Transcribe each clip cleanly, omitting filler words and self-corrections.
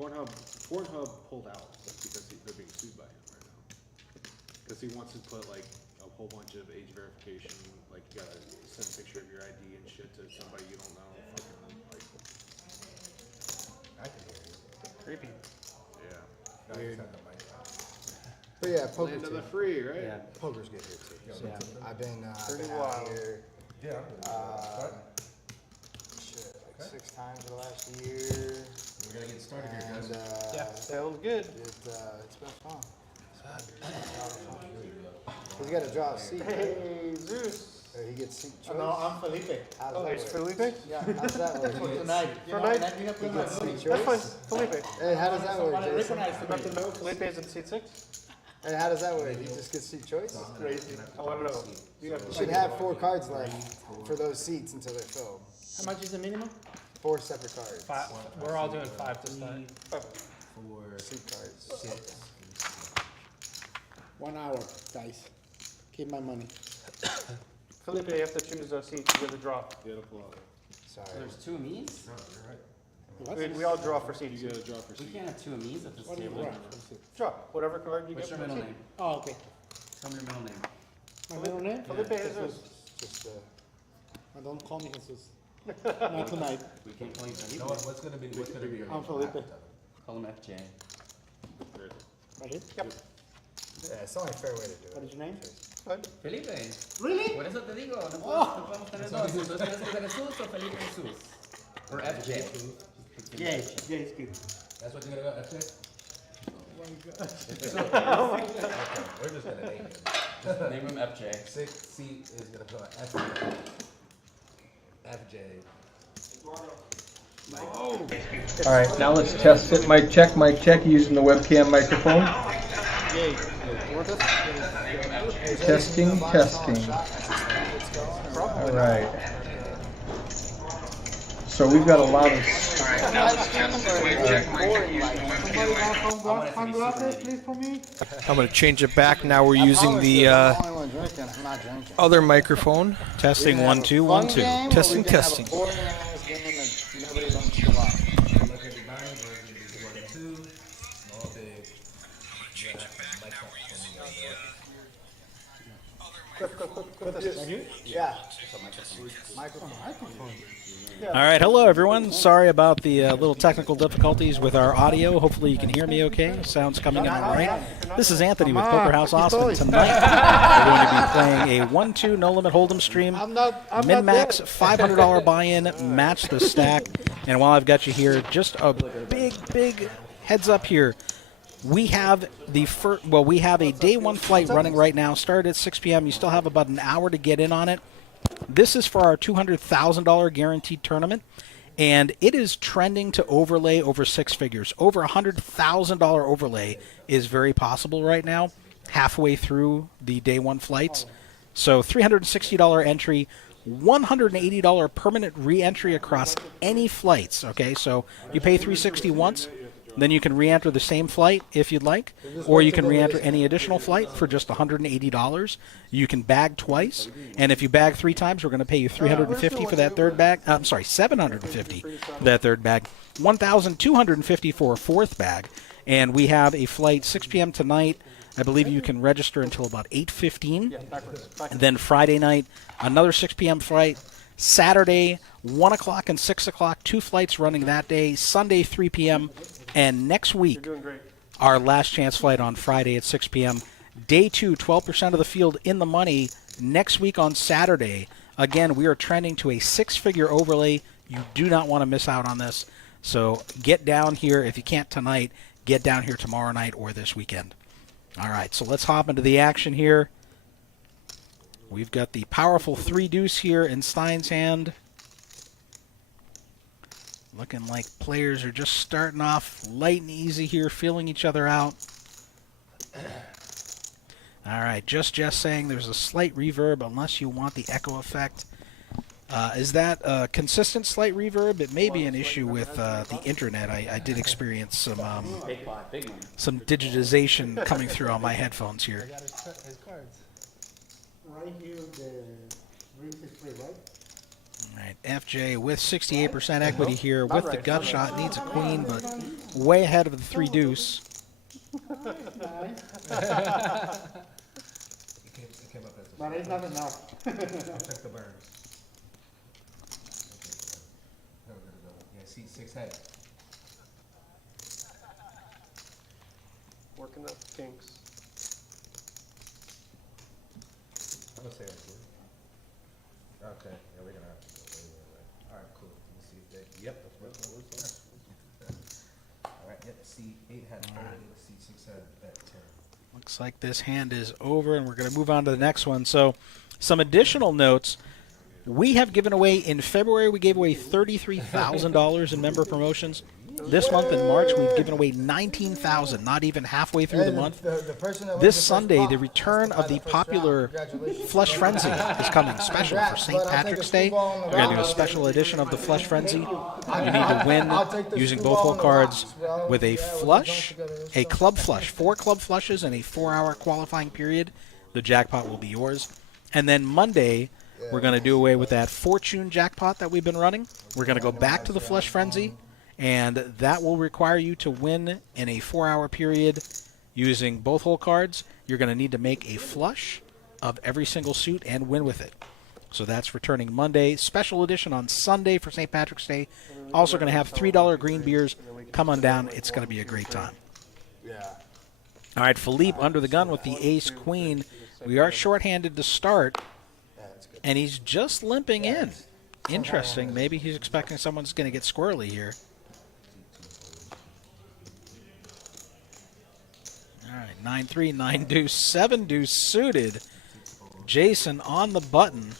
Pornhub pulled out because they're being sued by him right now. Because he wants to put like a whole bunch of age verification, like you gotta send a picture of your ID and shit to somebody you don't know. Fucking, like, I can hear you. Creepy. yeah. Weird. But yeah, poker Land of too. the free, right? Yeah. Poker's good here too. Yeah. I've been out wild. here Yeah. shit, like 6 times in the last year. We're gonna get started here, And guys. Yeah, sounds good. it's been fun. He's got to draw a seat. Hey, Zeus. Or he gets seat choice. No, I'm Felipe. How's Oh, that it's work? Felipe? Yeah, how's that work? For tonight. You For know, night? tonight we have He gets to seat That's fine. choice. Felipe. Hey, how does that work, somebody Jason? recognize Got me. to know Felipe is in seat 6? Hey, how does that work? He just gets seat choice? Crazy. I want to know. You have You to should have 4 cards left for those seats until they're filled. How much is the minimum? 4 separate cards. We're all doing 5 this time. 4, Seat cards. 6. 1 hour, guys. Keep my money. Felipe, you have to choose a seat with a draw. You gotta pull out. Sorry. There's 2 Amis? No, you're right. We all draw for seats. You gotta draw for We seat. can't have 2 Amis at this What do you table. want? Draw. Whatever card you What's get your for a middle seat. name? Oh, okay. Tell me your middle name. My middle name? Felipe Jesus. Just Don't call me Jesus. Not tonight. We can't call you You Felipe. know what? What's gonna be your I'm Felipe. Call him FJ. Right here? Yep. yeah, it's the only fair way to do What it. is your name? Good. Felipe. Really? Por eso te digo, no podemos tener dos. Entonces tienes que ser Jesús o Felipe Jesús. Or FJ. Jay. Jay is good. That's what you're gonna go, FJ? Oh my God. Okay, we're just gonna name him. Name him FJ. 6 seat is gonna go FJ. FJ. All right, now let's test it. Mic check, using the webcam microphone. Jay. You want this? Testing. All right. So we've got a lot of... I'm going to change it back. Now we're using the other microphone. Testing 1 2 1 2. Testing. Yeah. All right, hello everyone. Sorry about the little technical difficulties with our audio. Hopefully you can hear me okay. Sound's coming in all right. This is Anthony with Poker House Austin. Tonight we're going to be playing a 1-2 no limit hold'em stream. Min-max $500 buy-in, match the stack. And while I've got you here, just a big heads up here. We have we have a day 1 flight running right now. Started at 6 p.m. You still have about an hour to get in on it. This is for our $200,000 guaranteed tournament, and it is trending to overlay over 6 figures. Over $100,000 overlay is very possible right now, halfway through the day 1 flights. So $360 entry, $180 permanent re-entry across any flights. Okay, so you pay $360 once. Then you can re-enter the same flight if you'd like, or you can re-enter any additional flight for just $180. You can bag twice, and if you bag 3 times, we're going to pay you $350 for that third bag. I'm sorry, $750 for that third bag, $1,250 for a 4th bag, and we have a flight 6 p.m. tonight. I believe you can register until about 8:15, and then Friday night another 6 p.m. flight. Saturday 1 o'clock and 6 o'clock, 2 flights running that day. Sunday 3 p.m. And next week, our last chance flight on Friday at 6 p.m. Day 2, 12% of the field in the money. Next week on Saturday, again, we are trending to a 6-figure overlay. You do not want to miss out on this. So get down here. If you can't tonight, get down here tomorrow night or this weekend. All right, so let's hop into the action here. We've got the powerful 3 deuce here in Stein's hand. Looking like players are just starting off light and easy here, feeling each other out. All right, just saying there's a slight reverb unless you want the echo effect. Is that a consistent slight reverb? It may be an issue with the internet. I did experience some digitization coming through on my headphones here. I got his cards. Right here, the green is free, right? All right, FJ with 68% equity here Not with the right, gut not shot. Needs a queen, but way ahead of the 3 deuce. It came up as a But it's not enough. I'll check the burns. No, no. Yeah, seat 6 head. Working the kinks. I'm gonna say like this. Okay, yeah, we're gonna have to go way. All right, cool. Let's see if they. Yep, that's what. All right, yep. Seat 8 had 30. Seat 6 had bet 10. Looks like this hand is over, and we're going to move on to the next one. So, some additional notes. We have given away, in February, we gave away $33,000 in member promotions. This month in March, we've given away $19,000, not even halfway through the month. This Sunday, the return of the popular Flush Frenzy is coming special for St. Patrick's Day. We're going to do a special edition of the Flush Frenzy. You need to win using both hole cards with a flush, a club flush, 4 club flushes, and a 4-hour qualifying period. The jackpot will be yours. And then Monday, we're going to do away with that Fortune jackpot that we've been running. We're going to go back to the Flush Frenzy. And that will require you to win in a 4-hour period using both hole cards. You're going to need to make a flush of every single suit and win with it. So that's returning Monday. Special edition on Sunday for St. Patrick's Day. Also going to have $3 green beers. Come on down. It's going to be a great time. Yeah. All right, Philippe under the gun with the ace-queen. We are shorthanded to start, and he's just limping in. Interesting. Maybe he's expecting someone's going to get squirrely here. All right, 9-3, 9 deuce, 7 deuce suited. Jason on the button.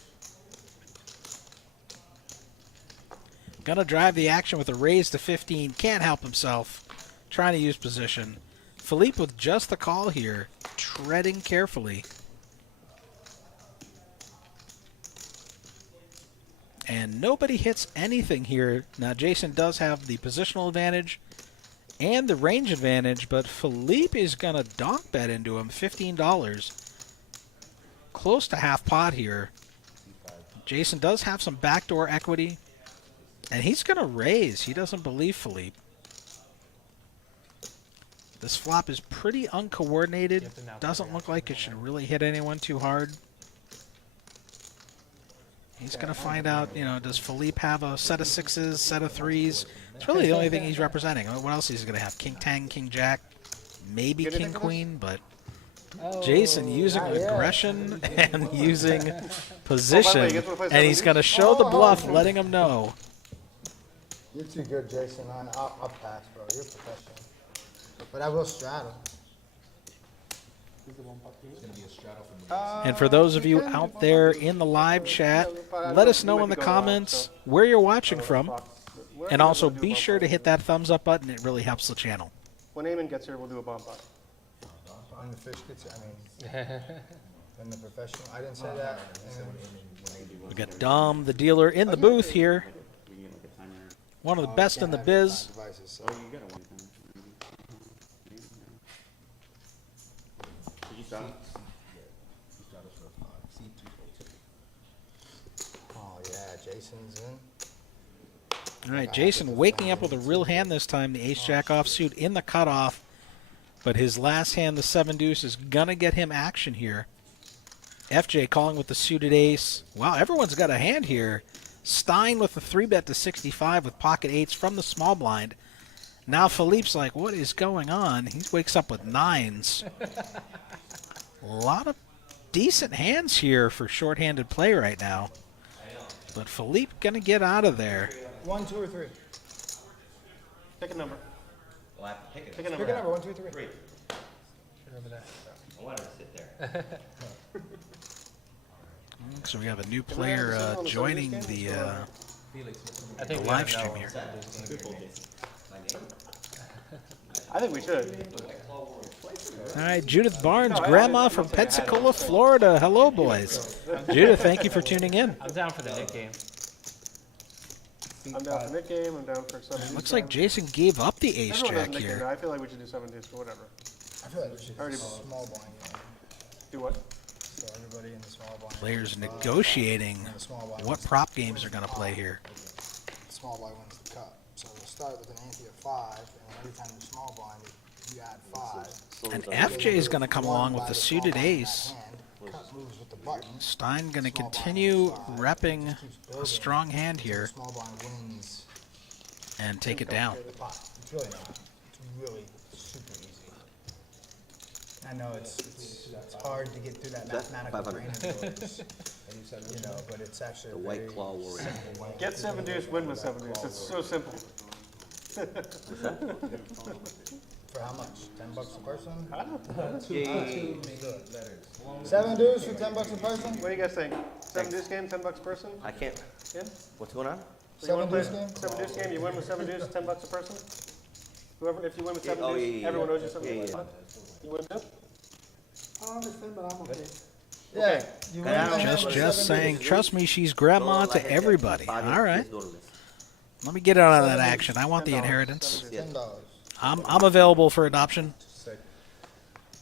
Gonna drive the action with a raise to 15. Can't help himself. Trying to use position. Philippe with just the call here. Treading carefully. And nobody hits anything here. Now Jason does have the positional advantage and the range advantage, but Philippe is going to donk bet into him, $15. Close to half pot here. Jason does have some backdoor equity, and he's going to raise. He doesn't believe Philippe. This flop is pretty uncoordinated. Doesn't look like it should really hit anyone too hard. He's going to find out, does Philippe have a set of 6s, set of 3s? It's really the only thing he's representing. What else is he going to have? King 10, King Jack, maybe King Queen, but Jason using aggression and using position, and he's going to show the bluff, letting him know. You're too good, Jason. I'll pass, bro. You're professional. But I will straddle. And for those of you out there in the live chat, let us know in the comments where you're watching from. And also be sure to hit that thumbs up button. It really helps the channel. When Eamon gets here, we'll do a bomb pot. When the fish gets here, when the professional. I didn't say that. We got Dom, the dealer, in the booth here. One of the best in the biz. Devices, so. Oh yeah, Jason's in. All right, Jason waking up with a real hand this time. The ace-jack offsuit in the cutoff. But his last hand, the 7 deuce, is going to get him action here. FJ calling with the suited ace. Wow, everyone's got a hand here. Stein with the 3-bet to 65 with pocket 8s from the small blind. Now Philippe's like, what is going on? He wakes up with 9s. A lot of decent hands here for shorthanded play right now. But Philippe going to get out of there. 1, 2, or 3. Pick a number. We'll have to pick it. Pick a Pick number. a number. 1, 2, 3. 3. I wanted to sit there. So we have a new player joining the live stream here. I think we should. All right, Judith Barnes, grandma from Pensacola, Florida. Hello, boys. Judith, thank you for tuning in. I'm down for the Nick game. I'm down for Nick game. I'm down for 7 deuce. Looks like Jason gave up the Everyone does ace-jack Nick game. here. I feel like we should do 7 deuce or whatever. I feel like we should Already- small blind. Do what? So everybody in the small blind. Players negotiating And the small blind what wins prop games they're going to play here. the small blind wins the cup. So we'll start with an ante of 5, and every time you're small blind, you add 5. And FJ is going to come along with the suited ace. Cup moves with the button. Stein going to continue repping a strong hand here Small blind wins and take it down. the pot. It's really not. It's really super easy. I know it's hard to get through that mathematical brain of yours, you know, but it's actually a White very Claw Warrior. simple way. Get 7 deuce, win with 7 deuce. It's so simple. For how much? $10 a person? I don't know. 7 deuce for $10 a person? What do you guys think? 7 deuce game, $10 a person? I can't. Yeah? What's going on? So you 7 wanna play deuce game? 7 deuce game, you win with 7 deuce, $10 a person? Whoever, if you win with 7 oh, deuce, yeah, yeah, everyone yeah. owes you 7 Yeah, deuce. yeah. You win too? I don't understand, but I'm okay. Yeah. You win the hand Just with just 7 saying, deuce. trust me, she's grandma to everybody. All right. Let me get in on that action. I want the inheritance. $10. I'm available for adoption.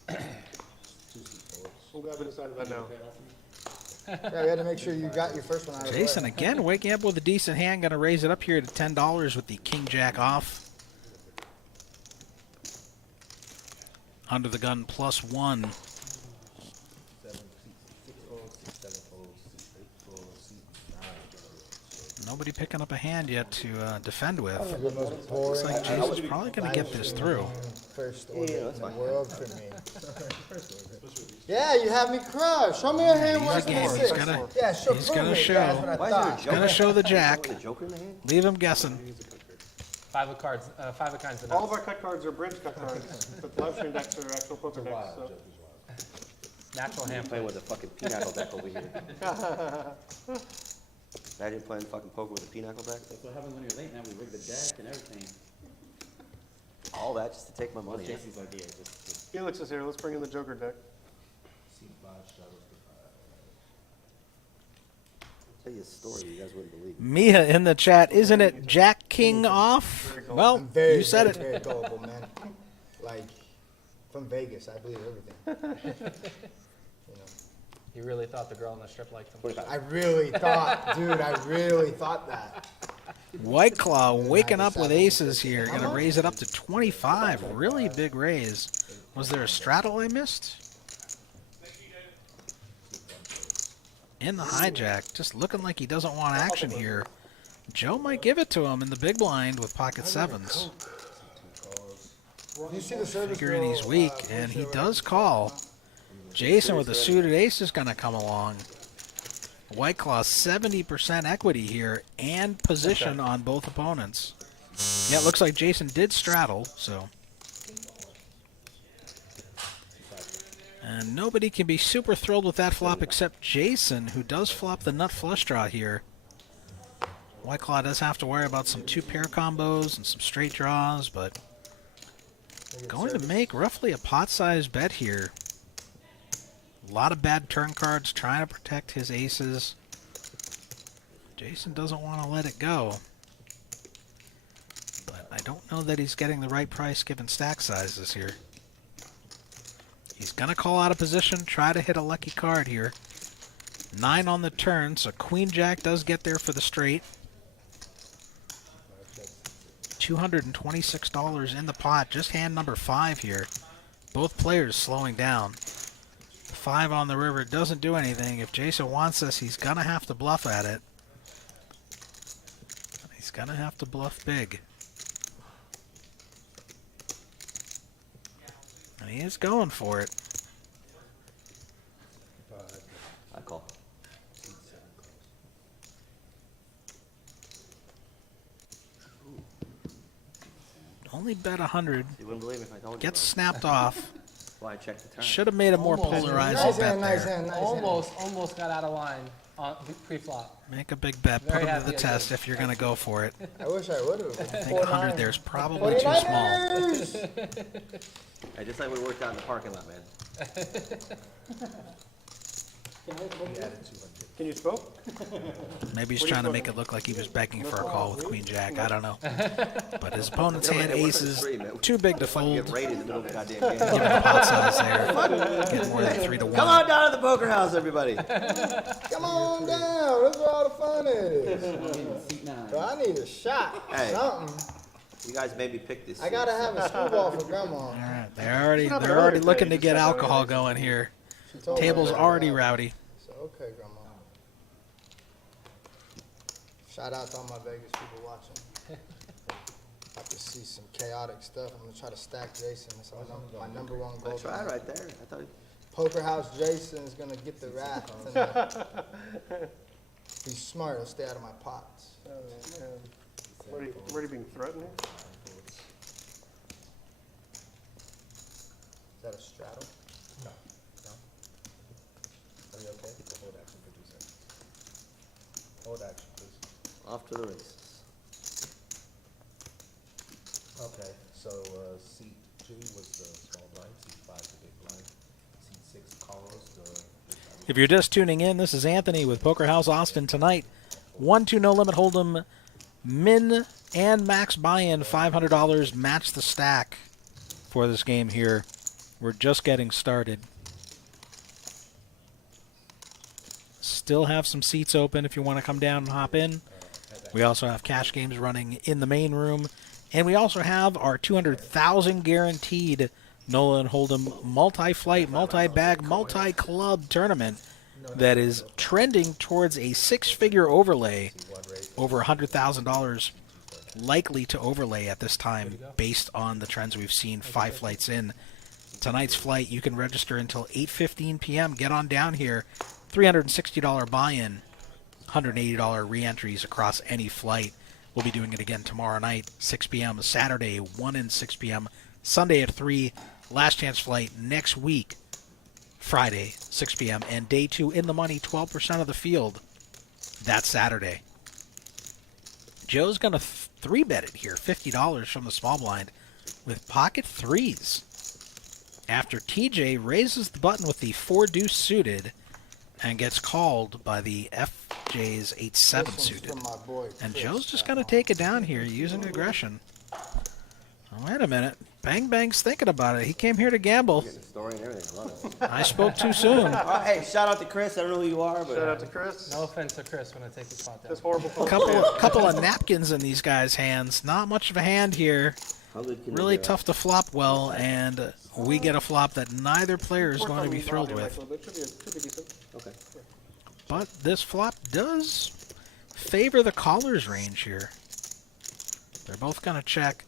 I'm glad we decided that now. Yeah, we had to make sure you got your first one out of the way. Jason again waking up with a decent hand. Going to raise it up here to $10 with the king jack off. Under the gun +1. Nobody picking up a hand yet to defend with. The most Looks boring like Jason's probably going to get this through. first order in the world for me. Yeah, you have me crushed. Show me a hand He's worse a than game. a He's 6. gonna Yeah, show he's prove gonna it. show. Yeah, that's what I Why is there a thought. joker? Gonna show the jack. The Joker in the hand? Leave him guessing. 5 of cards, 5 of kinds of All of nuts. our cut cards are bridge cut cards, but the live stream decks are actual poker decks, so. Natural hand Playing play. with a fucking pinochle deck over here. Imagine playing fucking poker with a pinochle deck. That's what happens when you're late, man. We rig the deck and everything. All that just to take my money. Jason's idea. Just Felix is here, let's bring in the Joker deck. I'll tell you a story you guys wouldn't believe. Mia in the chat, isn't it Jack King off? Well, I'm very, you said very, it. very gullible, man. Like, from Vegas, I believe everything. You know, You really thought the girl on the strip liked him? I really thought, dude, I really thought that. White Claw waking up with aces here. Going to raise it up to 25. Really big raise. Was there a straddle I missed? In the hijack, just looking like he doesn't want action here. Joe might give it to him in the big blind with pocket sevens. You see the service Figuring he's girl, weak, and he does call. Jason with a suited ace is going to come along. White Claw 70% equity here and position on both opponents. Yeah, it looks like Jason did straddle, so. And nobody can be super thrilled with that flop except Jason, who does flop the nut flush draw here. White Claw does have to worry about some 2-pair combos and some straight draws, but going to make roughly a pot-sized bet here. A lot of bad turn cards, trying to protect his aces. Jason doesn't want to let it go. But I don't know that he's getting the right price given stack sizes here. He's going to call out of position, try to hit a lucky card here. 9 on the turn, so Queen Jack does get there for the straight. $226 in the pot, just hand number 5 here. Both players slowing down. 5 on the river doesn't do anything. If Jason wants this, he's going to have to bluff at it. He's going to have to bluff big. And he is going for it. I call. Only bet 100. You wouldn't believe me if I told you. Gets snapped off. Why I checked the turn. Should have made a more Almost. polarizing Nice bet hand, nice there. hand, nice hand. Almost got out of line on pre-flop. Make a big bet. Put Very him to happy the I test did. if you're going to go for it. I wish I would I have. think 100 there's probably too small. I just like we worked out in the parking lot, man. He added 200. Can you smoke? Maybe he's What are you trying to smoking? make it look like he was begging for a call with Queen Jack. I don't know. But his opponent's hand ace is too big to fold. Get raided in the middle of the goddamn game. Given the pot size there, get more than 3 to 1. Come on down to the poker house, everybody. Come on down. That's where all the fun is. Seat 9. Bro, I need a shot. Hey. Something. You guys made me pick this. I gotta have a screwball for grandma. All right, they're already looking to get alcohol going here. She told me Table's that. already rowdy. So, okay, grandma. Shout out to all my Vegas people watching. About to see some chaotic stuff. I'm gonna try to stack Jason. That's my number one goal. I tried right there. I thought. Poker House Jason is gonna get the wrath tonight. He's smart. He'll stay out of my pots. Oh, man. What are you being threatened here? Is that a straddle? No. No? Are you okay? Hold action, producer. Hold action, please. Off to the races. Okay, so seat 2 was the small blind, seat 5 the big blind, seat 6 Carlos, the If you're just tuning in, this is Anthony with Poker House Austin tonight. 1-2 no limit hold'em, min and max buy-in, $500. Match the stack for this game here. We're just getting started. Still have some seats open if you want to come down and hop in. We also have cash games running in the main room. And we also have our 200,000 guaranteed Nolan Hold'em multi-flight, multi-bag, multi-club tournament that is trending towards a 6-figure overlay, over $100,000 likely to overlay at this time based on the trends we've seen 5 flights in. Tonight's flight, you can register until 8:15 p.m. Get on down here. $360 buy-in, $180 re-entries across any flight. We'll be doing it again tomorrow night, 6 p.m. Saturday, 1 and 6 p.m. Sunday at 3. Last chance flight next week, Friday, 6 p.m. And day 2 in the money, 12% of the field. That's Saturday. Joe's going to 3-bet it here, $50 from the small blind with pocket threes. After TJ raises the button with the 4-deuce suited and gets called by the FJ's 8-7 This one's suited. from my boy, And Chris. Joe's just going to take it down here using aggression. Oh, wait a minute. Bang Bang's thinking about it. He came here to gamble. Getting the story and everything. I love it. I spoke too soon. Hey, shout out to Chris. I don't know who you are, but Shout out to Chris. No offense to Chris when I take the spot down. This horrible phone. Couple of napkins in these guys' hands. Not much of a hand here. how good can Really you get? tough to flop well, and we get a flop that neither player is going to be thrilled with. Should be decent. Okay. But this flop does favor the caller's range here. They're both going to check.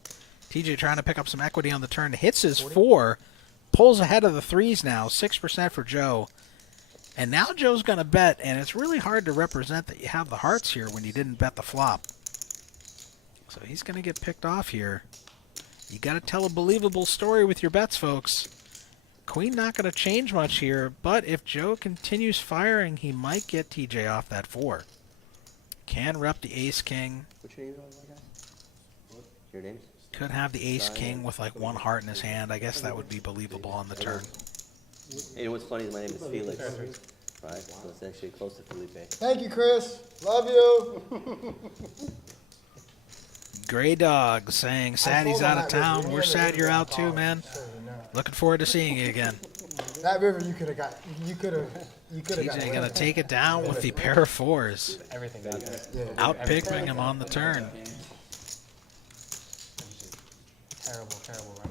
TJ trying to pick up some equity on the turn. Hits his 4. Pulls ahead of the 3s now. 6% for Joe. And now Joe's going to bet, and it's really hard to represent that you have the hearts here when you didn't bet the flop. So he's going to get picked off here. You got to tell a believable story with your bets, folks. Queen not going to change much here, but if Joe continues firing, he might get TJ off that 4. Can rep the ace-king. What's your name, guys? Your names? Could have the ace-king with like 1 heart in his hand. I guess that would be believable on the turn. You know what's funny is my name is Felix. Right? So it's actually close to Felipe. Thank you, Chris. Love you. Gray Dog saying, sad he's out of town. We're sad you're out too, man. Looking forward to seeing you again. That river you could have got. You could have got. TJ gonna take it down with the pair of 4s. Everything got there. Yeah. Out-picking him on the turn. Terrible, terrible run.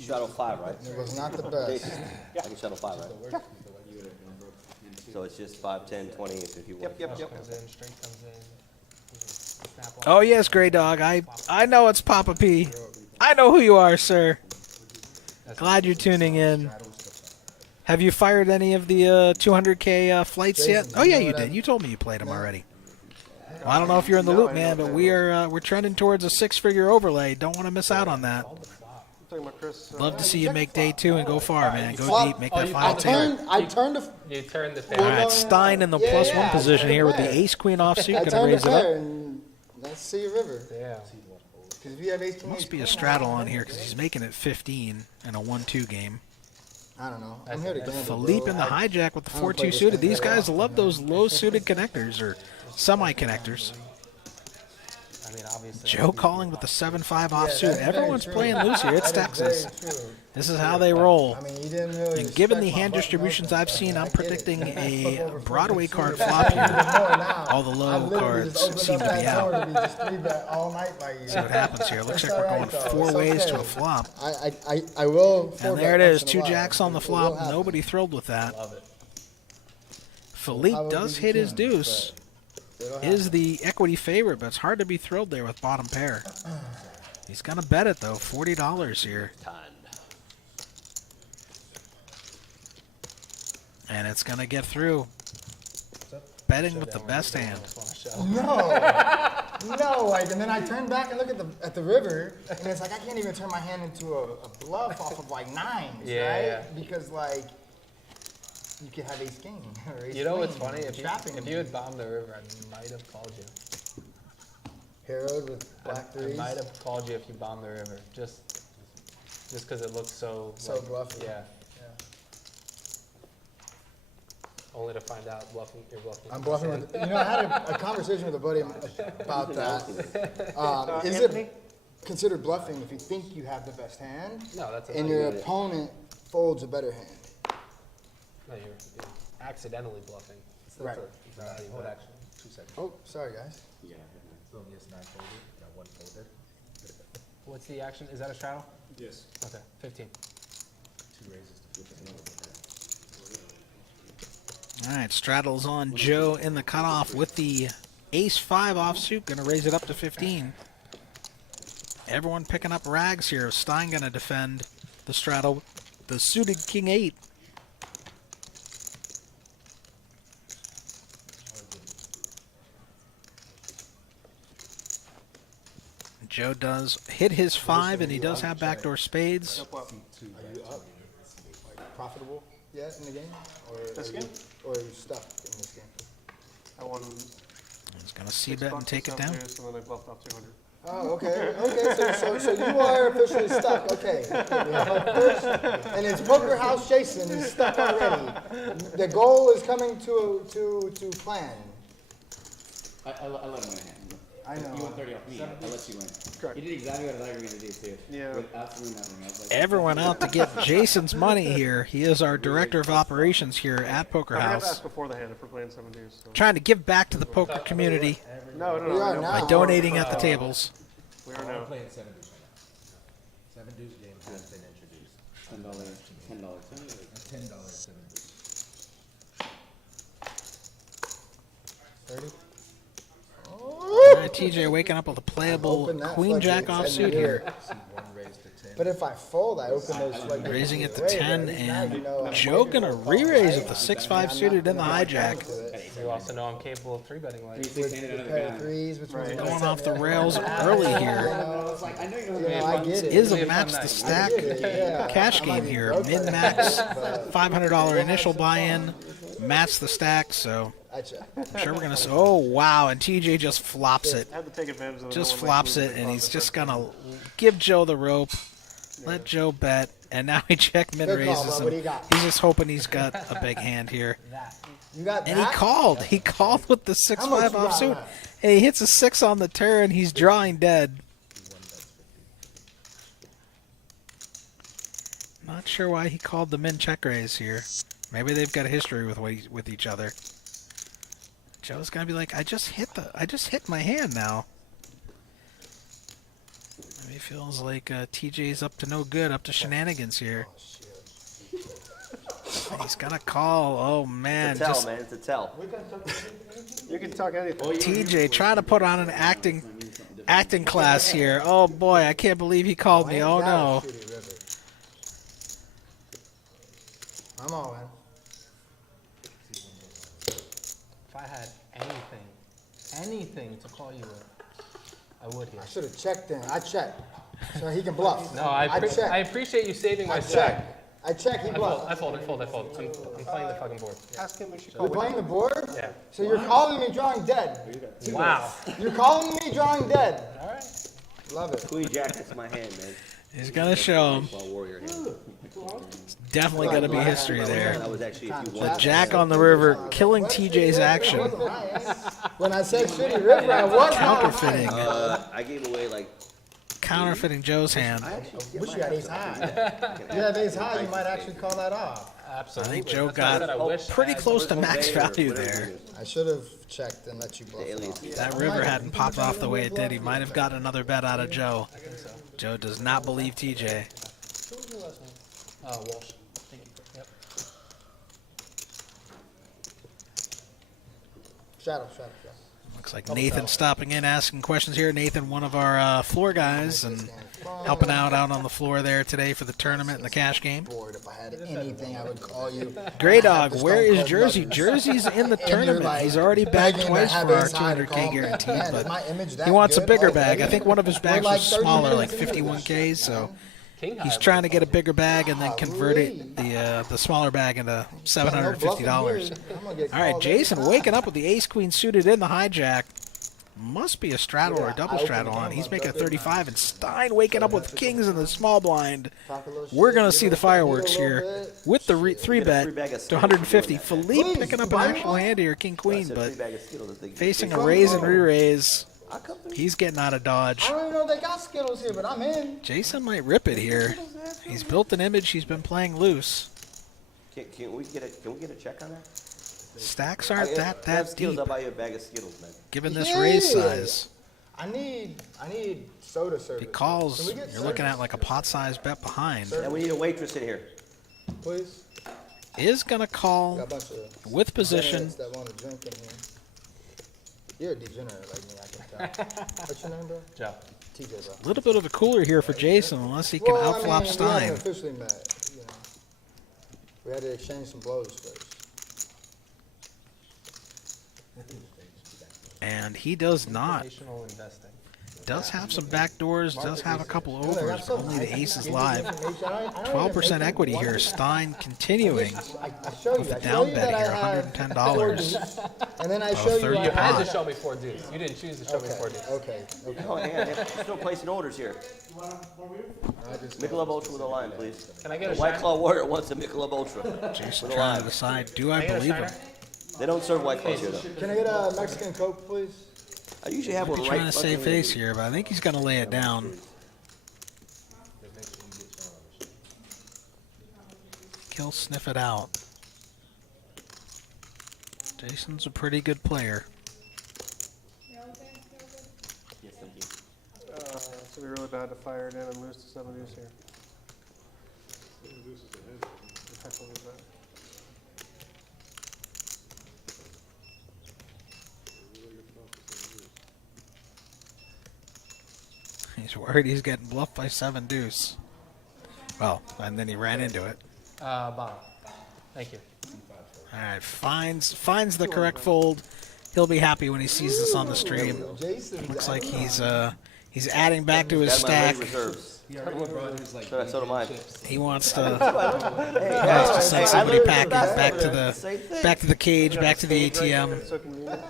Shuttle 5, right? It was not the best. Jason, I can shuttle 5, right? So it's just 5, 10, 20 if you want. Flush comes in, straight comes in. Snap off. Oh yes, Gray Dog. I know it's Papa P. I know who you are, sir. Glad you're tuning in. Have you fired any of the 200K flights yet? Oh yeah, you did. You told me you played them already. Well, I don't know if you're in the loop, man, but we're trending towards a 6-figure overlay. Don't want to miss out on that. Talking about Chris. Love to see you make day 2 and go far, man. Go deep, make that final table. I turned the. You turned the All pair. right, Stein in the +1 position here with the ace-queen offsuit. I Gonna turned raise the it up. pair and let's see a river. Yeah. Because if you have ace king, Must be a straddle on here because he's making it 15 in a 1-2 game. I don't know. I'm here to gamble. Philippe in the hijack with the 4-2 suited. These guys love those low suited connectors or semi connectors. I mean, obviously. Joe calling with the 7-5 offsuit. Everyone's playing loose here. It's That is Texas. very true. This is how they roll. I mean, you didn't really. And given the respect my hand button distributions open, I've seen, I'm I get it. predicting Flip a over Broadway 42 card suited. flop Even here. more now. All the I low literally cards just opened seem up to be that door out. to be just 3-bet all night by you. See what happens here. Looks like It's we're all going right, though. 4 It's ways to okay. a flop. I will. And there it is, 2 once in a while. jacks on the It will flop. happen. Nobody thrilled with that. Love it. Philippe How would does be hit his tuned, deuce. but it'll Is happen. the equity favorite, but it's hard to be thrilled there with bottom pair. He's gonna bet it though, $40 here. And it's gonna get through. Betting with the best hand. No, like, and then I turn back and look at the river, and it's like I can't even turn my hand into a bluff off of like 9s, Yeah, right? yeah. Because like you could have ace king or ace You know what's queen funny? If trapping you had bombed the river, I might have called you. Harrowed with black I threes. might have called you if you bombed the river, just because it looks so. So like, bluffy. Yeah. Only to find out you're bluffing. I'm bluffing with. You know, I had a conversation with a buddy about that. Is it considered bluffing if you think you have the best hand No, that's and your opponent folds a better hand? No, you're accidentally bluffing. Right. Hold action. 2 seconds. Oh, sorry guys. Yeah. Boom, yes, 9 folded. Got 1 folded. What's the action? Is that a straddle? Yes. Okay, 15. 2 raises to 15. All right, straddles on Joe in the cutoff with the ace-5 offsuit. Going to raise it up to 15. Everyone picking up rags here. Stein going to defend the straddle. The suited king-8. Joe does hit his 5, and he does have backdoor spades. Are you up? Like profitable yet in the game? Or This are game? Or are you stuck in this game? I won He's going to c-bet and take it down. and then I bluffed off 200. Oh, okay. Okay, so you are officially stuck. Okay. We have our first, and it's Poker House Jason. He's stuck already. The goal is coming to plan. I let him win a hand. I know. You won 30 off me. I let you win. Correct. You did exactly what I thought you were going to do, too. Yeah. With absolutely nothing. I was like, Everyone out to get Jason's money here. He is our director of operations here at Poker I have to House. ask before the hand if we're playing 7 deuce. So. Trying to give back to the poker community No, We are no. now. by donating at the tables. We are I'm now. playing 7 deuce right now. 7 deuce game has been introduced. $10. $10. $10 7 deuce. 30. All right, TJ waking up with a playable Open that queen jack floodgates offsuit and here. See 1 raised to 10. But if I fold, I open those floodgates. Raising it to way, 10, but now you know and I'm Joe waiting gonna for a call, re-raise right? with the 6-5 suited in the hijack. You also know I'm capable of 3-betting like. With a pair of threes, which means Going off the rails early here. I was like, I know you don't You know, I get it. Is a match the stack cash game here. Min-max, $500 initial buy-in, match the stack, so I check. I'm sure we're gonna say, oh wow, and TJ just flops it. I had to take advantage of the Just no one flops like it, me and he's across just the first gonna give Joe the rope, let Joe bet, and now he check mid Good call, raises bro. What do him. you got? He's just hoping he's got a big hand here. You got And he that? called. He called with the How much 6-5 you got offsuit, left? and he hits a 6 on the turn. He's drawing dead. Not sure why he called the min check raise here. Maybe they've got a history with each other. Joe's gonna be like, I just hit my hand now. Maybe he feels like TJ's up to no good, up to shenanigans here. He's gonna call. Oh man, It's a tell, just man. It's a tell. You can talk anything. TJ try to put on an acting class here. Oh boy, I can't believe he called me. Oh no. I'm all in. If I had anything to call you with, I would here. I should have checked in. I checked. So he can bluff. No, I check. appreciate you saving my I stack. check. I check. He I bluffs. fold. I'm playing the fucking board. Ask him if she You're called. playing the board? Yeah. So you're calling me drawing dead. Wow. You're calling me drawing dead. All right. Love it. Queen Jack, that's my hand, man. He's gonna show him. White Warrior hand. Definitely gonna be history there. That was actually if you The wanted. Jack on the river killing TJ's action. When I said shitty river, I was Counterfeiting. I gave away like. Counterfeiting Joe's hand. I actually Wish you had ace high. You have ace high, you might actually call that off. I Absolutely. think Joe That's why I said I got wish I pretty had close to some- max value there. I should have checked and let you bluff it off. That river hadn't popped off the way it did. He might have got another bet out of Joe. Joe does not believe TJ. Walsh. Thank you. Yep. Shadow. Looks like Nathan stopping in, asking questions here. Nathan, one of our floor guys, and helping out on the floor there today for the tournament and the cash game. Bored. If I had anything, I would call you. Grey Dog, where is Jersey? Jersey's in the tournament. He's already bagged twice for our 200K guaranteed, but he wants a bigger bag. I think one of his bags was smaller, like 51K, so he's trying to get a bigger bag and then convert it, the smaller bag into $750. All right, Jason waking up with the ace-queen suited in the hijack. Must be a straddle or a double straddle on. He's making a 35, and Stein waking up with kings in the small blind. We're going to see the fireworks here with the 3-bet to 150. Philippe picking up an actual hand here, king-queen, but facing a raise and re-raise. He's getting out of dodge. I don't even know they got Skittles here, but I'm in. Jason might rip it here. He's built an image. He's been playing loose. Can we get a check on that? Stacks aren't that Skittles, deep, I'll buy you a bag of Skittles, man. given this raise size. I need soda service. If he calls, you're looking at like a pot-sized bet behind. And we need a waitress in here. Please. Is going to call Got a bunch of with position. idiots that want to drink in here. You're a degenerate like me, I can tell. What's your name, bro? Joe. TJ, bro. A little bit of a cooler here for Jason, unless he can outflop We haven't Stein. officially met, you know. We had to exchange some blows first. And he does not. Informational investing. Does have some back doors, does have a couple overs, but only the ace is live. 12% equity here. Stein continuing with the down bet here, $110. And then I show you. third You had pot. to show me 4 deuce. You didn't choose to show me 4 deuce. Okay. Oh, hang on. We're still placing orders here. Michelob Ultra with a line, please. Can I get a White shiner? Claw Warrior wants a Michelob Ultra. Jason With a trying to line. decide, do I Can I get a believe him? shiner? They don't serve White Claws here, though. Can I get a Mexican Coke, please? I usually have one He's right trying to save fucking face here, but I think he's going to lay it down. He'll sniff it out. Jason's a pretty good player. Yes, thank you. It's gonna be really bad to fire it in and lose to 7 deuce here. Heck will lose that. He's worried he's getting bluffed by 7 deuce. Well, and then he ran into it. Bottom. Thank you. All right, finds the correct fold. He'll be happy when he sees this on the stream. Looks like he's adding back to his Got my stack. leg reserves. So do mine. He wants to send somebody packing back to the cage, back to the ATM. So convenient.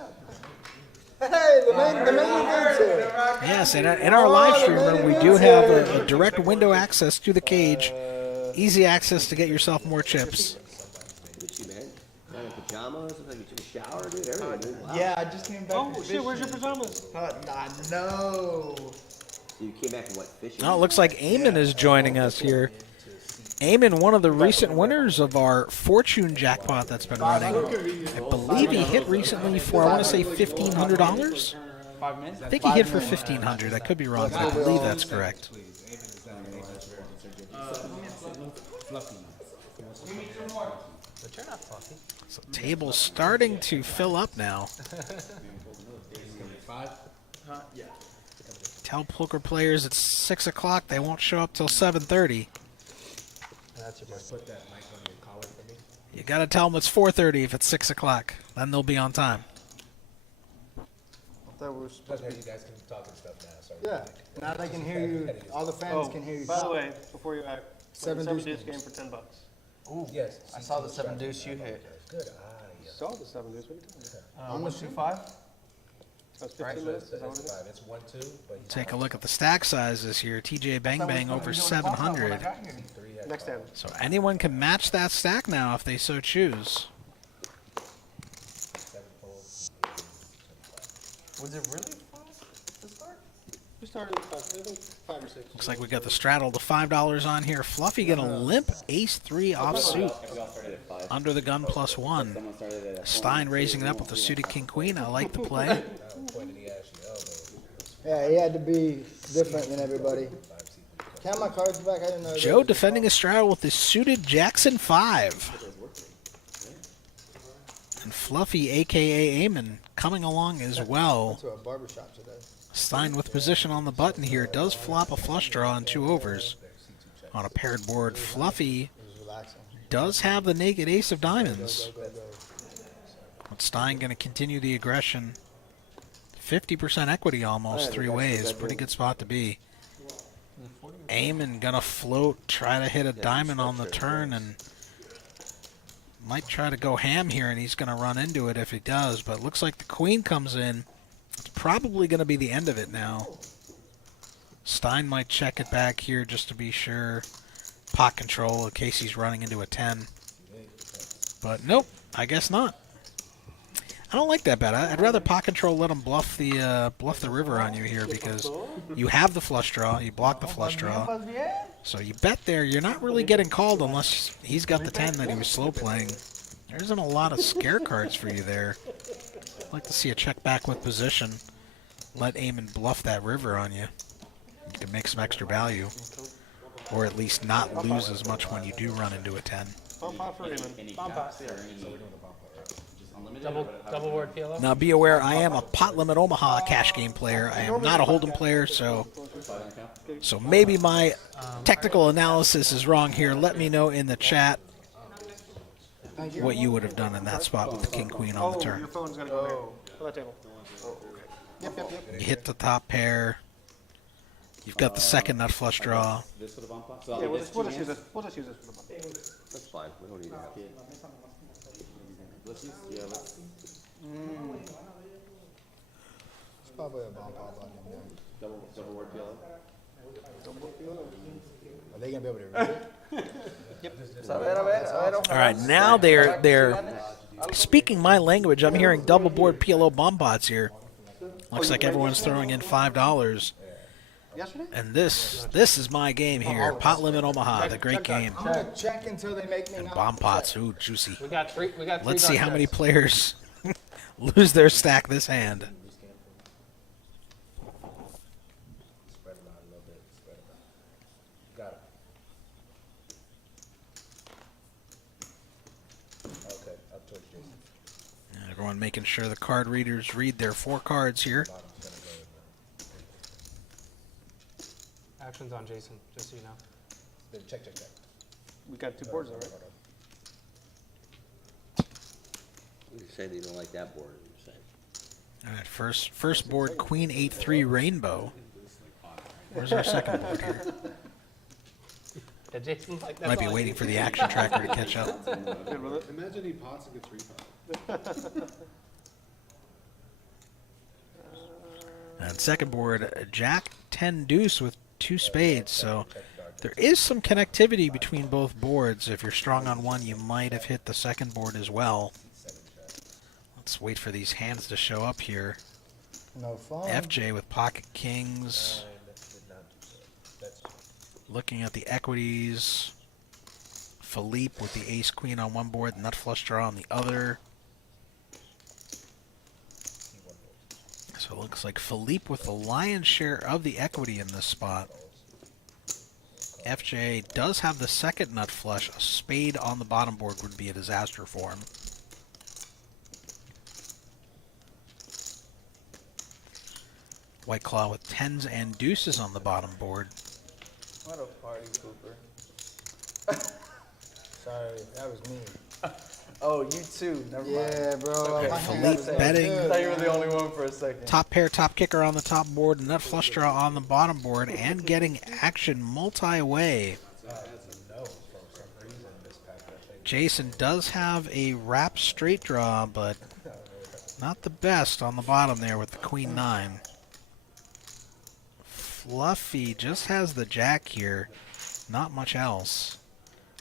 Hey, the main event's here. Yes, and in our live stream room, we do have a direct window access to the cage. Easy access to get yourself more chips. Look at you, man. Got in pajamas. Looks like you took a shower, dude. Everything, dude. Wow. Yeah, I just came back. Oh shit, where's your pajamas? No. So you came back from what, fishing? Oh, it looks like Eamon is joining us here. Eamon, one of the recent winners of our Fortune jackpot that's been running. I believe he hit recently for, I want to say, $1,500? 5 minutes? I think he hit for $1,500. I could be wrong, but I believe that's correct. But you're not fluffy. So table's starting to fill up now. Tell poker players it's 6 o'clock. They won't show up till 7:30. That's your best. Put that mic on your collar for me. You gotta tell them it's 4:30 if it's 6 o'clock. Then they'll be on time. That was Plus, maybe you guys can talk and stuff now. Sorry. Yeah, now they can hear you, all the fans can hear you. By the way, before you act, Seven seven deuce deuce game for $10. Ooh. Yes. I saw the 7 deuce you hit. Good eye. Saw the 7 deuce. What are you talking about? What's 2-5? That's Right, 15 so minutes, is that what it's it is? 5. It's 1-2, but he's Take a look at the stack sizes here. TJ Bang Bang over 700. 3 at Next hand. So anyone can match that stack now if they so choose. 7 fold. Was it really fun to start? We started at 5, I think 5 or 6. Looks like we got the straddle to $5 on here. Fluffy gonna limp ace-3 offsuit under the gun +1. Stein raising it up with the suited king-queen. I like the play. Yeah, he had to be different than everybody. Can I have my cards back? I didn't know. Joe defending his straddle with the suited Jackson 5. And Fluffy, a.k.a. Eamon, coming along as well. To a barbershop today. Stein with position on the button here. Does flop a flush draw on 2 overs. On a paired board, Fluffy It was relaxing. does have the naked ace of diamonds. But Stein going to continue the aggression. 50% equity almost 3 ways. Pretty good spot to be. Eamon going to float, try to hit a diamond on the turn, and might try to go ham here, and he's going to run into it if he does. But looks like the queen comes in. It's probably going to be the end of it now. Stein might check it back here just to be sure. Pot control in case he's running into a 10. But nope, I guess not. I don't like that bet. I'd rather pot control let him bluff the river on you here because you have the flush draw, you block the flush draw. So you bet there, you're not really getting called unless he's got the 10 that he was slow playing. There isn't a lot of scare cards for you there. I'd like to see a check back with position. Let Eamon bluff that river on you. You can make some extra value. Or at least not lose as much when you do run into a 10. Bump out for Eamon. Bump out. Double word PLO? Now be aware, I am a Pot Limit Omaha cash game player. I am not a Hold'em player, so maybe my technical analysis is wrong here. Let me know in the chat what you would have done in that spot with the king queen on the turn. Your phone's gonna go there. On that table. Yep. You hit the top pair. You've got the second nut flush draw. This for the bump up? Yeah, we'll just use this. We'll just use this for the bump. That's fine. We don't need to have it. Let's use, yeah, let's. It's probably a bomb pop on him there. Double word PLO? Are they gonna be able to read it? All right, now they're speaking my language. I'm hearing double board PLO bomb bots here. Looks like everyone's throwing in $5. Yesterday? And this is my game here. Pot Limit Omaha, the great game. I'm gonna check until they make me And not bomb check. pots, ooh, juicy. We got three. Let's see how many players lose their stack this hand. Spread them out a little bit. Spread them out. Got it. Okay, up towards Jason. Everyone making sure the card readers read their 4 cards here. Bottom's gonna go in Actions on Jason, just so you know. there. Check. We got 2 boards already. You say that you don't like that board. You're saying. All right, first board, Queen 8-3 Rainbow. Where's our second board here? Yeah, Jason's like, that's Might be all I waiting need. for the action tracker to catch up. Imagine he pots like a 3-pot. And second board, Jack 10 Deuce with 2 spades. So there is some connectivity between both boards. If you're strong on one, you might have hit the second board as well. Let's wait for these hands to show up here. No phone. FJ with pocket kings. Looking at the equities. Philippe with the ace queen on one board, nut flush draw on the other. So it looks like Philippe with the lion's share of the equity in this spot. FJ does have the second nut flush. A spade on the bottom board would be a disaster for him. White Claw with 10s and deuces on the bottom board. What a party pooper. Sorry, that was me. Oh, you too. Never mind. Yeah, bro. My Philippe hands are betting. I good, thought you were man. the only one for a second. Top pair, top kicker on the top board, nut flush draw on the bottom board, and getting action multi-way. Jason does have a wrap straight draw, but Not the best on the bottom there with the queen 9. Fluffy just has the jack here. Not much else.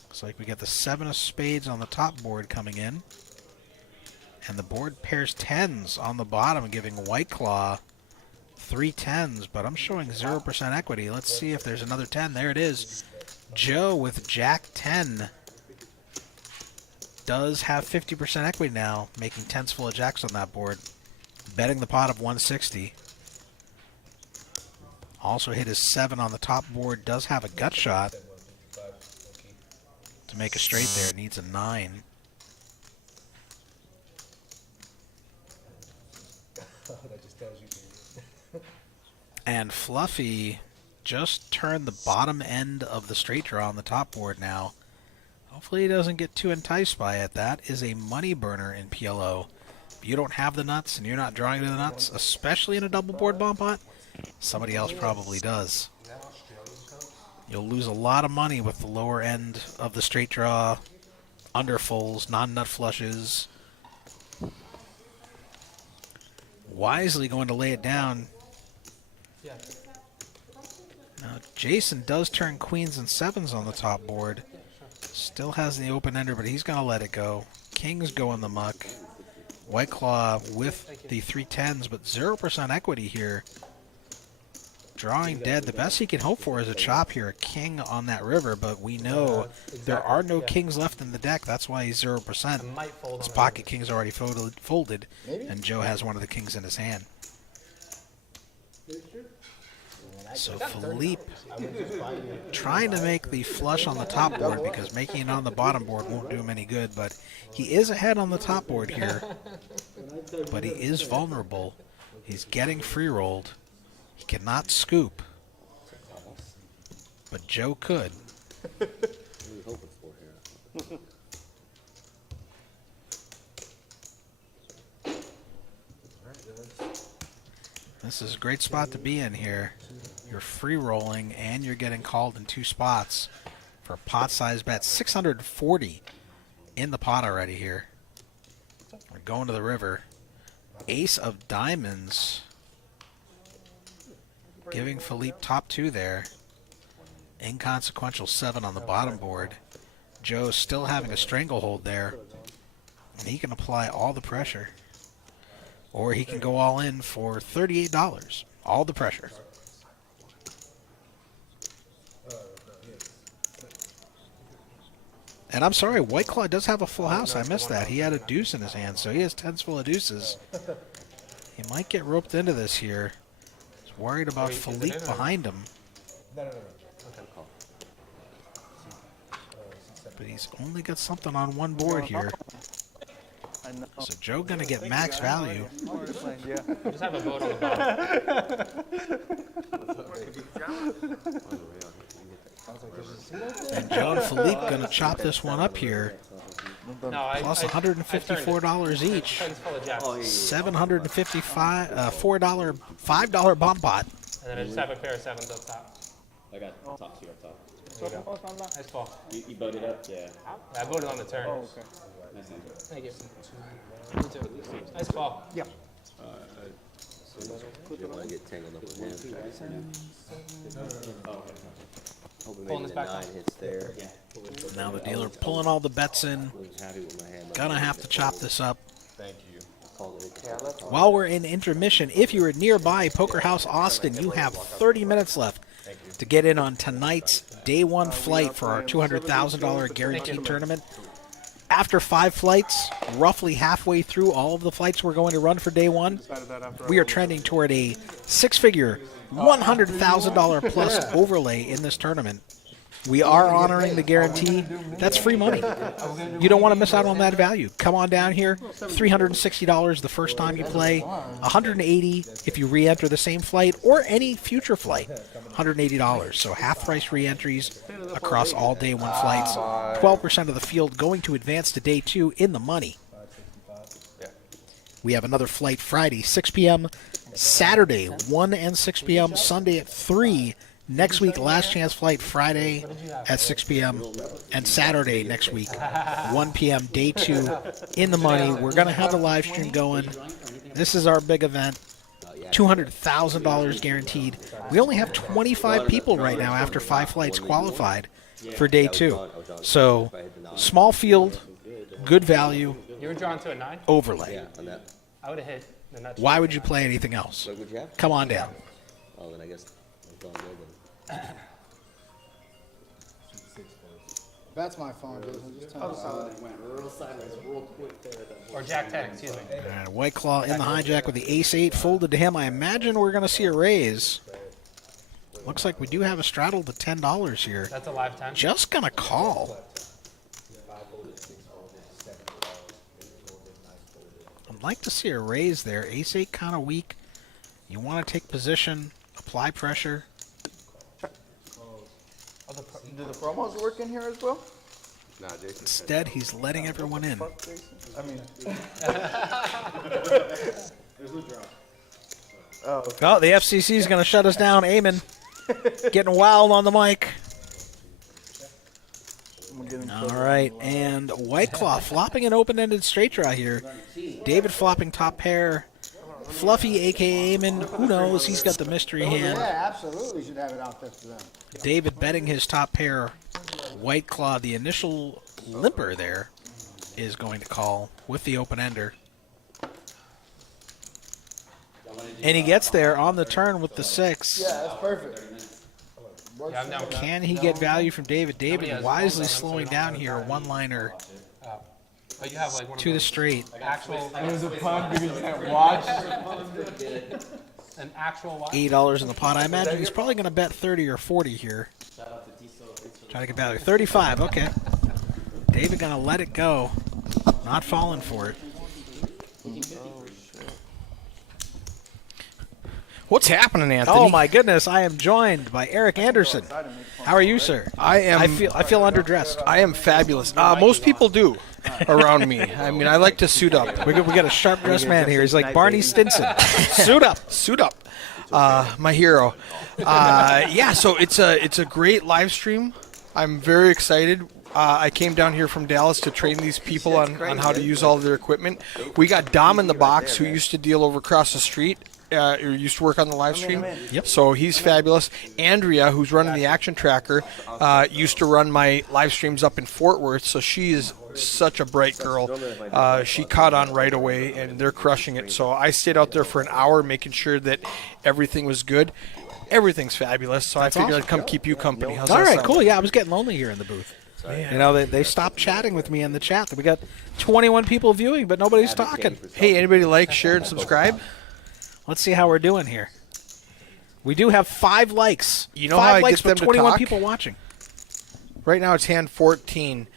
Looks like we get the 7 of spades on the top board coming in. And the board pairs 10s on the bottom, giving White Claw 3 10s, but I'm showing 0% equity. Let's see if there's another 10. There it is. Joe with Jack 10 does have 50% equity now, making 10s full of jacks on that board. Betting the pot of 160. Also hit his 7 on the top board. Does have a gut shot to make a straight there. Needs a 9. That just tells you. And Fluffy just turned the bottom end of the straight draw on the top board now. Hopefully he doesn't get too enticed by it. That is a money burner in PLO. If you don't have the nuts and you're not drawing to the nuts, especially in a double board bomb pot, somebody else probably does. You'll lose a lot of money with the lower end of the straight draw, underfolds, non-nut flushes. Wisely going to lay it down. Now, Jason does turn queens and 7s on the top board. Still has the open ender, but he's going to let it go. Kings go in the muck. White Claw with the 3 10s, but 0% equity here. Drawing dead. The best he can hope for is a chop here, a king on that river, but we know there are no kings left in the deck. That's why he's 0%. His pocket king's already folded, and Joe has one of the kings in his hand. So Philippe trying to make the flush on the top board because making it on the bottom board won't do him any good, but he is ahead on the top board here. But he is vulnerable. He's getting free rolled. He cannot scoop. But Joe could. This is a great spot to be in here. You're free rolling and you're getting called in 2 spots for a pot size bet. 640 in the pot already here. We're going to the river. Ace of diamonds. Giving Philippe top 2 there. Inconsequential 7 on the bottom board. Joe's still having a stranglehold there. And he can apply all the pressure. Or he can go all in for $38. All the pressure. And I'm sorry, White Claw does have a full house. I missed that. He had a deuce in his hand, so he has 10s full of deuces. He might get roped into this here. He's worried about Philippe behind him. But he's only got something on one board here. So Joe gonna get max value. Just have a vote on the bottom. And Joe and Philippe gonna chop this one up here. Plus $154 each. $755, $5 bomb pot. And then I just have a pair of 7s up top. I got top 2 up top. Nice ball. You voted up? Yeah. I voted on the turn. Oh, okay. Nice hand. Thank you. You too. Nice ball. Yeah. You don't want to get tangled up with him. Hoping Pulling maybe this the back 9 on. hits there. Now the dealer pulling all the bets in. Wasn't happy with my hand. Gonna have to chop this up. Thank you. Called it. While we're in intermission, if you are nearby Poker House Austin, you have 30 minutes left to get in on tonight's day 1 flight for our $200,000 guaranteed tournament. After 5 flights, roughly halfway through all of the flights we're going to run for day 1, we are trending toward a 6-figure, $100,000 plus overlay in this tournament. We are honoring the guarantee. That's free money. You don't want to miss out on that value. Come on down here. $360 the first time you play. $180 if you re-enter the same flight or any future flight. $180. So half price re-entries across all day 1 flights. 12% of the field going to advance to day 2 in the money. We have another flight Friday, 6 p.m. Saturday, 1 and 6 p.m. Sunday at 3. Next week, last chance flight Friday at 6 p.m. and Saturday next week, 1 p.m. day 2 in the money. We're going to have a live stream going. This is our big event. $200,000 guaranteed. We only have 25 people right now after 5 flights qualified for day 2. So, small field, good value, You were drawn to a 9? overlay. Yeah, on that. I would have hit the nut. Why would you play anything else? What would you have? Come on down. Oh, then I guess I'm going good then. That's my phone, Jason. Just tell me. Or Jack 10, excuse me. And White Claw in the hijack with the ace-8 folded to him. I imagine we're going to see a raise. Looks like we do have a straddle to $10 here. That's a live 10. Just going to call. I'd like to see a raise there. Ace-8 kind of weak. You want to take position, apply pressure. Do the promos work in here as well? Nah, Jason. Instead, he's letting everyone in. Fuck Jason. I mean, There's no drop. oh, okay. Oh, the FCC is going to shut us down. Eamon getting wild on the mic. I'm getting All right, and White Claw flopping an open-ended straight draw here. David flopping top pair. Fluffy, a.k.a. Eamon, who knows? He's got the mystery hand. Yeah, absolutely should have it out there for them. David betting his top pair. White Claw, the initial limper there, is going to call with the open-ender. And he gets there on the turn with the 6. Yeah, that's perfect. Yeah, I'm down for that. Can he get value from David? Nobody David has wisely balls on him, so slowing we don't down have here, value. one-liner But you have like one of to the those straight. actual, It was a pun because you can't watch. an actual watch. $8 in the pot. I imagine he's probably going to bet 30 or 40 here. Try to get value. 35, okay. David going to let it go. Not falling for it. What's happening, Anthony? Oh my goodness, I am joined by Eric Anderson. How are you, sir? I am. I feel underdressed. I am fabulous. Most people do around me. I mean, I like to suit up. We got a sharp dressed man here. He's like Barney Stinson. Suit up. Suit up. My hero. Yeah, so it's a great live stream. I'm very excited. I came down here from Dallas to train these people on how to use all of their equipment. We got Dom in the box, who used to deal over across the street. Or used to work on the live stream. Yep. So he's fabulous. Andrea, who's running the action tracker, used to run my live streams up in Fort Worth. So she is such a bright girl. She caught on right away, and they're crushing it. So I stayed out there for an hour making sure that everything was good. Everything's fabulous. So That's I figured awesome. I'd come keep you company. How's All that right, sound? cool. Yeah, I was getting lonely here in the booth. You know, they stopped chatting with me in the chat. We got 21 people viewing, but nobody's talking. Hey, anybody like, share, and subscribe? Let's see how we're doing here. We do have 5 likes. You know 5 how I likes get them with to 21 talk? people watching. Right now it's hand 14.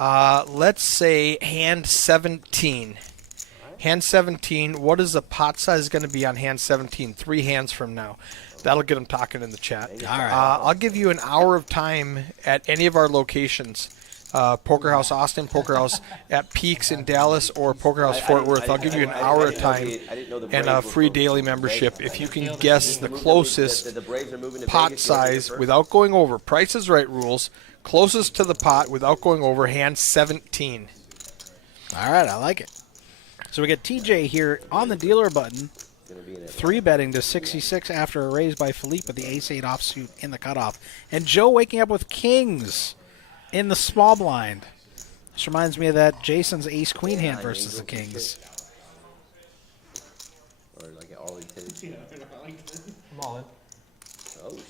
Let's say hand 17. Hand 17, what is the pot size going to be on hand 17? 3 hands from now. That'll get them talking in the chat. All right. I'll give you an hour of time at any of our locations. Poker House Austin, Poker House at Peaks in Dallas, or Poker House Fort Worth. I'll give you an hour of time and a free daily membership if you can guess the closest pot size without going over. Price is Right rules. Closest to the pot without going over, hand 17. All right, I like it. So we got TJ here on the dealer button. 3 betting to 66 after a raise by Philippe with the ace-8 offsuit in the cutoff. And Joe waking up with kings in the small blind. This reminds me of that Jason's ace-queen hand versus the kings. Or like all these things. I'm all in.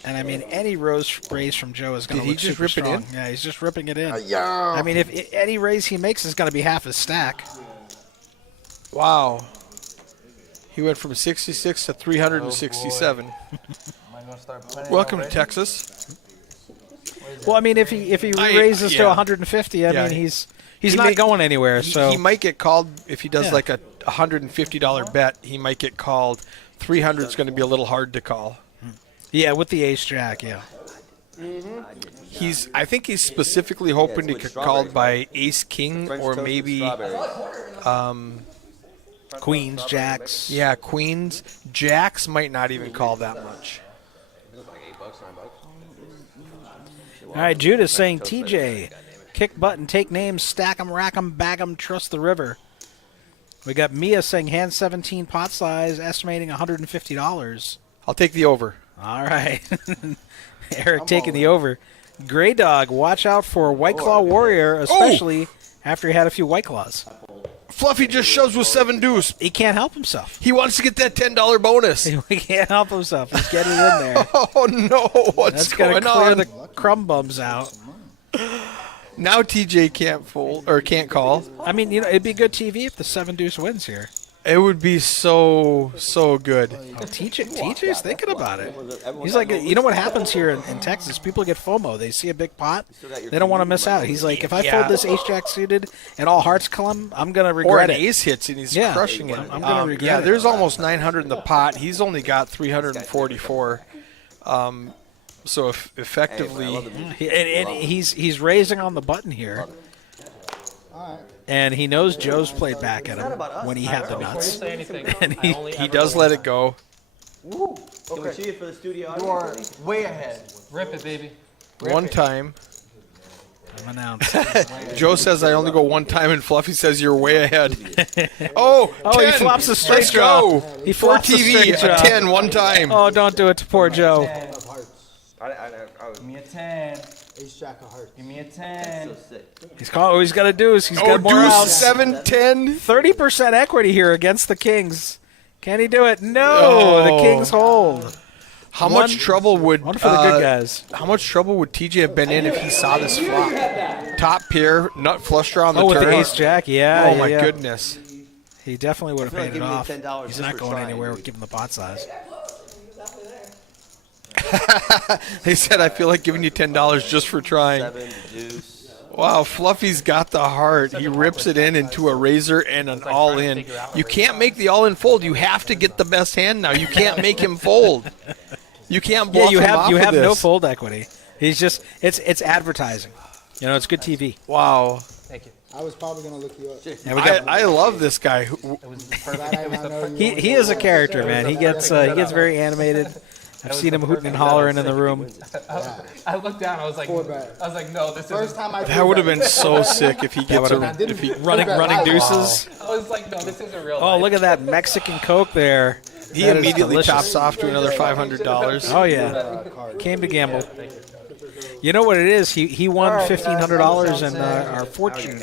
And I mean, any raise from Joe is going Did to he look just super rip it strong. in? Yeah, he's just ripping it in. Yeah. I mean, if any raise he makes is going to be half his stack. Wow. He went from 66 to 367. Am I gonna start playing Welcome to already? Texas. Well, I mean, if he raises to 150, I mean, he's not may- going anywhere. So He might get called if he does like a $150 bet. He might get called. 300 is going to be a little hard to call. yeah, with the ace jack, yeah. I think he's specifically hoping to get called by Ace King or maybe Queens, jacks. Queens. Jacks might not even call that much. All right, Judas saying, TJ, kick button, take names, stack 'em, rack 'em, bag 'em, trust the river. We got Mia saying hand 17 pot size, estimating $150. I'll take the over. All right. Eric taking the over. Gray Dog, watch out for White Claw Warrior, especially after he had a few White Claws. Fluffy just shoves with 7 deuce. He can't help himself. He wants to get that $10 bonus. He can't help himself. He's getting in there. Oh no! What's That's going gonna clear on? the crumb bums out. Now TJ can't fold or can't call. I mean, it'd be good TV if the 7 deuce wins here. It would be so good. Oh, TJ's thinking about it. He's like, you know what happens here in Texas? People get FOMO. They see a big pot. They don't want to miss out. He's like, if I fold this ace-jack suited and all hearts come, I'm going to regret or an it. ace hits and he's crushing it. I'm going to regret it. There's almost 900 in the pot. He's only got 344. So effectively, and he's raising on the button here. And he knows Joe's played back at him when he had the nuts. And he does let it go. Can we see it for the studio You are audience? way ahead. Rip it, baby. One time. I'm announced. Joe says I only go one time, and Fluffy says you're way ahead. Oh, 10. He flops a straight Let's draw. go. He For flops a TV, straight draw. a 10 one time. Oh, don't do it to poor Joe. Give me a 10. Ace-jack of hearts. Give me a 10. He's all he's got to do is he's got more deuce, outs. 7, 10. 30% equity here against the Kings. Can he do it? No, the Kings hold. How much trouble would one for the good guys? How much trouble would TJ have been in if he saw this flop? Top pair, nut flush draw on the turn. With the ace jack, yeah. Oh my goodness. He definitely would have paid it off. $10 He's just not for going trying. anywhere given the pot size. They said I feel like giving you $10 just for trying. 7 deuce. Wow, Fluffy's got the heart. He rips it into a razor and an all-in. You can't make the all-in fold. You have to get the best hand now. You can't make him fold. You can't bluff him off you of have this. no fold equity. He's just it's advertising. It's good TV. Wow. Thank you. I was probably going to look you up. Yeah, we got, I love this guy. he is a character, man. He gets very animated. I've seen him hooting and hollering in the room. I looked down. I was like, no, this First is. time I That would have been so sick if he gets if he running deuces. I was like, no, this isn't real. Oh, look at that Mexican Coke there. He That is immediately delicious. chops off to another $500. Oh yeah, came to gamble. You know what it is? He won $1,500 in our fortune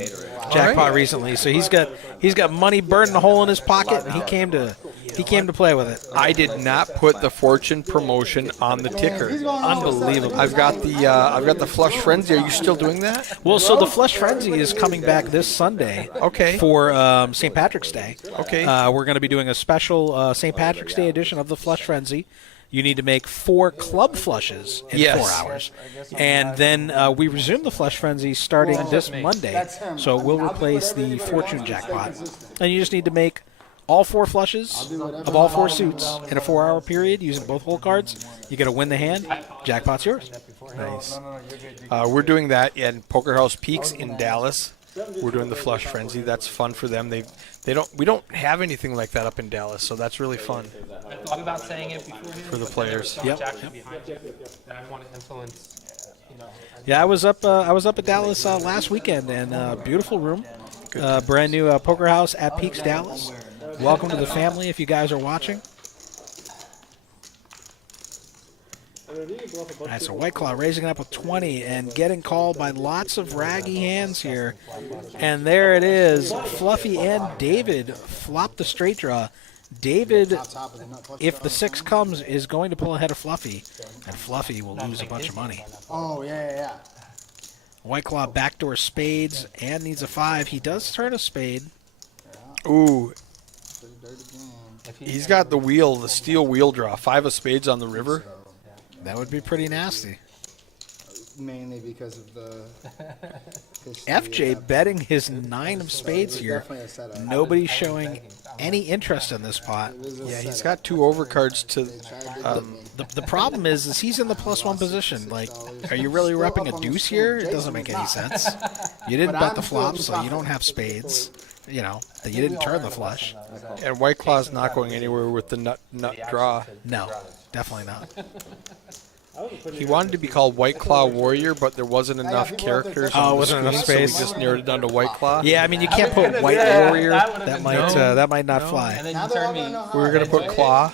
jackpot recently. So he's got money burning a hole in his pocket, and he came to play with it. I did not put the fortune promotion on the ticker. Unbelievable. I've got the flush frenzy. Are you still doing that? Well, so the Flush Frenzy is coming back this Sunday. Okay. For St. Patrick's Day. Okay. We're going to be doing a special St. Patrick's Day edition of the Flush Frenzy. You need to make 4 club flushes in 4 hours. And then we resume the Flush Frenzy starting this Monday. So it will replace the Fortune Jackpot. And you just need to make all 4 flushes of all 4 suits in a 4-hour period using both hole cards. You got to win the hand. Jackpot's yours. Nice. We're doing that in Poker House Peaks in Dallas. We're doing the Flush Frenzy. That's fun for them. We don't have anything like that up in Dallas, so that's really fun I thought about saying it before for the players. Yep. I want to influence. Yeah, I was up at Dallas last weekend, and beautiful room, brand new poker house at Peaks Dallas. Welcome to the family if you guys are watching. All right, so White Claw raising it up with 20 and getting called by lots of raggy hands here. And there it is. Fluffy and David flop the straight draw. David, if the 6 comes, is going to pull ahead of Fluffy, and Fluffy will lose a bunch of money. Oh, yeah. White Claw backdoor spades and needs a 5. He does turn a spade. Ooh. He's got the steel wheel draw. 5 of spades on the river. That would be pretty nasty. Mainly because of the... FJ betting his 9 of spades here. Nobody's showing any interest in this pot. Yeah, he's got 2 overcards to... The problem is he's in the +1 position. Like, are you really repping a deuce here? It doesn't make any sense. You didn't bet the flop, so you don't have spades. You didn't turn the flush. And White Claw's not going anywhere with the nut draw. No, definitely not. He wanted to be called White Claw Warrior, but there wasn't enough characters. Oh, on the wasn't enough screen, space. So we just narrowed it down to White Claw. Yeah, I mean you can't put White Warrior. That might not fly. And then Now you they're all turn me. gonna know how We were I gonna put play. Claw.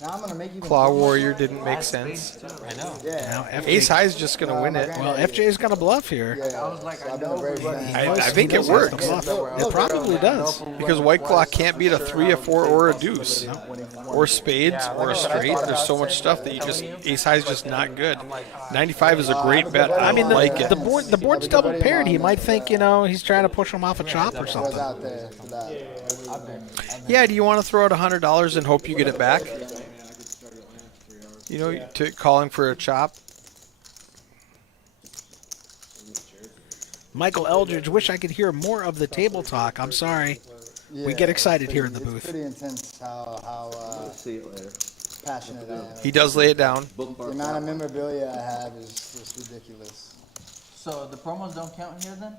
Now I'm gonna make you. Claw Warrior didn't make sense. I know. Yeah. Now Ace FJ, High's just gonna win it. well, FJ's gonna bluff here. Yeah. I was like, So I I've been a know, brave but fan. I think He it does have to works. bluff. It probably does. Because White Claw can't beat a 3, a 4, or a deuce. Or spades, or a straight. There's so much stuff that you just, Ace High's just not good. 95 is a great bet. I mean, like it. The board's double paired. He might think he's trying to push him off a chop or I was something. out there for that. Yeah, do you want to throw out $100 and hope you get it back? You know, to calling for a chop. Michael Eldridge, wish I could hear more of the table talk. I'm sorry. We Yeah, get excited it's here in the pretty- booth. It's pretty intense how See it later. passionate I am. He does lay it down. The amount of memorabilia I have is just ridiculous. So the promos don't count here then?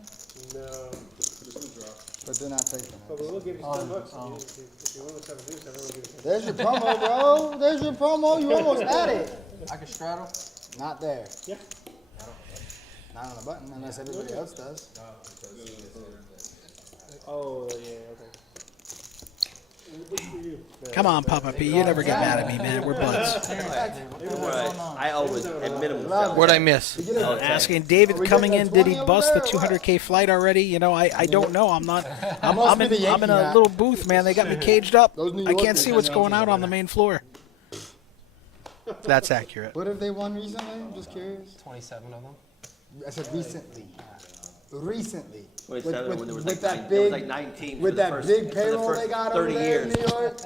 No. But they're not taking But it. we'll give you $10. oh. If you win the 7 deuce, everyone will give you $10. There's your promo, bro. There's your promo. You almost had it. I can straddle? Not there. Yeah. Not on the button unless everybody else does. Oh, yeah, okay. Which for you? Come on, Papa P. You never get mad at me, man. We're buds. I always, at minimum, What'd I miss? Asking David coming in, did he bust the 200K flight already? I don't know. I'm not. I'm in a little booth, man. They got me caged up. I can't see what's going out on the main floor. That's accurate. What have they won recently? I'm just curious. 27 of them. I said recently. Recently. 27 when there was like that 9 there was big, like 19 with for the that first- big for the payroll first they got 30 over there years. in New York,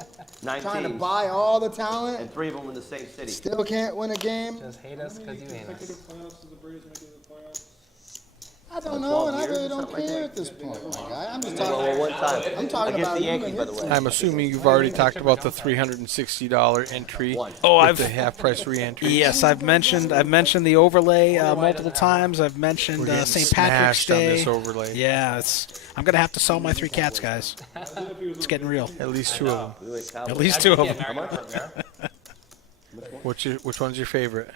9 trying to teams, buy all the talent, and 3 of them in the same city. still can't win a game. Just hate us because you hate us. Playoffs to the Braves making the playoffs. I don't know, and I 12 really years or don't something like care that. at this point, my guy. I'm just Well, talking. one time. I'm talking Against about the you Yankees, and by your the way. team. I'm assuming you've already talked about the $360 entry Oh, with the half price re-entry. Yes, I've mentioned the overlay multiple times. I've mentioned We're getting St. Patrick's smashed on Day. this overlay. Yeah, I'm gonna have to sell my 3 cats, guys. It's getting real. At least 2 of them. We went Cowboys. At least 2 of them. How much? Which one's your favorite?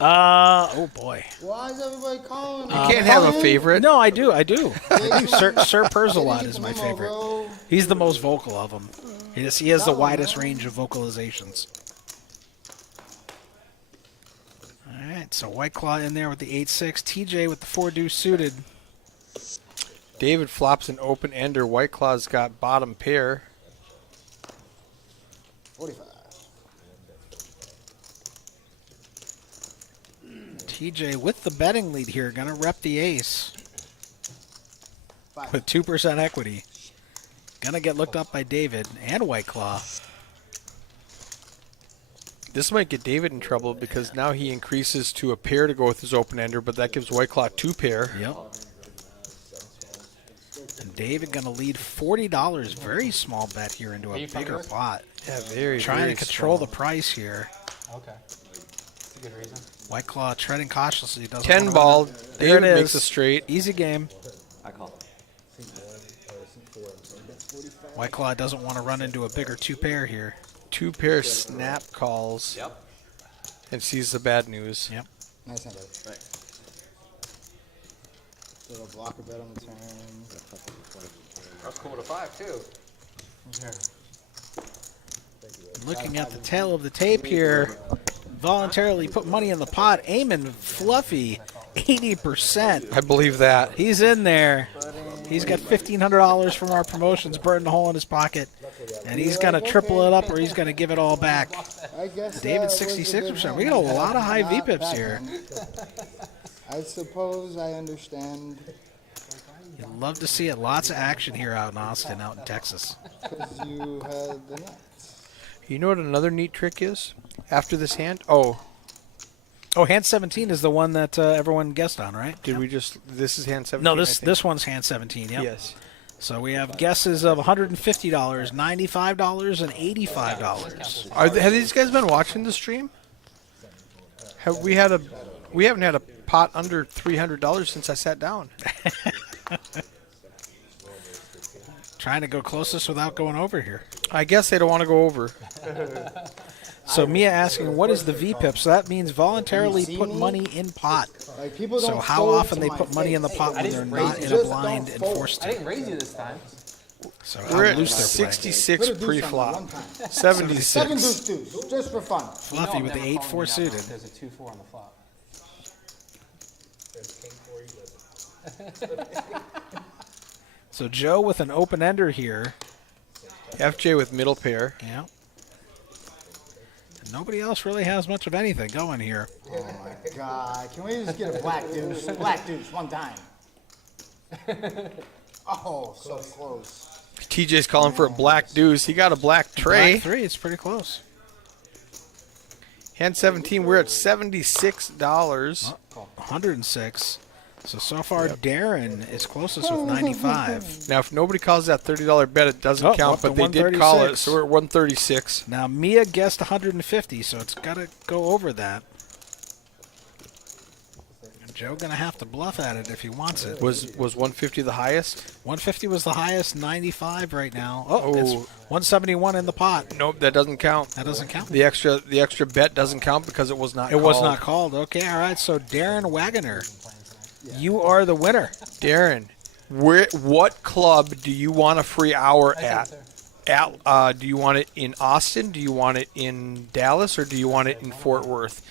Oh boy. Why is everybody calling? You can't have a favorite. No, I do. Sir Perzelot is my favorite. Bro. He's the most vocal of them. He has the widest range of vocalizations. All right, so White Claw in there with the 8-6. TJ with the 4 deuce suited. David flops an open ender. White Claw's got bottom pair. 45. TJ with the betting lead here, gonna rep the ace with 2% equity. Gonna get looked up by David and White Claw. This might get David in trouble because now he increases to a pair to go with his open ender, but that gives White Claw 2 pair. Yep. And David gonna lead $40. Very small bet here into a bigger pot. Yeah, very, Trying very to control small. the price here. Okay. That's a good reason. White Claw treading cautiously. Doesn't 10 wanna ball. run it. David There it makes is. a straight. Easy game. I call. White Claw doesn't want to run into a bigger 2 pair here. 2 pair snap calls. Yep. And sees the bad news. Yep. Nice hand, buddy. Right. Little blocker bet on the turn. That's cool to 5 too. Looking at the tail of the tape here, voluntarily put money in the pot. Eamon Fluffy, 80%. I believe that. He's in there. He's got $1,500 from our promotions burning a hole in his pocket. And he's going to triple it up or he's going to give it all back. I guess David, that was a 66%. good We got a hand. lot of high Not VPIPs here. backhand. I suppose I understand You'd love to see it. Lots of action here out in Austin, out in Texas. because you had the nuts. You know what another neat trick is? After this hand? Oh, hand 17 is the one that everyone guessed on, right? did we just... This is hand 17? No, I think. this one's hand 17, yep. Yes. So we have guesses of $150, $95, and $85. Have these guys been watching the stream? We haven't had a pot under $300 since I sat down. Trying to go closest without going over here. I guess they don't want to go over. So Mia asking, what is the VPIP? So that means voluntarily see put me? money in pot. Like, people So don't how fold often to they my put money in the face. pot I when they're didn't not raise in you. a Just blind don't and fold. forced I to. didn't raise you this time. So We're how at loose they're playing. 66 Put a deuce on me pre-flop. one time. 76. Seven deuce deuce, just for fun. Fluffy with the 8-4 suited. There's a 2-4 on the flop. So Joe with an open ender here. FJ with middle pair. Yeah. And nobody else really has much of anything going here. Oh my God, can we just get a black deuce? Black deuce, one time. Oh, so close. TJ's calling for a black deuce. He got a black tray. Black 3, it's pretty close. Hand 17, we're at $76. 106. So far, Darren is closest with 95. Now, if nobody calls that $30 bet, it doesn't Oh, count, up to but they did call it, 136. so we're at 136. Now, Mia guessed 150, so it's got to go over that. And Joe going to have to bluff at it if he wants it. Was 150 the highest? 150 was the highest, 95 right now. Oh, it's Oh. 171 in the pot. Nope, that doesn't count. That doesn't count. The extra bet doesn't count because it was not It called. was not called. Okay, all right. So Darren Wagoner, you are the winner. Darren, what club do you want a free hour at? Do you want it in Austin? Do you want it in Dallas? Or do you want it in Fort Worth?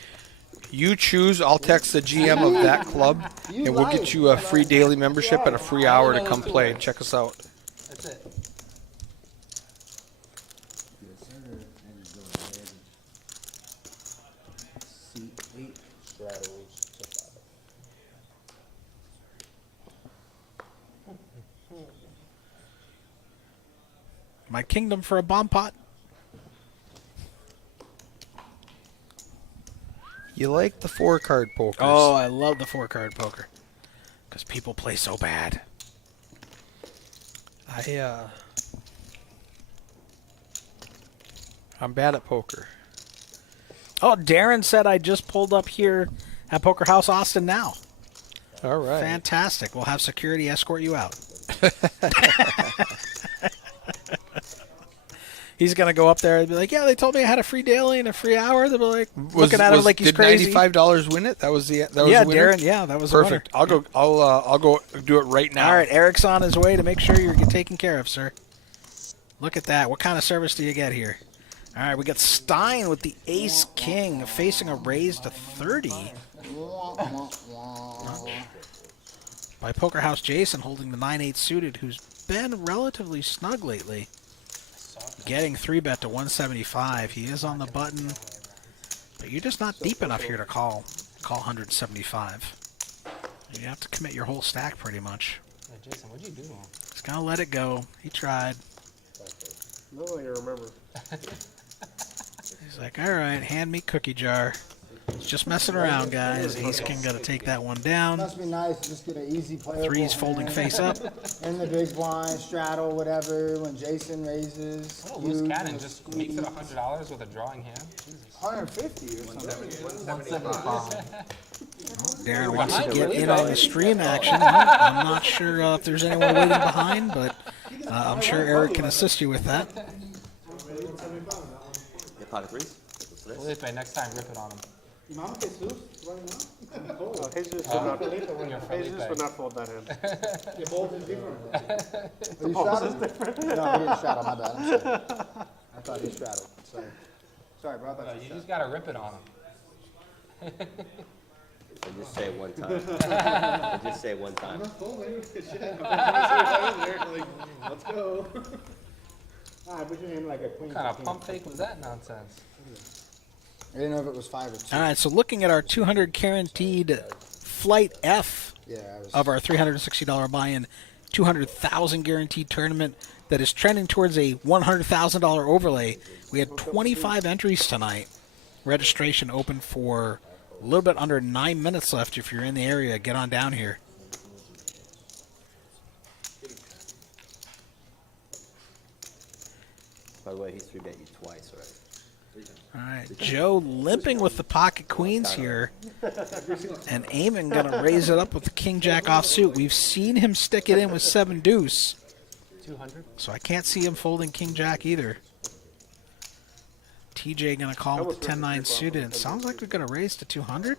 You choose. I'll text the GM of that club, and we'll get you a free daily membership and a free hour to come play and check us out. That's it. C8 straddles to 5. My kingdom for a bomb pot. You like the 4-card pokers? Oh, I love the 4-card poker because people play so bad. I'm bad at poker. Oh, Darren said I just pulled up here at Poker House Austin now. All right. Fantastic. We'll have security escort you out. He's going to go up there and be like, yeah, they told me I had a free daily and a free hour. They'll be like, looking at him like he's did crazy. $95 win it? That was the Yeah, winner? Darren, yeah, that was Perfect. the winner. I'll go do it right now. All right, Eric's on his way to make sure you're taken care of, sir. Look at that. What kind of service do you get here? All right, we got Stein with the ace-king facing a raise to 30. By Poker House Jason holding the 9-8 suited, who's been relatively snug lately. Getting 3-bet to 175. He is on the button, but you're just not deep enough here to call 175. You have to commit your whole stack pretty much. Hey, Jason, what'd you do to him? He's going to let it go. He tried. No, I remember. He's like, all right, hand me cookie jar. He's just messing around, guys. Ace King got to take that one down. Must be nice to just get an easy player. Three's folding face up. In the big blind, straddle, whatever. When Jason raises, What a loose cannon just makes it $100 with a drawing hand. Jesus. 150 or something. 175. Darren wants to get in on the stream action. I'm not sure if there's anyone waiting behind, but I'm sure Eric can assist you with that. Yeah, pocket threes. Felipe, next time, rip it on him. Mom, Jesus right now? Oh, Jesus You're Jesus would not fold that hand. Your bolt is different. Are you straddled? No, he didn't straddle. My bad. I'm sorry. I thought he straddled. Sorry, bro. I thought You just gotta rip it on him. And just say it one time. And just say it one time. I'm not folding. Shit. Let's go. I put your hand like a queen. What kind of pump fake was that nonsense? I didn't know if it was 5 or 2. All right, so looking at our 200 guaranteed flight F of our $360 buy-in, 200,000 guaranteed tournament that is trending towards a $100,000 overlay. We had 25 entries tonight. Registration open for a little bit under 9 minutes left. If you're in the area, get on down here. By the way, he's 3-bet you twice already. All right, Joe limping with the pocket queens here, and Eamon going to raise it up with the king-jack offsuit. We've seen him stick it in with 7 deuce, 200. so I can't see him folding king-jack either. TJ gonna call with the 10-9 suited, and sounds like we're gonna raise to 200.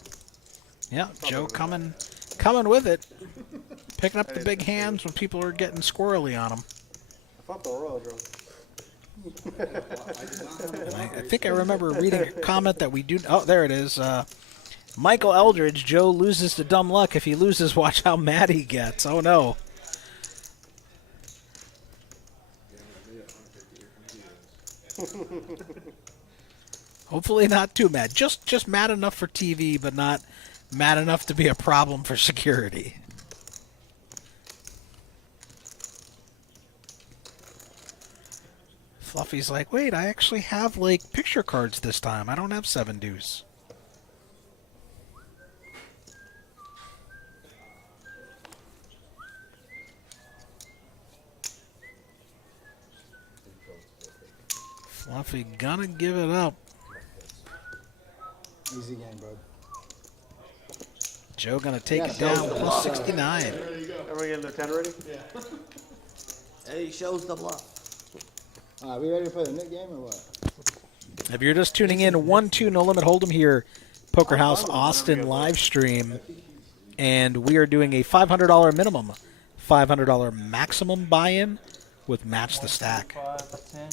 Yeah, Joe coming with it, picking up the big hands when people are getting squirrely on him. I thought the royal draw. I think I remember reading a comment that we do. Oh, there it is. Michael Eldridge. Joe loses to dumb luck. If he loses, watch how mad he gets. Oh no. Hopefully not too mad. Just mad enough for TV, but not mad enough to be a problem for security. Fluffy's like, wait, I actually have, like, picture cards this time. I don't have 7 deuce. Fluffy gonna give it up. Easy game, bro. Joe gonna take it down, plus 69. Everybody getting their 10 ready? Yeah. Hey, shows the bluff. Are we ready to play the Nick game or what? If you're just tuning in, 1-2 No Limit Hold'em here, Poker House Austin live stream, and we are doing a $500 minimum, $500 maximum buy-in with Match the Stack. 5, 10.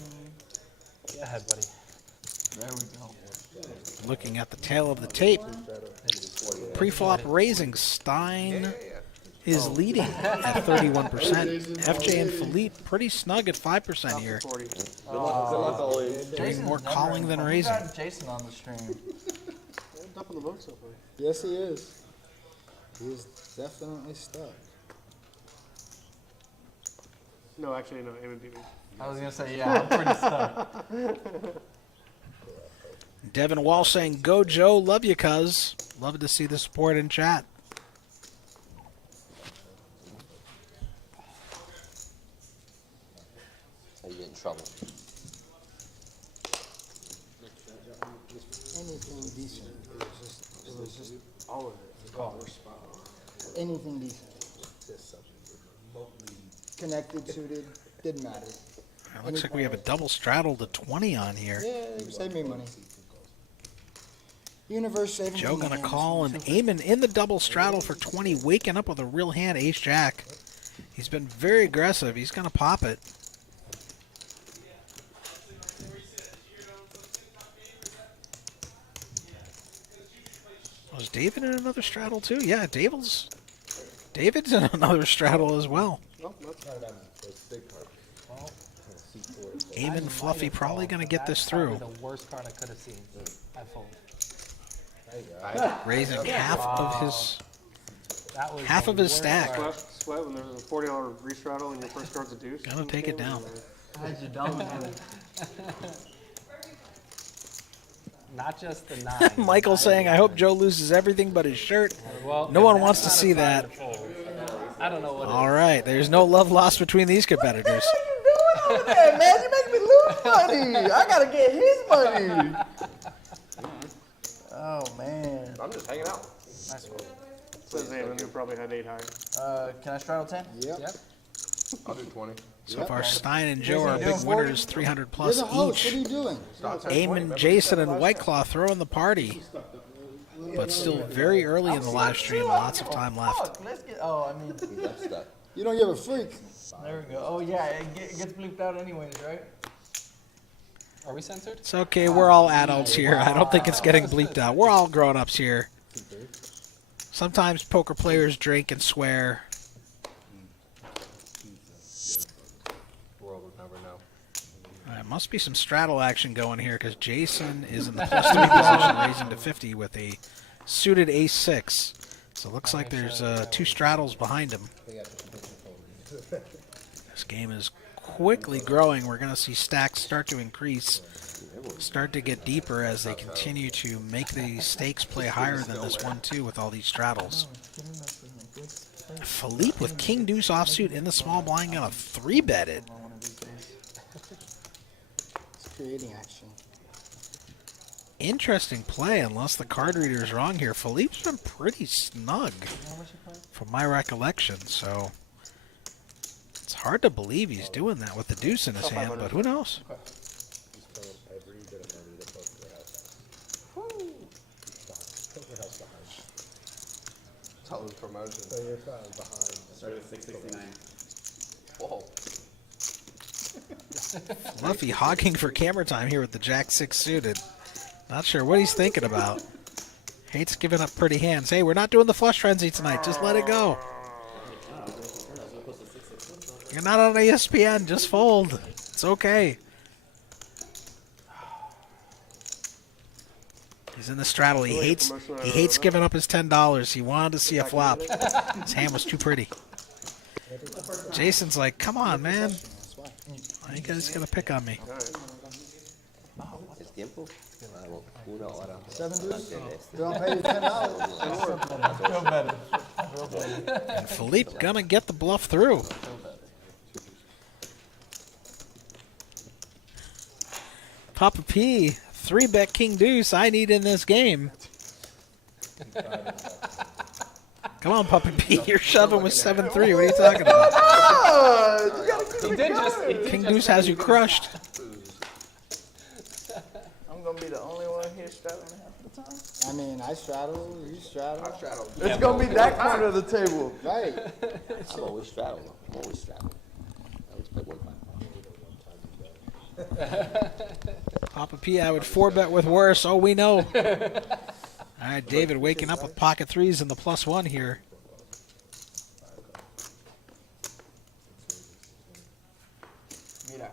Go ahead, buddy. There we go. Looking at the tail of the tape, pre-flop raising, Stein is leading at 31%. FJ and Philippe pretty snug at 5% here. Good luck always. Doing more calling than raising. Got Jason on the stream. Up on the boat so far. Yes, he is. He's definitely stuck. No, actually, no. Eamon beat me. I was gonna say, yeah, I'm pretty stuck. Devin Wall saying, go Joe, love you cuz. Love to see the support in chat. You get in trouble. Anything decent. It was just all of it. Anything decent. Connected, suited, didn't matter. It looks like we have a double straddle to 20 on here. Yeah, save me money. Universe saving Joe me gonna money. call and Eamon in the double straddle for 20, waking up with a real hand, ace-jack. He's been very aggressive. He's gonna pop it. Was David in another straddle too? Yeah, David's in another straddle as well. Eamon Fluffy probably going to get this through. That's the worst card I could have seen. I fold. Raising half of his That was half the of his worst stack. card. Sweat when there's a $40 restraddle and your first card's a deuce. Gonna take it down. How'd you done with Not just the 9. Michael saying, I hope Joe loses everything but his shirt. Well, No one that's wants to not a see sign that. to fold. I don't know what it All right, there's no love lost between these competitors. over there, man? You make me lose money. I gotta get his money. Oh man. I'm just hanging out. Nice one. Says Eamon, who probably had 8 high. Can I straddle 10? Yep. I'll do 20. So far, Stein and Joe are Jason, big doing winners, 300 You're plus the host. each. What are you doing? Eamon, Jason, and White Claw throwing the party, but still very early in the live stream. Lots of time left. Fuck, let's get. Oh, I mean, You don't give a freak. there we go. Oh yeah, it gets bleeped out anyways, right? Are we censored? It's okay, we're all adults here. I don't think it's getting bleeped out. We're all grown-ups here. Sometimes poker players drink and swear. World would never know. There must be some straddle action going here because Jason is in the plus 3 position, raising to 50 with a suited ace-6. So it looks like there's 2 straddles behind him. This game is quickly growing. We're going to see stacks start to increase, start to get deeper as they continue to make the stakes play higher than this 1-2 with all these straddles. Philippe with king deuce offsuit in the small blind gonna 3-bet it. It's creating action. Interesting play, unless the card reader is wrong here. Philippe's been pretty snug from my recollection, so it's hard to believe he's doing that with the deuce in his hand, but who knows? thought it was promotion. So you're behind. Started at 669. Whoa. Fluffy hogging for camera time here with the Jack 6 suited. Not sure what he's thinking about. Hates giving up pretty hands. Hey, we're not doing the flush frenzy tonight. Just let it go. You're not on ESPN. Just fold. It's okay. He's in the straddle. He hates giving up his $10. He wanted to see a flop. His hand was too pretty. Jason's like, come on, man. Why you guys gonna pick on me? ¿Es tiempo? Una hora. 7 deuce. Don't pay you $10. And Philippe gonna get the bluff through. Papa P, 3-bet King Deuce. I need in this game. Come on, Papa P, you're shoving with 7-3. What are you talking about? King Deuce has you crushed. I'm gonna be the only one here straddling half the time. I mean, I straddle, you straddle. I straddle. It's gonna be that corner of the table. Right. I'm always straddling. I'm always straddling. I always play 1-5. Papa P, I would 4-bet with worse. Oh, we know. All right, David waking up with pocket threes in the +1 here.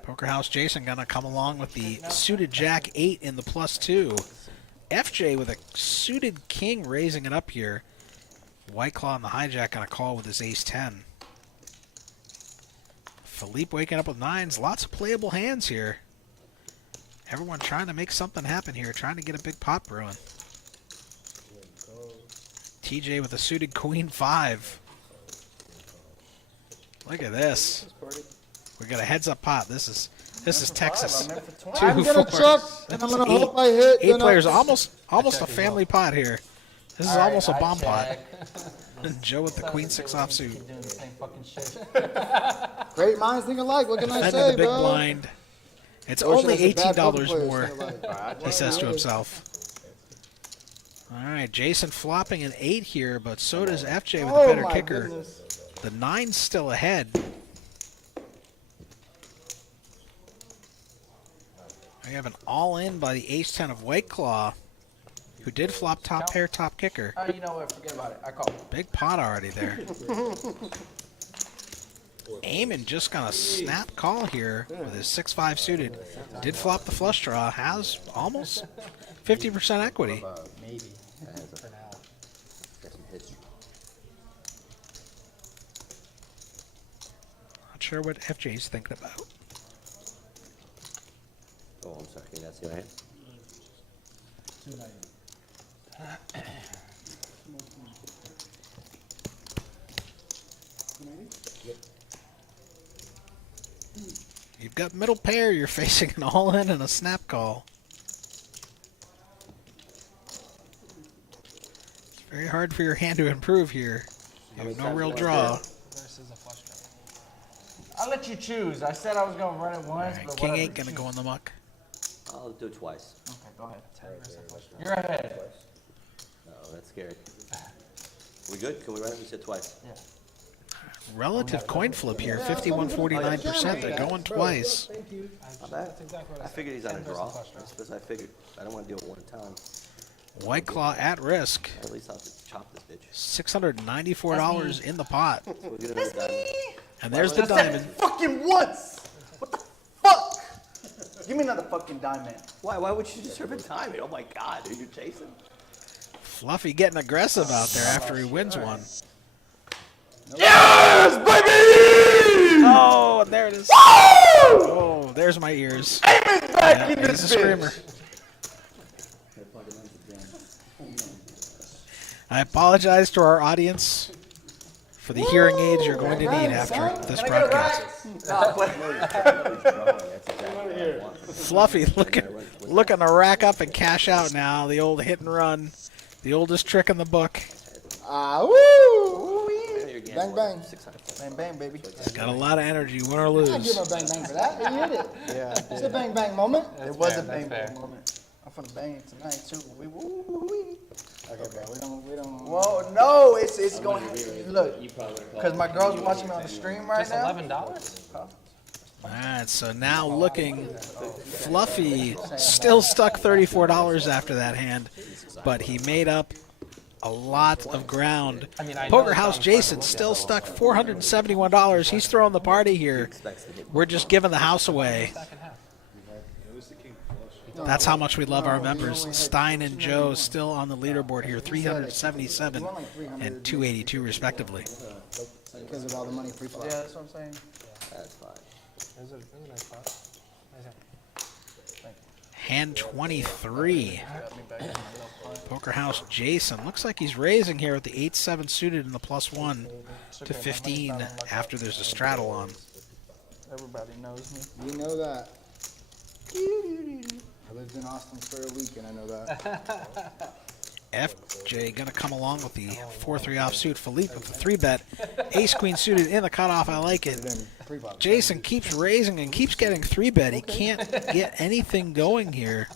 Poker House Jason gonna come along with the suited Jack 8 in the +2. FJ with a suited King raising it up here. White Claw and the hijack gonna call with his Ace-10. Philippe waking up with 9s. Lots of playable hands here. Everyone trying to make something happen here, trying to get a big pot brewing. TJ with a suited Queen 5. Look at this. We got a heads-up pot. This is Texas. I'm gonna check, and I'm gonna hope I hit. 8 players, almost a family pot here. This is almost a bomb pot. Joe with the Queen 6 offsuit. Great minds think alike. What can I Defending say, the big bro? blind. It's Or should only I say bad poker $18 players more, think alike? he says to himself. All right, Jason flopping an 8 here, but so does FJ with a better my kicker. goodness. The 9's still ahead. We have an all-in by the Ace-10 of White Claw, who did flop top pair, top kicker. Oh, you know what? Forget about it. I call. Big pot already there. Eamon just gonna snap call here with his 6-5 suited. Did flop the flush draw, has almost 50% equity. Maybe. For now. Got some history. Not sure what FJ's thinking about. Oh, I'm sorry. Can you not see my hand? You've got middle pair, you're facing an all-in and a snap call. It's very hard for your hand to improve here. You have no real draw. I'll let you choose. I said I was going to run it once. Alright, but King whatever. 8 gonna go in the muck. I'll do it twice. Okay, go ahead. You're ahead. No, that's scary. We good? Can we run it? We said twice. Yeah. Relative coin flip here, 51.49%. They're going twice. Not bad. I figured he's on a draw. That's because I figured I don't want to do it one time. White Claw at risk. At least I'll have to chop this bitch. $694 in the pot. So we'll get another diamond. And there's the diamond. Fucking once! What the fuck? Give me another fucking diamond. Why would you deserve a diamond? Oh my god, are you chasing? Fluffy getting aggressive out there after he wins one. Yes, baby! Oh, and there it is. Oh, there's my ears. Eamon's back in He's this a screamer. bitch. I apologize to our audience for the hearing aids you're going to need after this broadcast. Fluffy looking to rack up and cash out now. The old hit and run, the oldest trick in the book. Woo! Bang, bang. Bang, bang, baby. He's got a lot of energy, win or I give lose. him a bang bang for that. He hit it. Yeah, It's a bang bang moment. it was a bang, bang moment. I'm finna bang it tonight too. Okay, bro. We don't. Whoa, no, it's going. Look, because my girl's watching me on the stream right Just now. $11? All right, so now looking Fluffy, still stuck $34 after that hand, but he made up a lot of ground. I know Poker it's House on Jason first still look stuck $471. He's throwing the party here. We're just giving the house away. That's how much we love our members. Stein and Joe still on the leaderboard here, 377 and 282 respectively. Because of all the money free flop. Yeah, that's what I'm saying. That's fine. There's a nice spot. Hand 23. Poker House Jason. Looks like he's raising here with the 8-7 suited and the +1 to 15 after there's a straddle on. Everybody knows me. You know that. I lived in Austin for a week and I know that. FJ gonna come along with the 4-3 offsuit. Philippe with the 3-bet. Ace-queen suited in the cutoff. I like it. Jason keeps raising and keeps getting 3-bet. He can't get anything going here.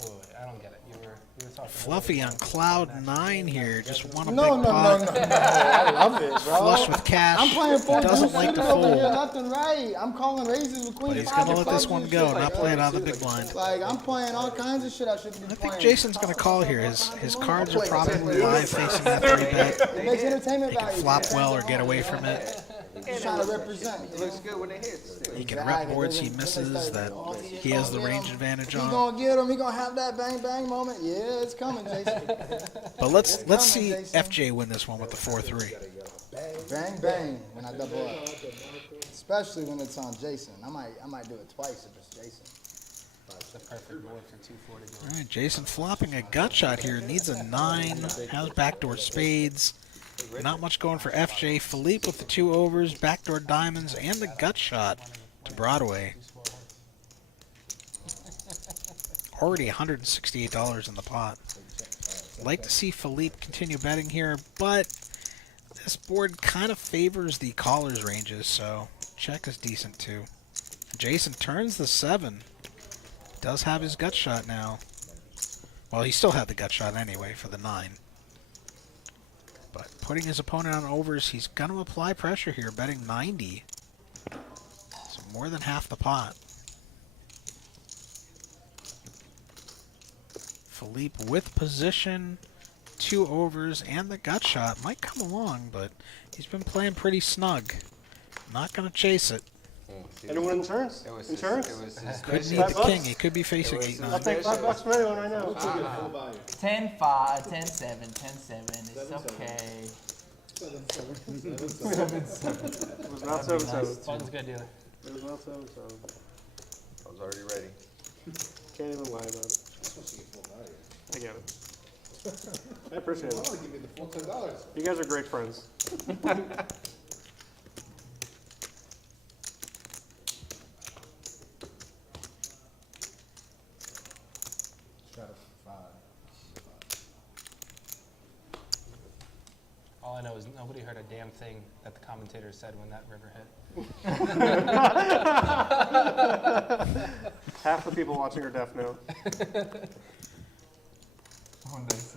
Oh, I don't get it. You were talking. Fluffy on cloud 9 here. Just won a big No, pot. I love it, bro. Flush with cash. I'm playing 4 Doesn't like to over here, fold. nothing right. I'm calling raises with queen But he's 5 gonna of let this clubs one and go, shit. not play it out of the big blind. Like, I'm playing all kinds of shit I shouldn't be I playing. think Jason's gonna call here. His cards are probably live facing that 3-bet. It makes entertainment He can value. flop well or get away from it. He's trying to represent. It looks good when it hits. He can rep boards he misses that he has the range advantage He on. gonna get him. He gonna have that bang bang moment. Yeah, it's coming, Jason. But let's see FJ win this one with the 4-3. Bang bang when I double up, especially when it's on Jason. I might do it twice if it's Jason. The perfect board for 240. All right, Jason flopping a gut shot here. Needs a 9. Has backdoor spades. Not much going for FJ. Philippe with the 2 overs, backdoor diamonds, and the gut shot to Broadway. Already $168 in the pot. Like to see Philippe continue betting here, but this board kind of favors the caller's ranges, so check is decent too. Jason turns the 7. Does have his gut shot now. Well, he still had the gut shot anyway for the 9. But putting his opponent on overs, he's going to apply pressure here, betting 90. So more than half the pot. Philippe with position, 2 overs, and the gut shot. Might come along, but he's been playing pretty snug. Not going to chase it. Anyone insurance? Insurance? Could need the king. He could be facing 8-9. I'll take $5 from anyone right now. 10-5, 10-7, 10-7. It's okay. It was not 7-7. Fun's good, dealer. It was not 7-7. I was already ready. Can't even lie about it. I get it. I appreciate it. Give me the full $10. You guys are great friends. All I know is nobody heard a damn thing that the commentator said when that river hit. Half the people watching are deaf now. Oh, nice.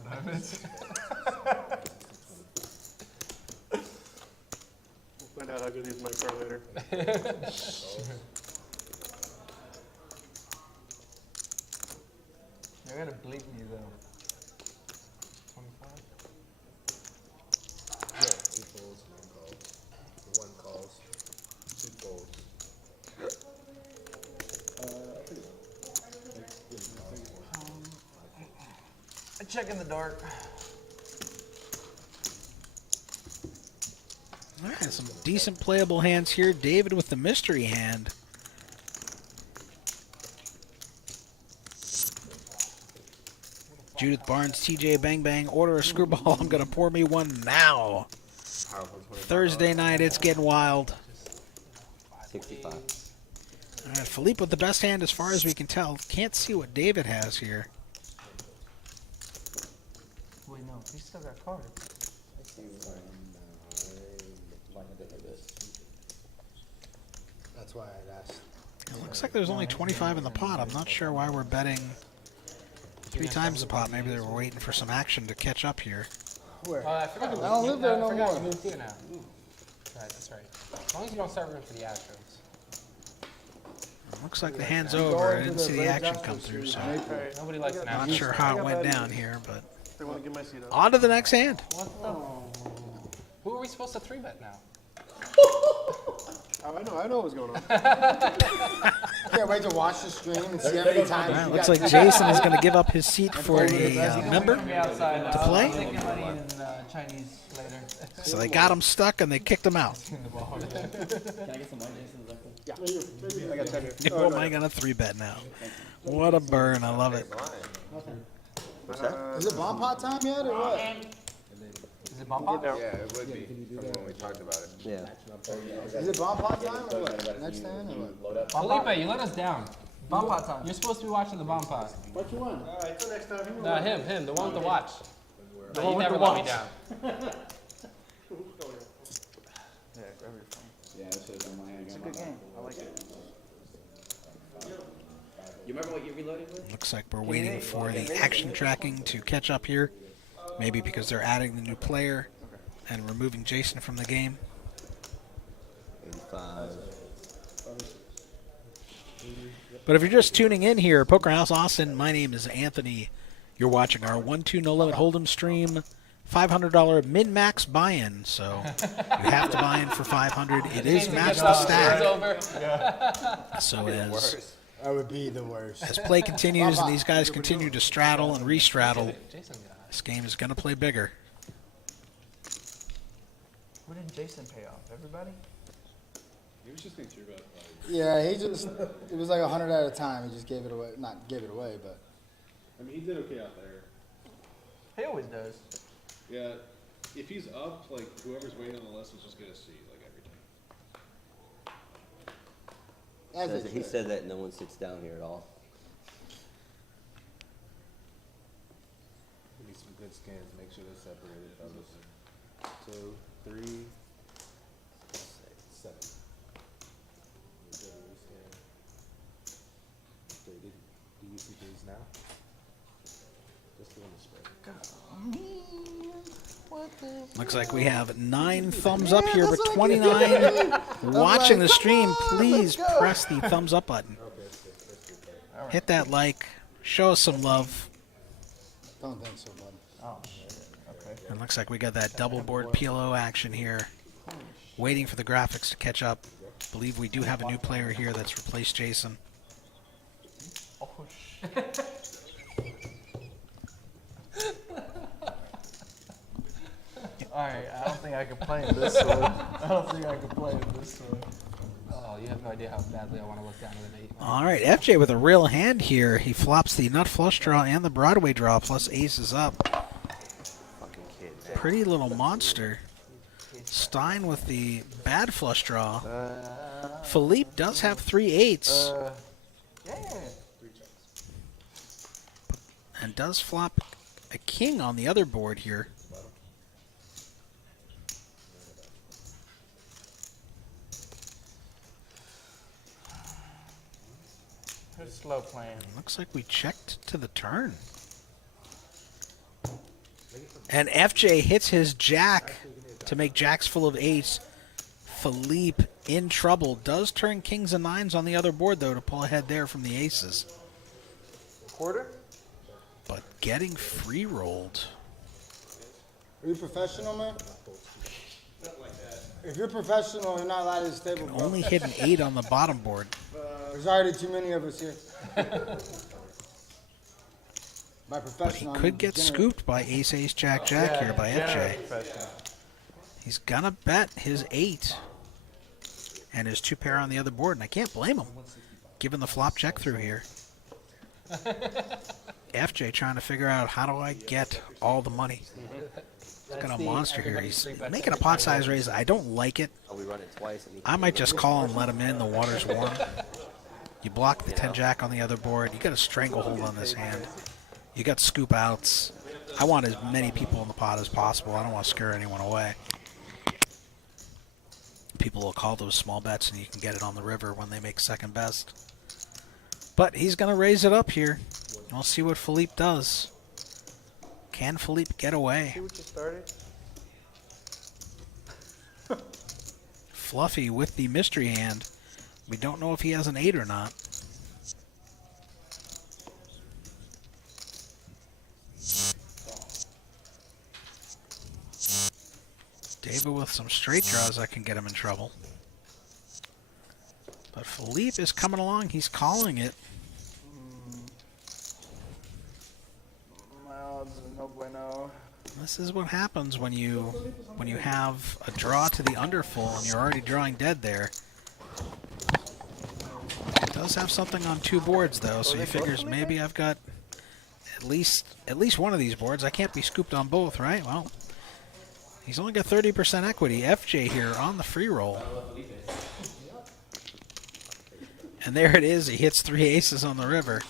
We'll find out how good these mics are later. You're gonna bleep me though. 25? Yeah, 8 folds, 9 calls. 1 calls, 2 folds. I check in the dark. All right, some decent playable hands here. David with the mystery hand. Judith Barnes, TJ Bang Bang, order a screwball. I'm going to pour me one now. Thursday night, it's getting wild. 65. All right, Philippe with the best hand as far as we can tell. Can't see what David has here. Wait, no, you still got cards. That's why I'd asked. It looks like there's only 25 in the pot. I'm not sure why we're betting 3 times the pot. Maybe they were waiting for some action to catch up here. Where? Oh, I forgot. I don't live there no I forgot more. you moved here now. Right, that's right. As long as you don't start rooting for the Astros. Looks like the hand's over. I didn't see the action come through, so Nobody likes an not Astros. sure how it went down here, but They want to get my seat up. on to the next hand. What the? Who are we supposed to 3-bet now? Oh, I know what's going on. Can't wait to watch the stream and see how many times Well, you looks got like Jason is going to give up his seat for a member Outside, to play. Taking money in Chinese later. So they got him stuck and they kicked him out. Can I get some wine, Jason? I got 10 here. Oh, am I going to 3-bet now? What a burn. I love it. What's that? Is it bomb pot time yet or what? Is it bomb pop? Yeah, it would be from when we talked about it. Yeah. Is it bomb pot time or what? Next hand or what? Felipe, you let us down. Bomb pot time. You're supposed to be watching the bomb pot. What you want? All right, till next time. No, him, the one with the watch. The No, one you with never the let me watch. down. Yeah, grab your phone. Yeah, this is on my hand. It's a good game. I like it. You remember what you reloaded with? Looks like we're waiting for the action tracking to catch up here. Maybe because they're adding the new player and removing Jason from the game. 85. But if you're just tuning in here, Poker House Austin, my name is Anthony. You're watching our 1-2 no limit hold'em stream. $500 min-max buy-in, so you have to buy in for $500. It is match the stack. So That would be the worst. as play continues and these guys continue to straddle and re-straddle, this game is going to play bigger. What did Jason pay off? Everybody? He was just being true about Yeah, he just, it was like 100 at a time. He just gave it away. Not gave it away, but. I mean, he did okay out there. He always does. Yeah, if he's up, like, whoever's waiting on the list is just going to see, like, every time. He said that no one sits down here at all. We need some good scans. Make sure they're separated, fellas. 2, 3, 7. Okay, do you see these now? Just doing the spread. Looks like we have 9 thumbs up here, but 29 watching the stream. Please press the thumbs up button. Hit that like. Show us some love. Don't think so, bud. Oh, okay. It looks like we got that double board PLO action here. Waiting for the graphics to catch up. Believe we do have a new player here that's replaced Jason. Oh, shit. Alright, I don't think I can play in this one. I don't think I can play in this one. Oh, you have no idea how badly I want to look down to an 8. All right, FJ with a real hand here. He flops the nut flush draw and the Broadway draw, plus aces up. Fucking kid, man. Pretty little monster. Stein with the bad flush draw. Philippe does have 3 8s Yeah. and does flop a king on the other board here. Who's slow playing? Looks like we checked to the turn. And FJ hits his jack to make jacks full of 8s. Philippe in trouble. Does turn kings and 9s on the other board, though, to pull ahead there from the aces. Quarter? But getting free rolled. Are you professional, man? If you're professional, you're not allowed to this table, bro. Only hit an 8 on the bottom board. There's already too many of us here. By But he professional, could get scooped by ace, ace, jack, jack here by FJ. He's gonna bet his 8 and his 2 pair on the other board, and I can't blame him, given the flop check through here. FJ trying to figure out, how do I get all the money? He's got a monster here. He's making a pot size raise. I don't like it. Oh, we run it twice. And I might just call and let him in. The water's warm. You block the 10 jack on the other board. You got a stranglehold on this hand. You got scoop outs. I want as many people in the pot as possible. I don't want to scare anyone away. people will call those small bets, and you can get it on the river when they make second best. But he's going to raise it up here. We'll see what Philippe does. Can Philippe get away? See what you started? Fluffy with the mystery hand. We don't know if he has an 8 or not. David with some straight draws that can get him in trouble. But Philippe is coming along. He's calling it. My odds are no bueno. This is what happens when you have a draw to the underfull and you're already drawing dead there. He does have something on 2 boards though, so he figures maybe I've got at least one of these boards. I can't be scooped on both, right? Well, he's only got 30% equity. FJ here on the free roll. And there it is. He hits 3 aces on the river.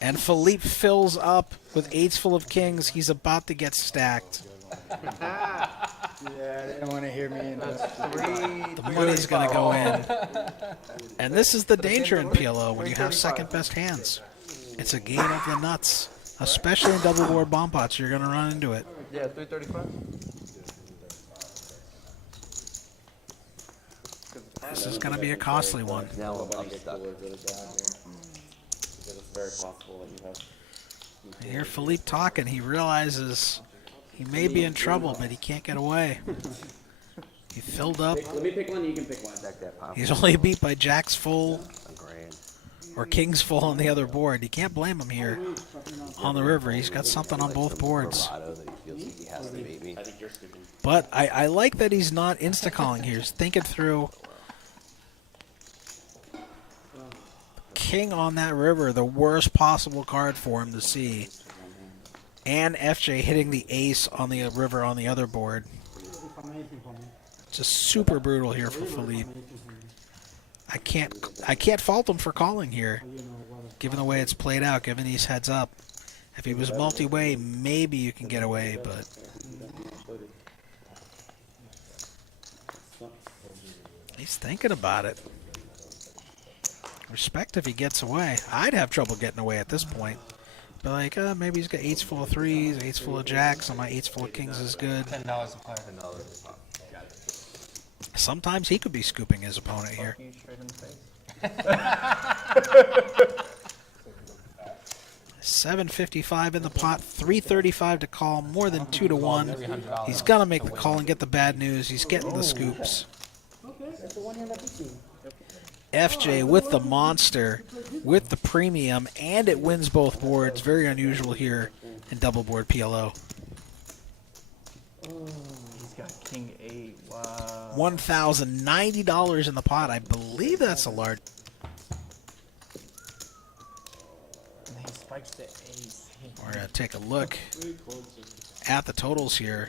And Philippe fills up with 8s full of kings. He's about to get stacked. Yeah, they don't want to hear me. The money's going to go in. And this is the danger in PLO when you have second best hands. It's a game of the nuts. Especially in double board bomb pots, you're going to run into it. Yeah, 335. This is going to be a costly one. Now I'm stuck. It's very possible that you have. You hear Philippe talking. He realizes he may be in trouble, but he can't get away. He filled up. Let me pick one, you can pick one. He's only beat by jacks full or kings full on the other board. You can't blame him here on the river. He's got something on both boards. But I like that he's not insta-calling here. He's thinking through. King on that river, the worst possible card for him to see. And FJ hitting the ace on the river on the other board. Just super brutal here for Philippe. I can't fault him for calling here, given the way it's played out, given these heads up. If he was multi-way, maybe you can get away, but he's thinking about it. Respect if he gets away. I'd have trouble getting away at this point. But like, maybe he's got 8s full of 3s, 8s full of jacks, and my 8s full of kings is good. $10 a player. Sometimes he could be scooping his opponent here. $7.55 in the pot, $3.35 to call, more than 2 to 1. He's gonna make the call and get the bad news. He's getting the scoops. FJ with the monster, with the premium, and it wins both boards. Very unusual here in double board PLO. He's got king 8. Wow. $1,090 in the pot. I believe that's a large. And he spikes the ace. We're going to take a look at the totals here.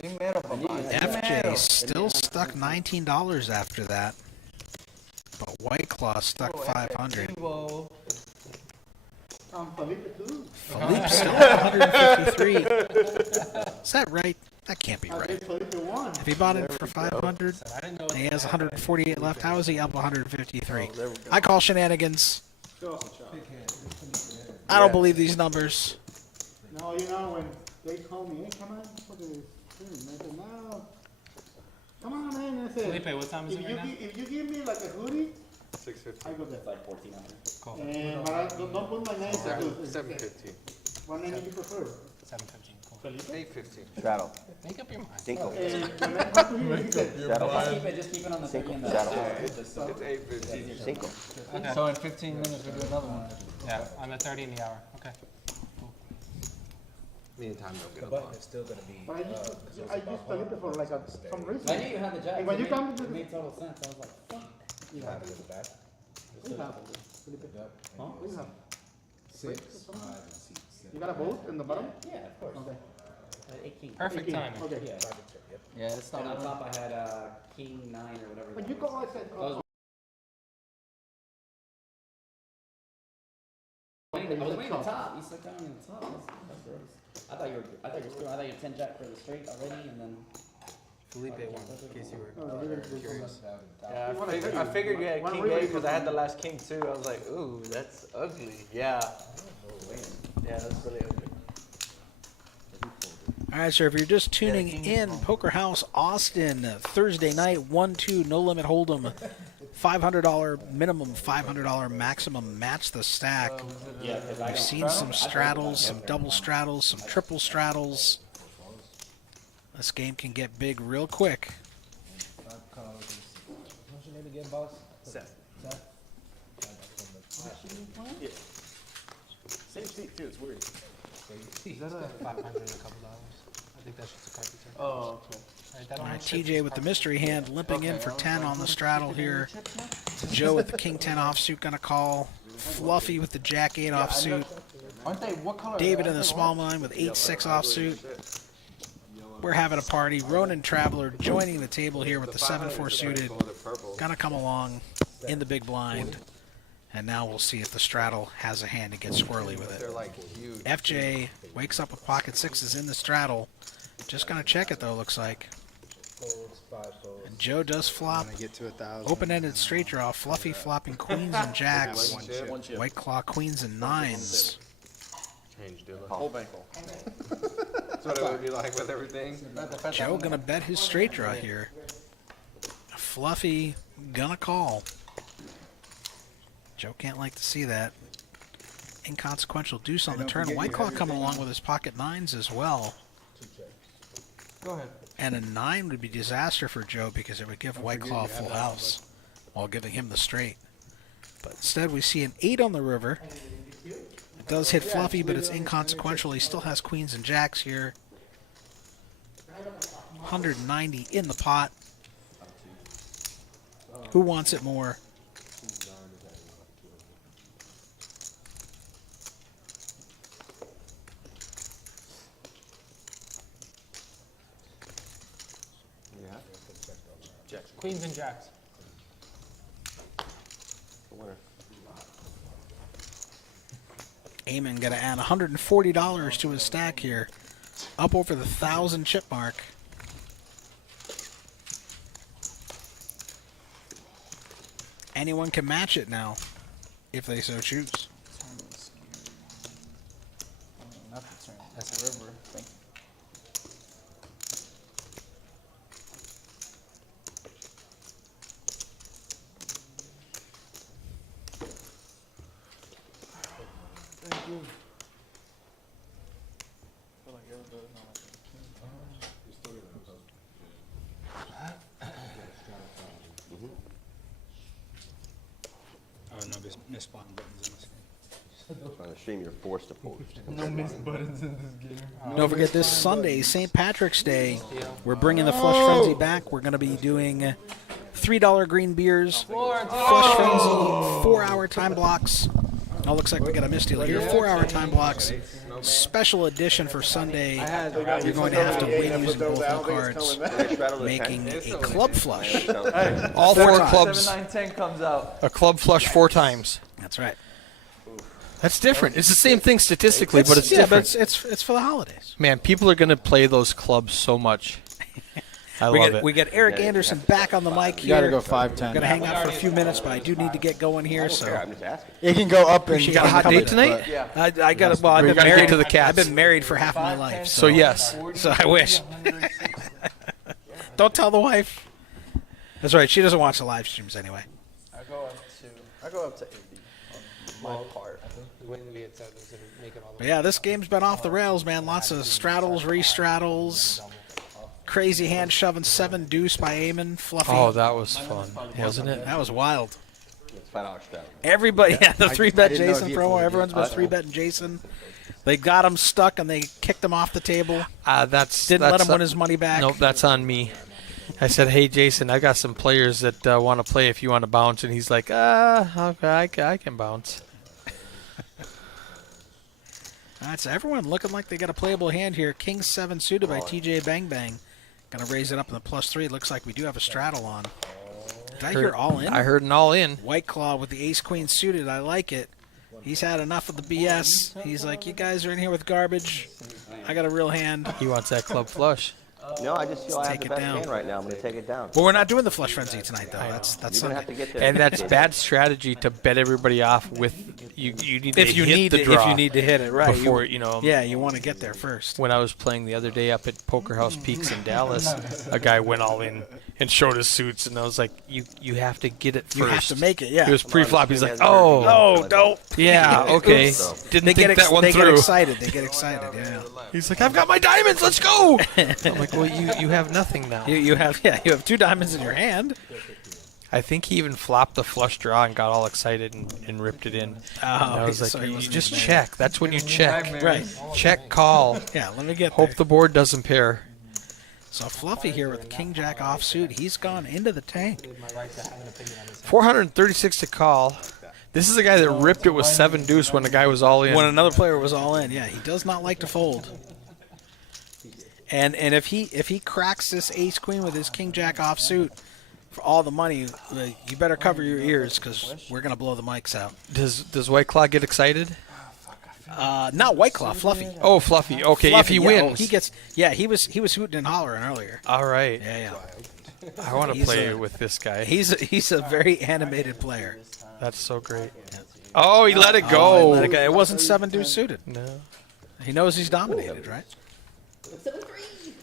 FJ still stuck $19 after that, but White Claw stuck $500. Philippe still at $153. Is that right? That can't be right. If he bought it for $500 and he has 148 left, how is he up 153? I call shenanigans. I don't believe these numbers. No, you know, when they call me, hey, come on for the stream. I said, no. Come on, man. I said, Felipe, what time is it right now? If you give me like a hoodie, 650. I go there. Like 1400. Cool. And, but don't put my name. 750. What name do you prefer? 7:15. Cool. 850. Shadow. Make up your mind. Cinco. And when I talk to him, he said, Shadow. Just keep it on the 30 and the It's 850. Cinco. Okay. So in 15 minutes we do another one. Yeah, on the 30 in the hour. Okay. Meantime, they'll get a But lot. it's still gonna be. but I used Felipe for like some reason. I knew you had the jack. And when you It come to it the, made total sense. I was like, fuck. you have, you have, Felipe. Huh? What do you have? 6, 5, and 6, 7. You got a boat in the bottom? Yeah, of course. Okay. 8 king. Perfect timing. Okay. Yeah. Yeah, it's And on not. top I had king 9 or whatever. When you call, I said, When waiting the top. You stuck down in the top. That's gross. I thought you were screwing. I thought you were 10 jack for the straight already, and then. Felipe won, in case you were curious. Yeah, I figured you had king eight because I had the last king too. I was like, ooh, that's ugly. Yeah. Yeah, that's really ugly. All right, sir, if you're just tuning in, Poker House Austin, Thursday night, 1-2, no limit hold'em, $500 minimum, $500 maximum, match the stack. We've seen some straddles, some double straddles, some triple straddles. This game can get big real quick. What's your name again, boss? Seth. Seth? Yeah. Same seat too, it's weird. Is that a 500 and a couple dollars? I think that's just a carpenter. Oh, okay. All right, TJ with the mystery hand, limping in for 10 on the straddle here. Joe with the king 10 offsuit gonna call. Fluffy with the jack 8 offsuit. Aren't they, what color? David in the small blind with 8-6 offsuit. We're having a party. Ronan Traveler joining the table here with the 7-4 suited. Gonna come along in the big blind. And now we'll see if the straddle has a hand to get squirrely with it. They're like huge. FJ wakes up with pocket sixes in the straddle. Just gonna check it though, looks like. And Joe does flop. Open-ended straight draw. Fluffy flopping queens and jacks. White claw queens and nines. Whole bankroll. That's what it would be like with everything. Joe gonna bet his straight draw here. Fluffy gonna call. Joe can't like to see that. Inconsequential deuce on the turn. White claw coming along with his pocket nines as well. Go ahead. And a 9 would be disaster for Joe because it would give White Claw a full house while giving him the straight. But instead we see an 8 on the river. It does hit Fluffy, but it's inconsequential. He still has queens and jacks here. 190 in the pot. Who wants it more? Queens and jacks. Eamon gonna add $140 to his stack here. Up over the 1,000 chip mark. Anyone can match it now, if they so choose. That's a river. Thank you. Miss button buttons in this game. On the stream, you're forced to post. No missed buttons in this game. Don't forget this Sunday, St. Patrick's Day, we're bringing the Flush Frenzy back. We're going to be doing $3 green beers, Flush Frenzy, 4-hour time blocks. Oh, looks like we got a misdeal here. 4-hour time blocks. Special edition for Sunday. You're going to have to win using both no cards, making a club flush. All four clubs. 7, 9, 10 comes out. A club flush 4 times. That's right. That's different. It's the same thing statistically, but it's different. But it's for the holidays. Man, people are going to play those clubs so much. I love it. We get Eric Anderson back on the mic here. You gotta go 5-10. I'm going to hang out for a few minutes, but I do need to get going here. So It can go up and. You got a hot date tonight? yeah, I got it. Well, I've been gotta married get to the cats. I've been married for half my life. So yes. So I wish. Don't tell the wife. That's right. She doesn't watch the live streams anyway. I go up to 80 on my part. I think When we had said this, make it all the But way. yeah, this game's been off the rails, man. Lots of straddles, re-straddles. Crazy hand shoving 7 deuce by Eamon. Fluffy. Oh, that was fun, wasn't it? That was wild. $5 strategy. Everybody, yeah, the I 3-bet didn't know Jason if he promo. had Everyone's been 3-betting Jason. They got him stuck and they kicked him off the table. Didn't let him win his money back. Nope, that's on me. I said, hey, Jason, I got some players that want to play if you want to bounce. And he's like, okay, I can bounce. All right, so everyone looking like they got a playable hand here. King 7 suited by TJ Bang Bang. Going to raise it up in the +3. Looks like we do have a straddle on. Did I hear all in? I heard an all in. White Claw with the ace queen suited. I like it. He's had enough of the BS. He's like, you guys are in here with garbage. I got a real hand. He wants that club flush. No, I just feel I have take the it best down. hand right now. I'm going to take it down. But we're not doing the flush frenzy tonight, though. That's You're going to Sunday. have to get there. And that's bad strategy to bet everybody off with you need to If you hit need the to, draw if you need to hit it right before you know. Yeah, you want to get there first. When I was playing the other day up at Poker House Peaks in Dallas, a guy went all in and showed his suits, and I was like, "You have to get it first. You have to make it. Yeah. It was pre-flop. He's like, "Oh, no, don't." yeah, okay." Didn't They think that one they through. get excited. They get excited. Yeah. He's like, "I've got my diamonds. Let's go." I'm like, "Well, you have nothing now." You have 2 diamonds in your hand. I think he even flopped the flush draw and got all excited and ripped it in. And I was like, so he you wasn't just even check. That's when you check. Right. Check, call. Yeah, let me get Hope there. the board doesn't pair. So Fluffy here with King Jack offsuit. He's gone into the tank. 436 to call. This is a guy that ripped it with 7 deuce when the guy was all in. When another player was all in, yeah, he does not like to fold. And if he cracks this ace queen with his King Jack offsuit for all the money, you better cover your ears because we're gonna blow the mics out. Does White Claw get excited? Not White Claw, Fluffy. Oh, Fluffy. Okay, Fluffy, if he yeah, wins, he gets. Yeah, he was hooting and hollering earlier. all right. Yeah. I want to He's play a- with this guy. He's a very animated player. That's so great. Oh, he let it Oh, go. he let it go. It wasn't 7 deuce suited. No. He knows he's dominated, right?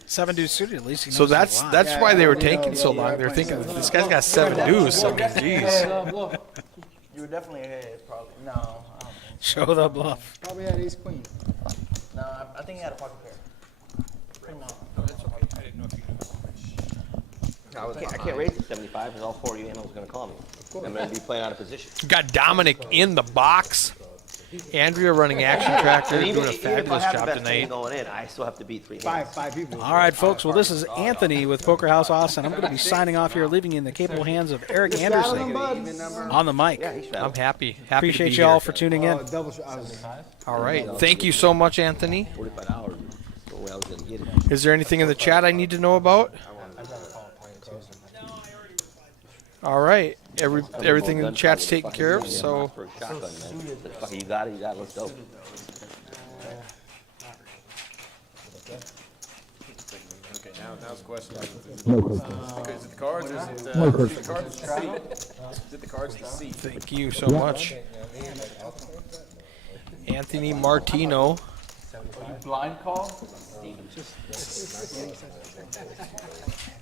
7 deuce suited. At least he knows. So he's that's alive. that's why they were taking so long. They're thinking this guy's got 7 deuce. I mean, jeez. You were definitely ahead, probably. No, I don't think. Show the bluff. Probably had ace queen. No, I think he had a pocket pair. Pretty much. I can't raise to 75 because all 4 of you animals are going to call me. I'm going to be playing out of position. Got Dominic in the box. Andrea running Action Tractor, And doing a if I fabulous have the job best hand tonight. going in, I still have to beat 3 hands. Five people. All right, folks. Well, this is Anthony with Poker House Austin. I'm going to be signing off here, leaving you in the capable hands of Eric Anderson on the mic. Yeah, I'm happy. Appreciate to be you all here. for tuning in. Double shot. I was All right. Thank you so much, Anthony. 45 hours. The way I was going to get it. Is there anything in the chat I need to know about? All right. Everything in the chat's taken care of, so For a shotgun, man. You got it. Let's go. Okay, now's the question. Is it the cards or is it the cards to see? Is it the cards to see? thank you so much. Anthony Martino. Blind call? What's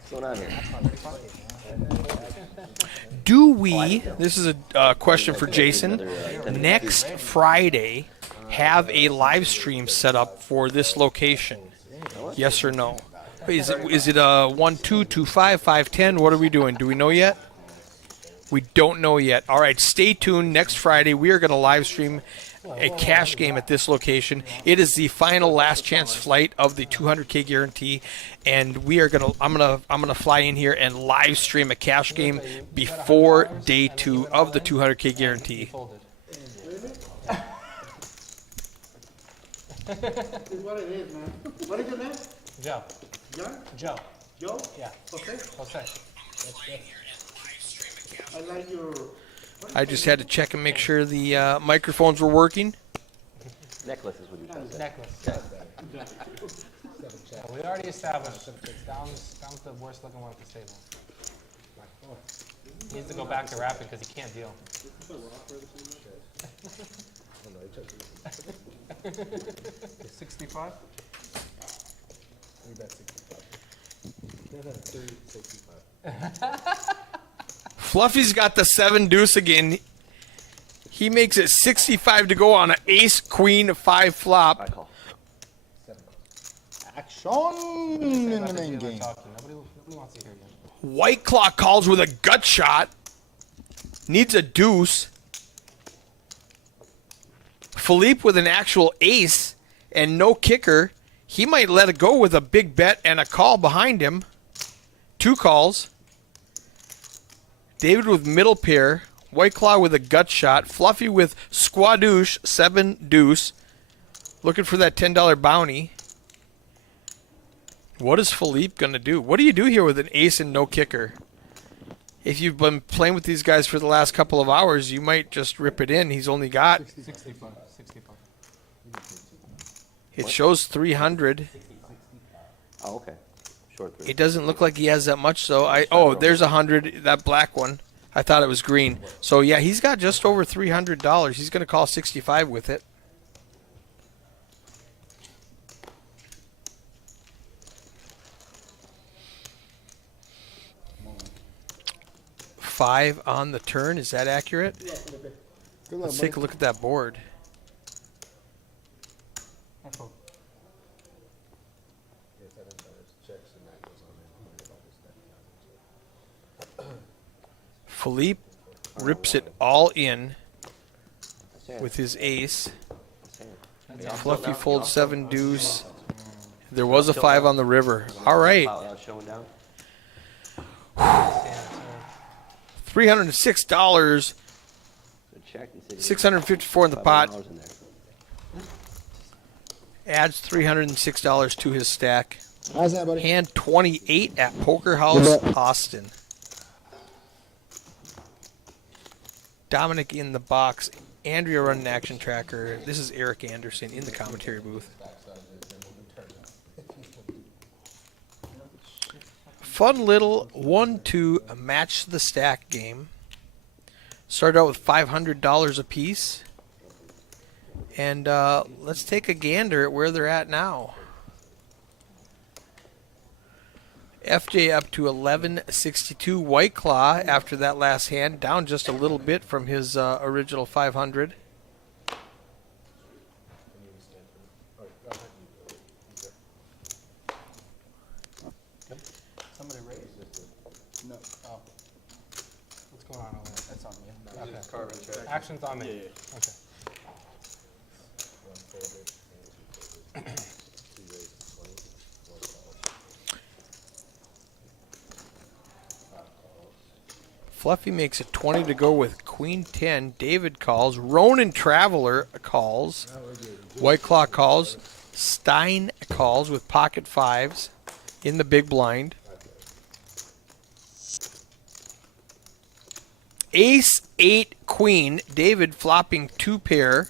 going on here? Do we, this is a question for Jason, next Friday have a live stream set up for this location? Yes or no? Is it a 1, 2, 2, 5, 5, 10? What are we doing? Do we know yet? We don't know yet. All right, stay tuned. Next Friday, we are going to live stream a cash game at this location. It is the final last chance flight of the 200K guarantee, and we are I'm gonna fly in here and live stream a cash game before day 2 of the 200K guarantee. What it is, man. What is your name? Joe. John? Joe. Joe? Yeah. Okay. Jose. I like your. I just had to check and make sure the microphones were working. Necklace is what you said. Necklace. We already established Dom's the worst looking one at the table. He needs to go back to rapping because he can't deal. 65? Fluffy's got the 7 deuce again. He makes it 65 to go on an ace queen 5 flop. Action in the main game. Nobody wants to hear you. White Claw calls with a gut shot. Needs a deuce. Philippe with an actual ace and no kicker. He might let it go with a big bet and a call behind him. 2 calls. David with middle pair. White Claw with a gut shot. Fluffy with squadouche, 7 deuce. Looking for that $10 bounty. What is Philippe going to do? What do you do here with an ace and no kicker? if you've been playing with these guys for the last couple of hours, you might just rip it in. He's only got. 65. It shows 300. Oh, okay. Short 3. It doesn't look like he has that much, though. Oh, there's 100. That black one. I thought it was green. So yeah, he's got just over $300. He's going to call 65 with it. Five on the turn. Is that accurate? Let's take a look at that board. Philippe rips it all in with his ace. Fluffy folds 7 deuce. There was a 5 on the river. All right. $306. 654 in the pot. Adds $306 to his stack. How's that, buddy? Hand 28 at Poker House Austin. Dominic in the box. Andrea running action tracker. This is Eric Anderson in the commentary booth. Fun little 1-2 match the stack game. Started out with $500 a piece. And let's take a gander at where they're at now. FJ up to 1162. White Claw after that last hand, down just a little bit from his original 500. Somebody raised it. No. Oh. What's going on over there? That's on me. Okay. Action's on me. Yeah. Okay. Fluffy makes it 20 to go with Queen 10. David calls. Ronin Traveler calls. White Claw calls. Stein calls with pocket 5s in the big blind. Ace 8 Queen. David flopping 2 pair.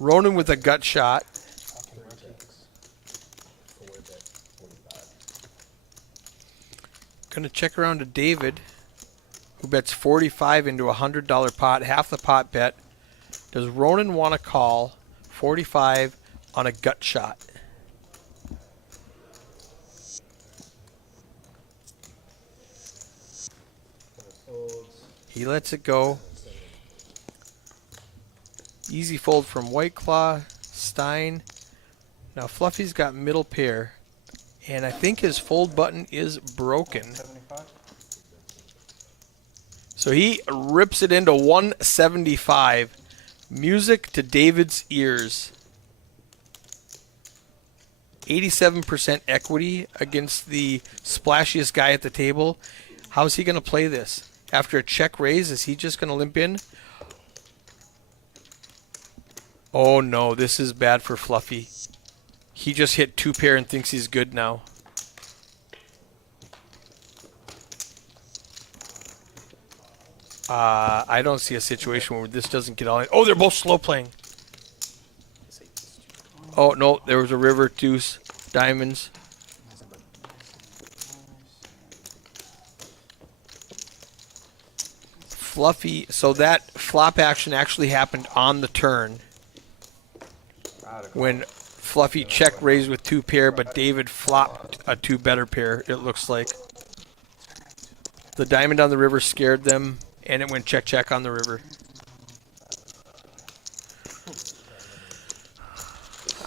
Ronin with a gut shot. Going to check around to David, who bets 45 into a $100 pot, half the pot bet. Does Ronin want to call 45 on a gut shot? He lets it go. Easy fold from White Claw, Stein. Now Fluffy's got middle pair. And I think his fold button is broken. So he rips it into 175. Music to David's ears. 87% equity against the splashiest guy at the table. How's he going to play this? After a check raise, is he just going to limp in? Oh no, this is bad for Fluffy. He just hit 2 pair and thinks he's good now. I don't see a situation where this doesn't get all in. Oh, they're both slow playing. Oh, no, there was a river, deuce, diamonds. Fluffy, so that flop action actually happened on the turn. When Fluffy check raised with 2 pair, but David flopped a 2 better pair, it looks like. The diamond on the river scared them, and it went check on the river.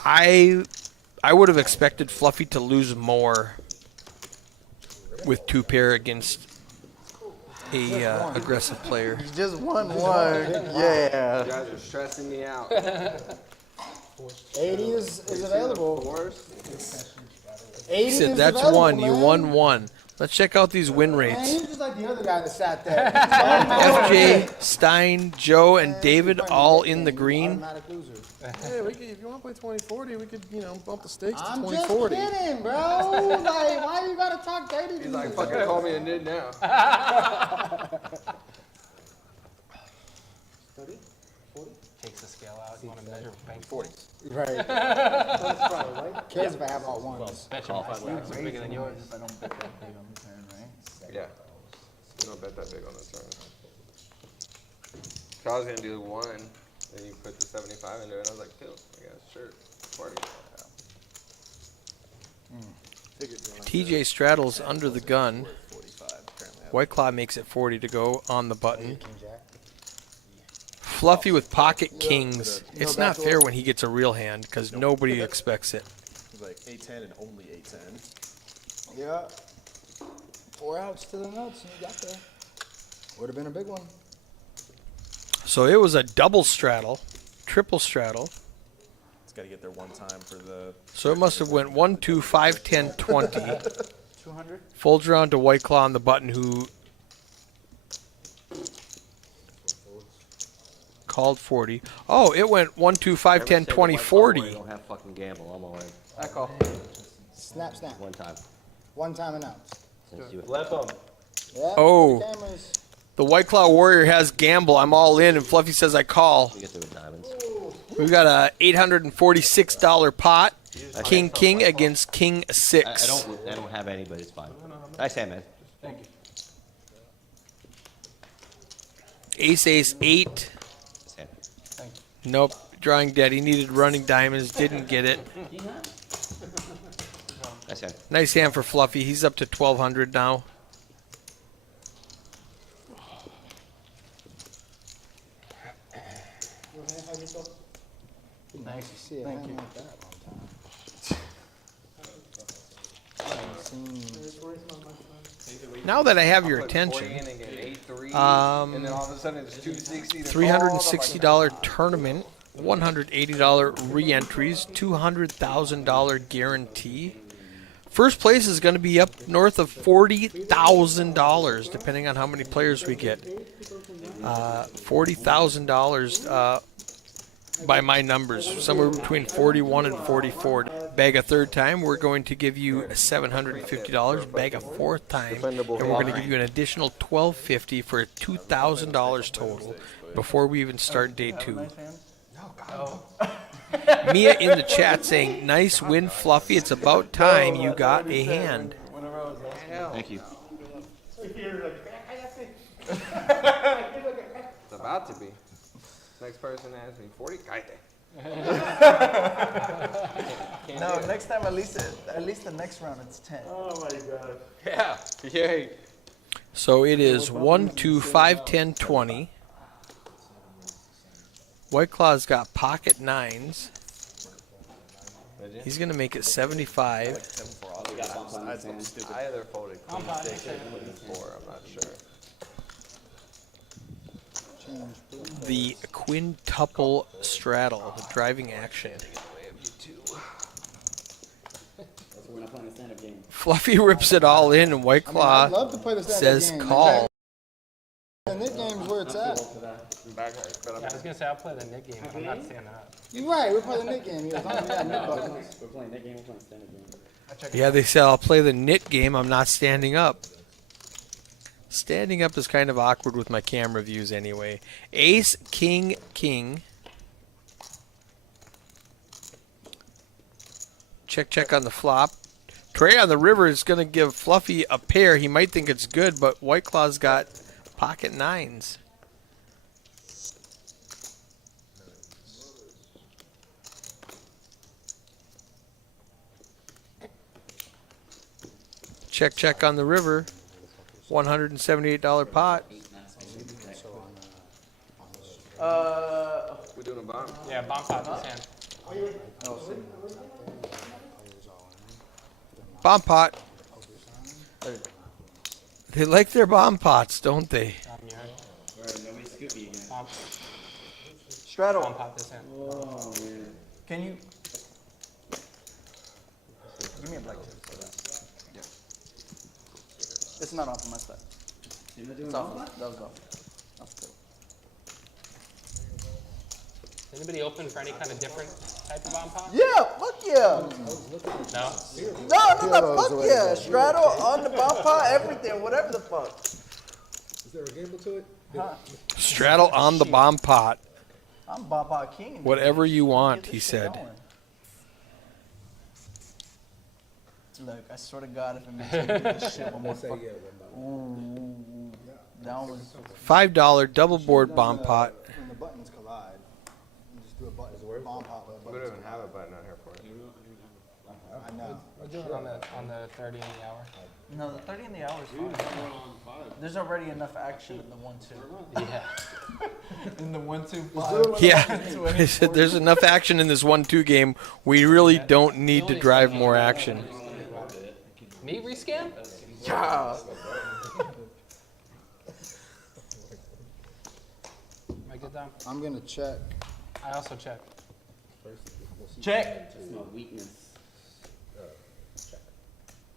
I would have expected Fluffy to lose more with 2 pair against a aggressive player. You just won one. Yeah. You guys are stressing me out. 80 is available. 80 He said, is that's available, one. You man. won one. Let's check out these win Man, rates. he's just like the other guy that sat there. FJ, Stein, Joe, and David all in the green. Automatic loser. Hey, we could, if you want to play 2040, we could, bump the stakes to I'm 2040. just kidding, bro. Like, why you gotta to talk dirty to He's me. like, fucking call me a nid now. 30? 40? Takes the scale out. You want to measure bank 40. Right. That's probably right. Cares if I have all ones. Bet you my stacks are bigger than yours. If I don't bet that big on the turn, right? Yeah. You don't bet that big on the turn. So I was gonna do 1, and you put the 75 into it. I was like, cool, I guess, sure, 40. TJ straddles under the gun. White Claw makes it 40 to go on the button. Fluffy with pocket kings. It's not fair when he gets a real hand because nobody expects it. It's like 8-10 and only 8-10. Yeah. 4 outs to the nuts, and you got there. Would have been a big one. So it was a double straddle, triple straddle. It's got to get there one time for the. So it must have went 1, 2, 5, 10, 20. 200? Folds around to White Claw on the button who called 40. Oh, it went 1, 2, 5, 10, 20, 40. I don't have fucking gamble. I'm all right. I call. Snap, snap. One time. One time and out. Since you Left him. Yeah. Oh. The cameras. The White Claw Warrior has gamble. I'm all in, and Fluffy says I call. get through with diamonds. We've got a $846 pot. King King against King 6. I don't have any, but it's fine. Nice hand, man. Thank you. Ace Ace 8. Nice hand. Nope. Drawing dead. He needed running diamonds. Didn't get it. Nice hand. Nice hand for Fluffy. He's up to 1,200 now. Nice to see it. Thank you. Like that Now that I have your I put 40 attention, in and get 8-3, and then all of a sudden it's 260 to $360 tournament, $180 re-entries, $200,000 guarantee. First place is going to be up north of $40,000, depending on how many players we get. $40,000 by my numbers, somewhere between 41 and 44. Bag a third time, we're going to give you $750. Bag a fourth time, and we're going to give you an additional $1,250 for $2,000 total before we even start day 2. Mia in the chat saying, nice win, Fluffy. It's about time you got a hand. Thank you. It's about to be. Next person asks me 40. No, next time at least the next round it's 10. Oh my god. Yeah. Yay. So it is 1, 2, 5, 10, 20. White Claw's got pocket 9s. He's going to make it 75. I either folded queen 6 or queen 4. I'm not sure. The quintuple straddle, the driving action. Fluffy rips it all in, and White Claw I'd love to play the says game. call. The Nick game's where it's at. I was going to say, I'll play the Nick game. I'm not standing up. You're right, we're playing the Nick game. As long as we got Nick buttons. We're playing that game, we're playing standard game. Yeah, they say I'll play the knit game. I'm not standing up. Standing up is kind of awkward with my camera views anyway. Ace, King, King. Check on the flop. Trey on the river is going to give Fluffy a pair. He might think it's good, but White Claw's got pocket 9s. Check on the river. $178 pot. We're doing a bomb. Yeah, bomb pot this hand. Bomb pot. They like their bomb pots, don't they? Straddle. Bomb pot this hand. Can you give me a black tip for that? Yeah. It's not off on my side. It's off. That was off. Anybody open for any kind of different type of bomb pot? Yeah, fuck yeah. No? No, fuck yeah. Straddle on the bomb pot, everything, whatever the fuck. Is there a gable to it? Straddle on the bomb pot. I'm bomb pot king. Whatever you want, Get he this shit said. going. Look, I swear to God, if it makes me do this shit one more fuck. Ooh, that one was. $5 double board bomb pot. When the buttons collide, you just do a button, bomb pop with a We button. don't even have a button on here for it. I know. We'll do it on the 30 in the hour. No, the 30 in the hour is fine. There's already enough action in the 1-2. Yeah. In the 1-2-5. Yeah, he said there's enough action in this 1-2 game. We really don't need to drive more action. Me rescan? Yeah. Am I good down? I'm gonna check. I also check. Check. It's my weakness.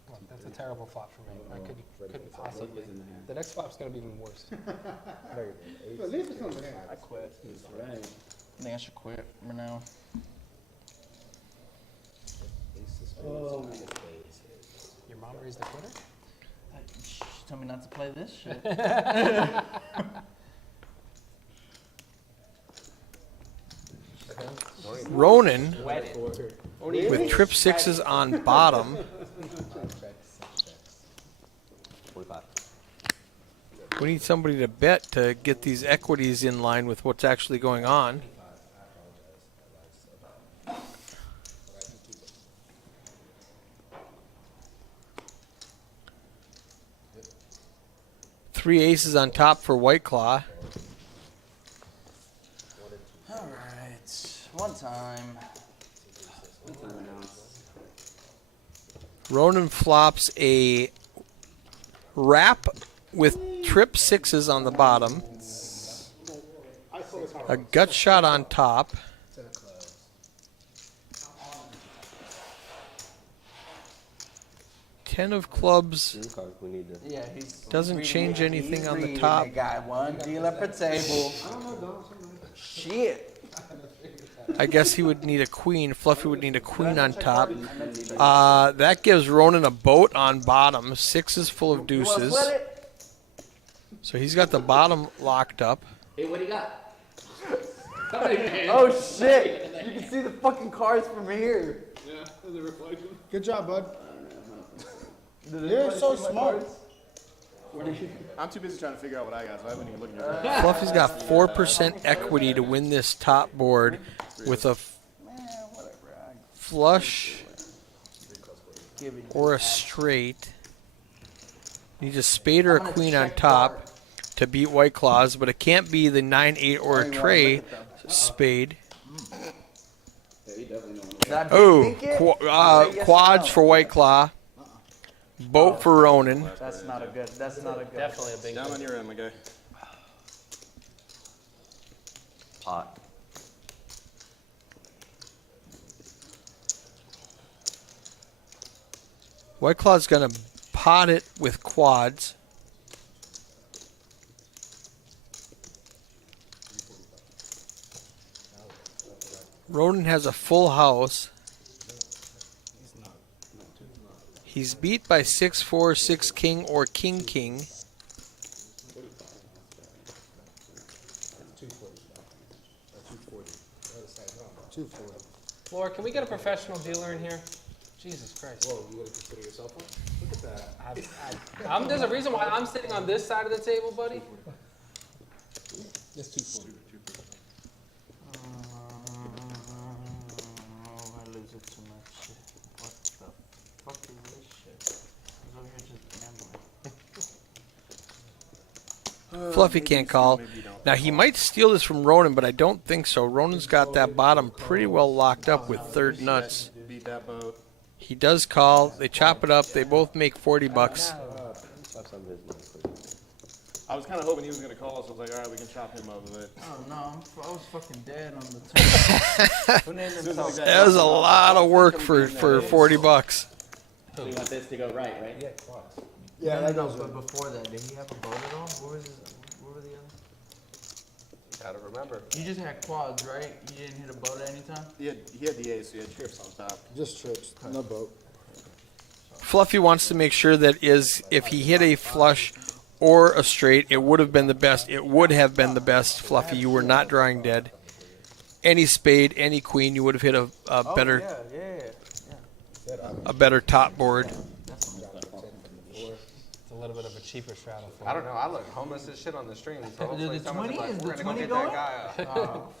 Look, that's a terrible flop for me. I couldn't possibly. The next flop's gonna be even worse. I quit. That's right. I think I should quit for now. Your mom raised a quitter? She told me not to play this shit. Ronan with trip sixes on bottom. 45. We need somebody to bet to get these equities in line with what's actually going on. Three aces on top for White Claw. All right, one time. Ronan flops a wrap with trip sixes on the bottom. A gut shot on top. Ten of clubs We need to. Yeah, he's doesn't change anything on the reading top. it. Got one dealer per table. Shit. I guess he would need a queen. Fluffy would need a queen on top. That gives Ronan a boat on bottom. Sixes full of deuces. So he's got the bottom locked up. Hey, what do you got? Oh shit! You can see the fucking cards from here. Yeah, the reflection. Good job, bud. You're so smart. I'm too busy trying to figure out what I got, so I haven't even looked at it. Fluffy's got 4% equity to win this top board with a flush or a straight. Needs a spade or a queen on top to beat White Claws, but it can't be the 9-8 or a tray spade. Oh, quads for White Claw. Boat for Ronan. That's not a good. That's not a good. Definitely a big Down on your end, my guy. Pot. White Claw's going to pot it with quads. Ronan has a full house. He's beat by 6-4, 6-king, or king-king. Laura, can we get a professional dealer in here? Jesus Christ. Whoa, you gotta consider yourself one? Look at that. There's a reason why I'm sitting on this side of the table, buddy. That's 240. I lose it too much. What the fuck is this shit? I was over here just gambling. Fluffy can't call. Now, he might steal this from Ronan, but I don't think so. Ronan's got that bottom pretty well locked up with third nuts. Beat that boat. He does call. They chop it up. They both make 40 bucks. I was kind of hoping he was going to call us. I was like, all right, we can chop him up with it. Oh no, I was fucking dead on the turn. Who named As soon as himself? the guy- That was a lot of work for 40 bucks. So you want this to go right, right? Yeah, quads. Yeah, that goes But with. before that, did he have a boat at all? What were the other? Gotta remember. You just had quads, right? You didn't hit a boat at any time? He had the ace, so he had trips on top. Just trips, no boat. Fluffy wants to make sure that if he hit a flush or a straight, it would have been the best. It would have been the best, Fluffy. You were not drawing dead. Any spade, any queen, you would have hit a better a better top board. It's a little bit of a cheaper straddle. I don't know. I look homeless as shit on the stream. So hopefully the someone's 20? like, Is we're the gonna go 20 get going? that guy up.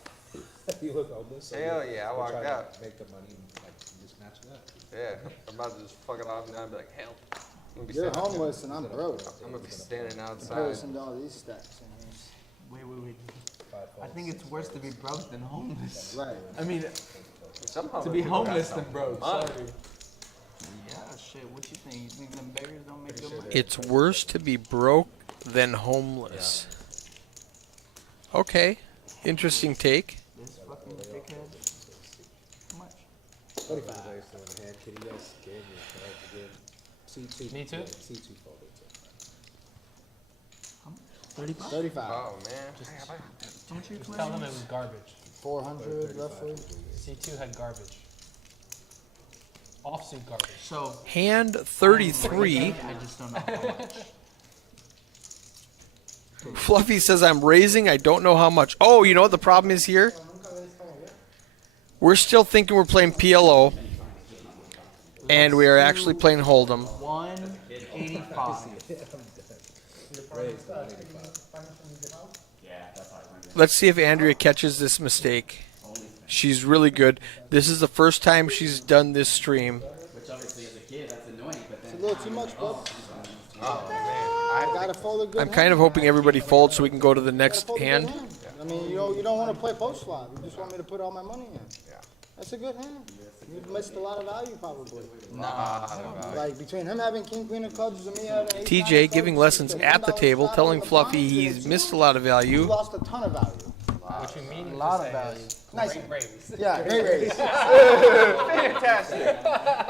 You look homeless. So Hell you- yeah, I you walked try to out. Make the money like just match it up. Yeah, I'm about to just fuck it off now and be like, help. I'm gonna be You're standing- homeless and I'm broke. I'm gonna be standing In outside. comparison to all these stacks. Wait. I think it's worse to be broke than homeless. Right. I mean, Somehow to be people got homeless some than broke. money. Sorry. Yeah, shit. What you think? You think them beggars don't make good money? It's worse to be broke than homeless. Okay, interesting take. This fucking dickhead. How much? 35. Hand kitty, yes, give me a card to give. C2. Me too? C2 folded. 35? 35. Oh man. How much you Just tell them it was garbage. 400 roughly. C2 had garbage. Offsuit garbage. So, Hand 33. I just don't know how much. Fluffy says, I'm raising, I don't know how much. Oh, you know what the problem is here? We're still thinking we're playing PLO, and we are actually playing Hold'em. 185. Let's see if Andrea catches this mistake. She's really good. This is the first time she's done this stream. Which obviously as a kid, that's annoying, but It's a little too much, bro. oh man. I gotta fold a good I'm kind of hoping everybody folds so we can go to the next Fold a good hand. I mean, you don't want to play post flop. You just want me to put all my money in. Yeah. That's a good hand. You've missed a lot of value probably. Nah. Like between him having king queen of clubs and me having ace nine of TJ clubs, giving lessons it's a at the $1 table, shot telling on the Fluffy blind. he's missed a lot of You value. lost a ton of value. What you mean A to lot of say value. is Nice. great raise. Yeah, great raise. Fantastic.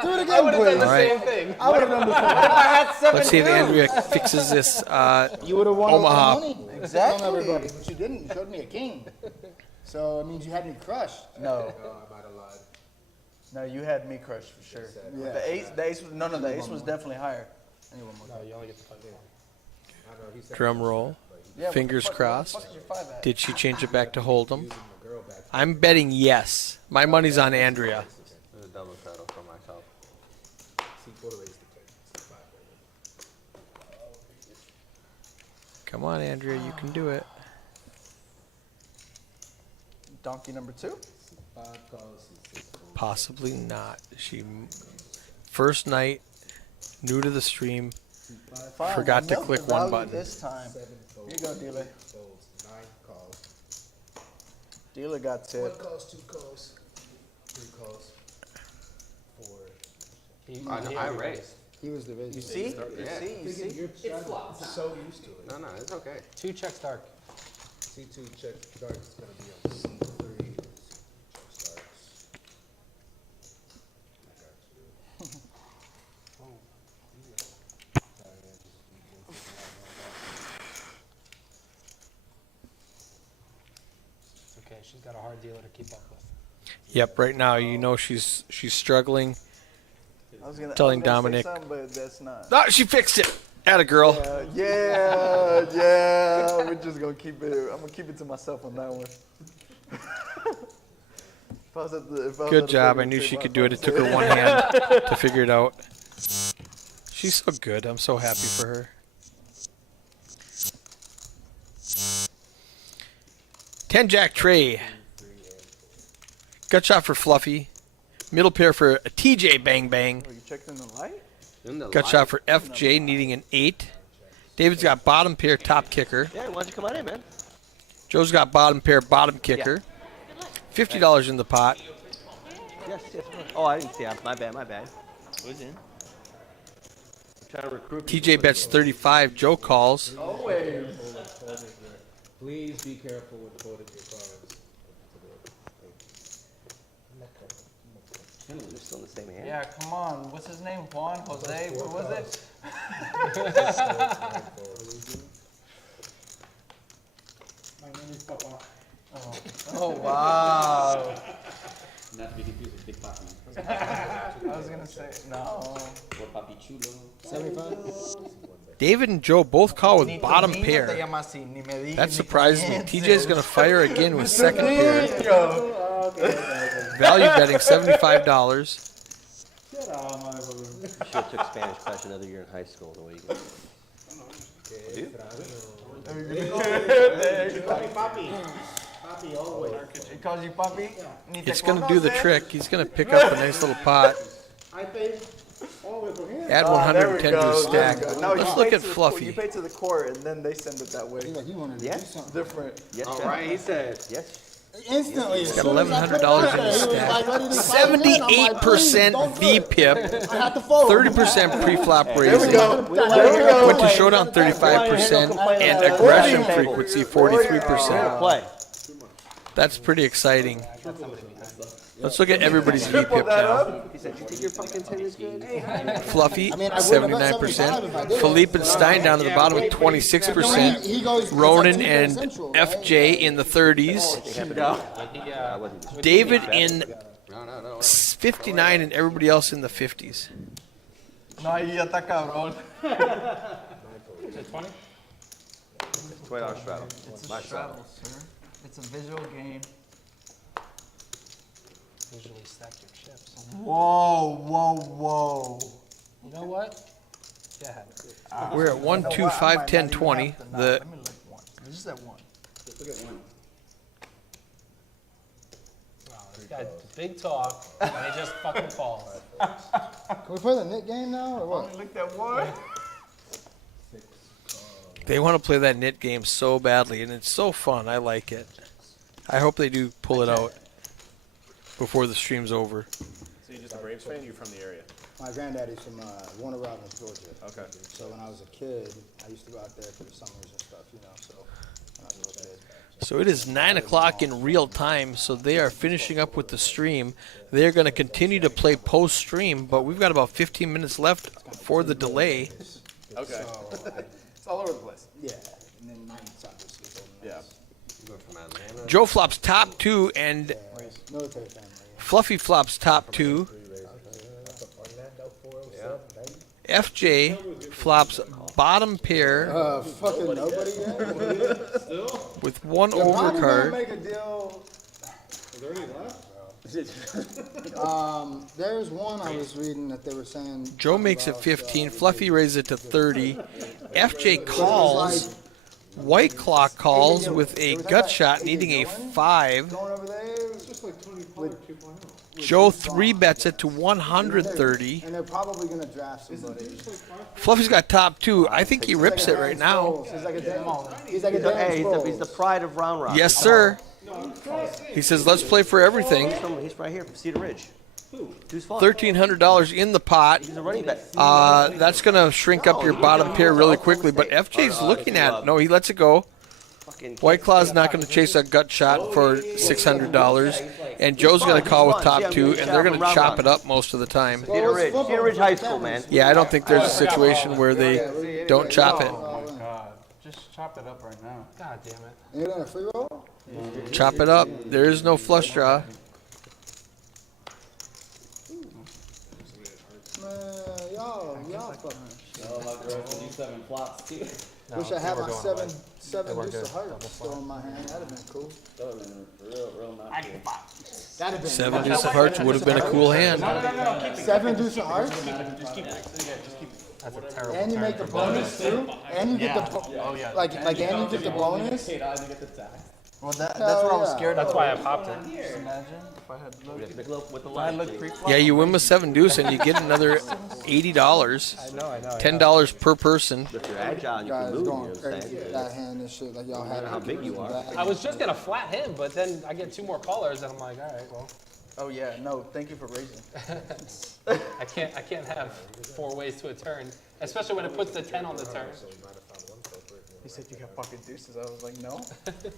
Do it again, please. All right, thing. I would have done before. I had 7 let's see if twos. Andrea fixes this. You would have won Omaha. all the money. Exactly. From everybody, but you didn't. You showed me a king. So it means you had me crushed. No. I might have lied. No, you had me crushed for sure. Yeah. The ace was, the ace was definitely higher. Anyone more? No, you only get to play one. I know he said Drum roll. Yeah, Fingers what the crossed. fuck is your 5 at? Did she change it back to Hold'em? using the girl back. I'm betting yes. My money's on Andrea. There's a double saddle for myself. C4 raised the king. C5. Come on, Andrea, you can do it. Donkey number 2? 5 calls. C6 fold. Possibly not. She first night, new to the stream. Fine, Forgot I to milked click the one value button. This time. 7 folds. Here you go, dealer. Folds. 9 calls. Dealer got 1 tipped. calls, 2 calls, 3 calls, 4. I raised. He was the raise. You see? Yeah. You see? You're so used to it. No, it's okay. 2 checks dark. C2 check dark is going to be on C3. Check starts. I got you. It's okay. She's got a hard dealer to keep up with. Yep, right now you know she's struggling. I was gonna, Telling I was gonna Dominic. Say something, but that's not. Ah, she fixed it. Atta girl. Yeah. We're just gonna keep it. I'm gonna keep it to myself on that one. If I was at the- if I was at Good the job. I fucking knew table, she I'd could do it. It took probably her say one hand to figure it out. She's so good. I'm so happy for her. 10 Jack Trey. Gut shot for Fluffy. Middle pair for a TJ Bang Bang. Oh, you checked in the light? Gut shot for FJ needing an 8. David's got bottom pair top kicker. Yeah, why don't you come on in, man? Joe's got bottom pair bottom kicker. $50 in the pot. Yes, yes. Oh, I didn't see that. My bad. Who's in? I'm trying to recruit TJ bets 35. Joe calls. Always. Please be careful with folding your cards. They're still in the same hand. Yeah, come on. What's his name? Juan? Jose? What was it? My name is Papa. Oh, wow. Not to be confused with Big Papi. I was gonna say, no. Or Papi Chulo. 75? David and Joe both call with Ni bottom Tonino te pair. llama así, ni me digas, That ni surprises me. comiences. TJ's going to fire again with second pair. Yo. Value betting $75. You should have took Spanish class another year in high school. The way you go. He calls you papi? Ni te It's going to do the conoce. trick. He's going to pick up a nice little pot. I paid all the way from here. Add Oh, there we 110 to go, his there we stack. go. No, you Let's pay look to at the Fluffy. You pay to the court, and then they send it that way. He like, he wanted to Yeah. do something. Different. Yes, All sir. right, he said. Yes. Instantly. He's got $1,100 in his stack. 78% VPIP, 30% pre-flop There we raising. go. There we go. Went to showdown 35% and aggression frequency 43%. Play. That's pretty exciting. Let's look at everybody's VPIP now. He said, "You think your fucking 10 is good?" Fluffy, I mean, I wouldn't have bet 75%. 75 if I did. Philippe and Stein down to the bottom at 26%. He goes, it's Ronan like and Central, right? FJ in the 30s. David in 59 and everybody else in the 50s. No, ahí ya está cabrón. Is it 20? $20 straddle. It's My a straddle, sir. It's a visual game. Usually stack your chips. Whoa, whoa, whoa. You know what? Go ahead. We're at 1, 2, 5, 10, 20. The Let me look once. Just that one. Look at one. Wow, this guy's big talk, and he just fucking falls. Can we play the knit game now, or what? Only look that one. They want to play that knit game so badly, and it's so fun. I like it. I hope they do pull it out before the stream's over. So you're just a Braves fan? You're from the area? My granddaddy's from Warner Robins, Georgia. Okay. So when I was a kid, I used to go out there for the summers and stuff, you know, so when I was a little kid. So it is 9 o'clock in real time, so they are finishing up with the stream. They're going to continue to play post-stream, but we've got about 15 minutes left for the delay. Okay. It's all over the place. Yeah, and then nights, obviously. Yeah. Joe flops top 2, and Military family. Fluffy flops top 2. FJ flops bottom pair Fucking nobody yet? with one You're probably gonna overcard. make a deal. Is there any left? There's one I was reading that they were saying. Joe makes it 15. Fluffy raises it to 30. FJ calls. White Claw calls with a gut shot, needing a 5. Going over there, It's just like 24 2.0. Joe 3-bets it to 130. and they're probably gonna draft somebody. Fluffy's got top 2. I think he rips it right now. He's like a damn. He's like a damn. Hey, he's the pride of Round Rock. Yes, sir. He says, let's play for everything. He's right here from Cedar Ridge. Who's fun? $1,300 in the pot. He's a running back. That's going to shrink up your bottom pair really quickly, but FJ's looking at it. No, he lets it go. White Claw's not going to chase a gut shot for $600, and Joe's going to call with top 2, and they're going to chop it up most of the time. Cedar Ridge High School, man. Yeah, I don't think there's a situation where they don't chop it. Oh my god. Just chop it up right now. God damn it. And you're doing a free roll? Chop it up. There is no flush draw. Man, y'all fucking. Oh, my girl can do 7 flops too. Wish I had my seven we're deuce good. of hearts still in my hand. That'd have been cool. Real not good. That'd have been. 7 deuce of hearts would have been a cool hand. 7 deuce of hearts? That's a terrible And you turn make the for bonus too? And you get the, like and you get the bonus? Well, that's what I was scared of. That's why I popped it. Just imagine if I had looked. With the If I had looked pre-flop. Yeah, you win with 7 deuce, and you get another $80. I know. $10 per person. If you're agile, you can Guys move. You know going what I'm crazy saying? with that hand and shit. Like y'all had How big you are. I was just gonna flat him, but then I get 2 more callers, and I'm like, all right, well, Oh yeah, no, thank you for raising. I can't have 4 ways to a turn, especially when it puts the 10 on the turn. He said you got pocket deuces. I was like, no.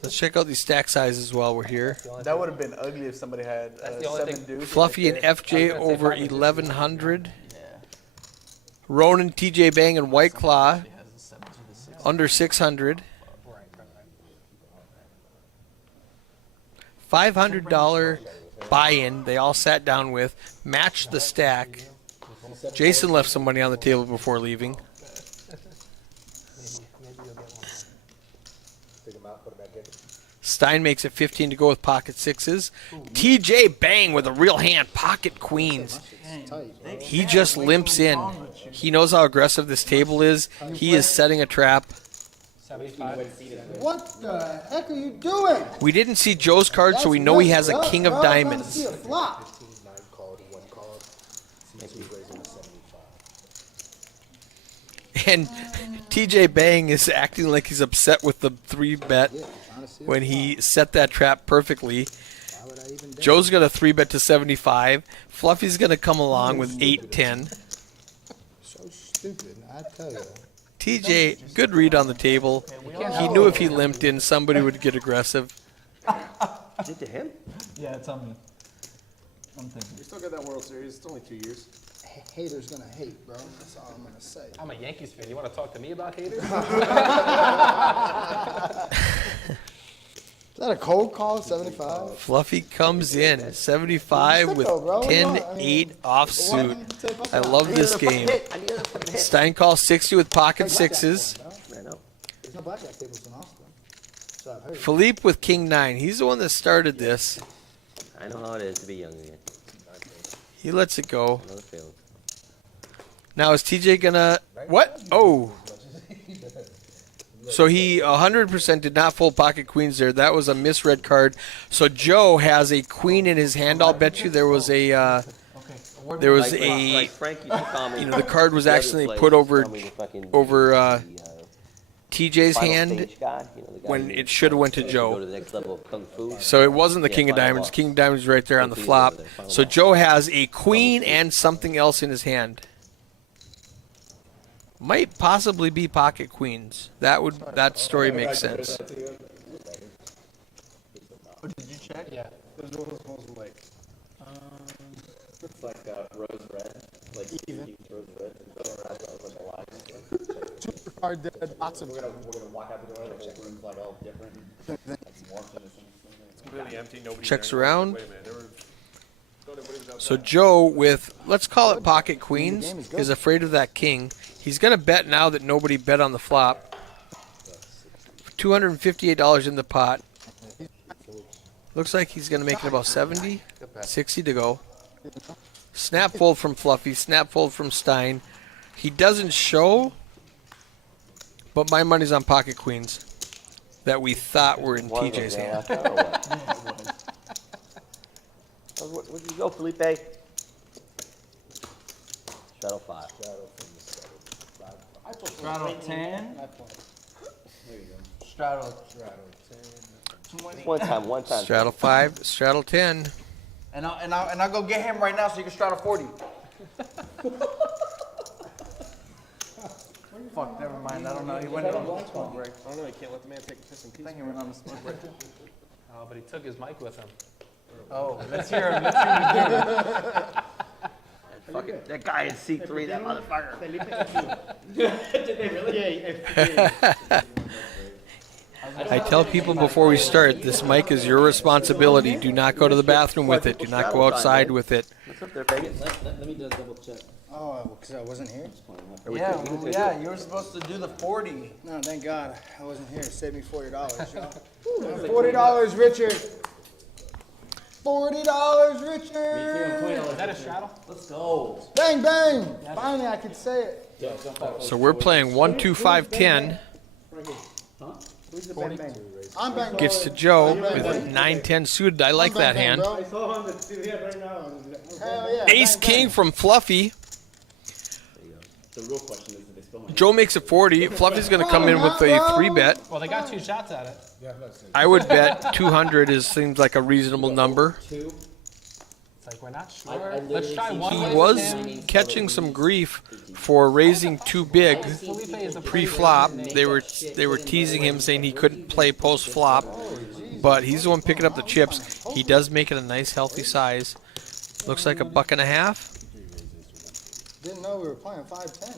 Let's check out these stack sizes while we're here. That would have been ugly if somebody had the only 7 thing- deuces. Fluffy and FJ over 1,100. Ronan, TJ Bang, and White Claw under 600. Right. $500 buy-in. They all sat down with, matched the stack. Jason left some money on the table before leaving. Stein makes it 15 to go with pocket sixes. TJ Bang with a real hand, pocket queens. He just limps in. He knows how aggressive this table is. He is setting a trap. 75. What the heck are you doing? We didn't see Joe's card, so we know he has a king of diamonds. See a flop. And TJ Bang is acting like he's upset with the 3-bet when he set that trap perfectly. Joe's got a 3-bet to 75. Fluffy's going to come along with 8-10. So stupid, I tell you. TJ, good read on the table. He knew if he limped in, somebody would get aggressive. Is it to him? Yeah, it's on me. I'm thinking. We still got that World Series. It's only 2 years. Haters gonna hate, bro. That's all I'm gonna say. I'm a Yankees fan. You want to talk to me about haters? Is that a cold call, 75? Fluffy comes in, 75 with 10-8 offsuit. I love this game. Stein calls 60 with pocket sixes. There's no blackjack tables in Austin. So I've heard. Philippe with king 9. He's the one that started this. I know how it is to be young again. He lets it go. Another failed. Now is TJ gonna... What? Oh. So he 100% did not fold pocket queens there. That was a misread card. So Joe has a queen in his hand. I'll bet you there was a... the card was accidentally put over TJ's hand when it should have went to Joe. So it wasn't the king of diamonds. King of diamonds is right there on the flop. So Joe has a queen and something else in his hand. Might possibly be pocket queens. That story makes sense. Oh, did you check? Yeah. There's one of those like, it's like rose red, like even rose red. Super hard dead, lots of. We're gonna walk out the door. The whole room's like all different. It's completely empty. Nobody Checks around. Wait a minute, there were... So Joe with, let's call it pocket queens, is afraid of that king. He's going to bet now that nobody bet on the flop. $258 in the pot. Looks like he's going to make it about 70, 60 to go. Snap fold from Fluffy, snap fold from Stein. He doesn't show, but my money's on pocket queens that we thought were in TJ's hand. Where'd you go, Felipe? Straddle 5. Straddle 10. There you go. Straddle 10. One time. Straddle 5, straddle 10. And I'll go get him right now so you can straddle 40. Fuck, never mind. I don't know. He went on the smoke break. I don't know. You can't let the man take a piss and pee. I think he went on the smoke break. Oh, but he took his mic with him. Oh, let's hear him. Let's hear him. Fucking, that guy in C3, that motherfucker. Did they really? Yeah. I tell people before we start, this mic is your responsibility. Do not go to the bathroom with it. Do not go outside with it. What's up there, Vegas? Let me just double check. Oh, because I wasn't here? Yeah, you were supposed to do the 40. No, thank God I wasn't here. Save me $40, y'all. $40, Richard. $40, Richard. Is that a straddle? Let's go. Bang, bang. Finally, I could say it. So we're playing 1, 2, 5, 10. Who's the bang, bang? I'm bang. Gets to Joe with 9, 10 suited. I like that hand. I saw him right now. Hell yeah. Ace King from Fluffy. The real question is, they still Joe makes a 40. Fluffy's going to come in with a 3-bet. Well, they got 2 shots at it. I would bet 200 seems like a reasonable number. It's like, we're not sure. Let's try one. He was catching some grief for raising too big pre-flop. They were teasing him, saying he couldn't play post-flop, but he's the one picking up the chips. He does make it a nice, healthy size. Looks like $1.50. Didn't know we were playing 5-10.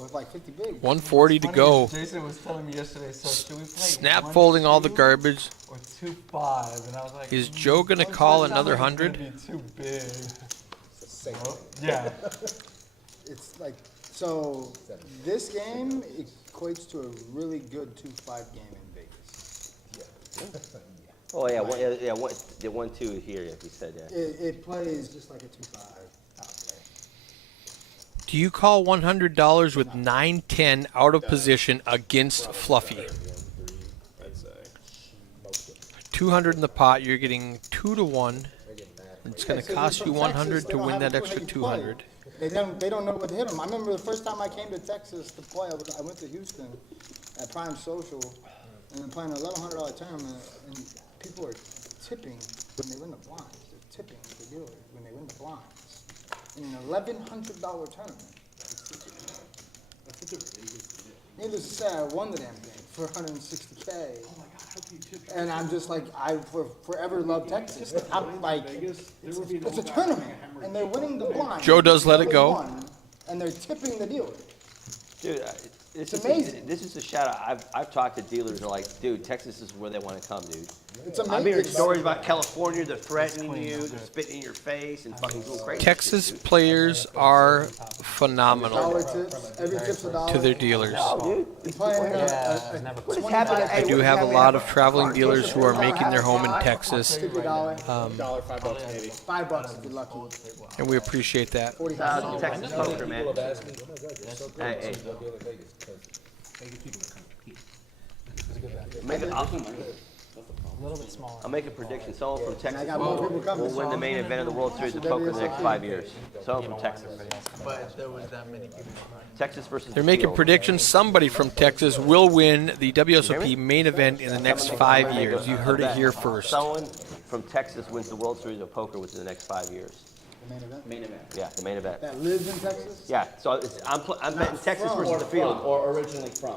with like 50 bigs. 140 to go. Jason was telling me yesterday, so should we play Snap 1, folding all the 2, garbage. or 2, 5? And I was like, Is Joe gonna call another It's 100? gonna be too big. Well, Yeah. it's like, so this game equates to a really good 2-5 game in Vegas. Oh yeah, the 1-2 here. If you said that. It plays just like a 2-5 out there. Do you call $100 with 9-10 out of position against Fluffy? 200 in the pot. You're getting 2 to 1. It's going to cost you 100 to win that extra 200. They don't know what to hit them. I remember the first time I came to Texas to play, I went to Houston at Prime Social and I'm playing an $1,100 tournament, and people are tipping when they win the blinds. They're tipping the dealer when they win the blinds. In an $1,100 tournament. Needless to say, I won the damn thing for $160K. And I'm just like, I forever love Texas. I'm like, it's a tournament, and they're winning the blind. Joe does let it go. And they're tipping the dealer. Dude, It's amazing. This is a shout out. I've talked to dealers who are like, dude, Texas is where they want to come, dude. It's amazing. I'm hearing stories about California. They're threatening you. They're spitting in your face and fucking going crazy. Texas players are phenomenal Dollar tips, every tip's a dollar. to their dealers. No, dude. What is happening? I do have a lot of traveling dealers who are making their home in Texas, $50, $5 maybe. $5 if you're lucky. and we appreciate that. Texas poker, man. Hey. I'll make a prediction. Someone from Texas will win the main event of the World Series of Poker in the next 5 years. Someone from Texas. But there was that many people. Texas versus They're making predictions. Somebody from Texas will win the WSOP main event in the next 5 years. You heard it here first. Someone from Texas wins the World Series of Poker within the next 5 years. The main event? Main event. Yeah, the main event. That lives in Texas? Yeah, so I'm betting Texas versus the field. Or originally from.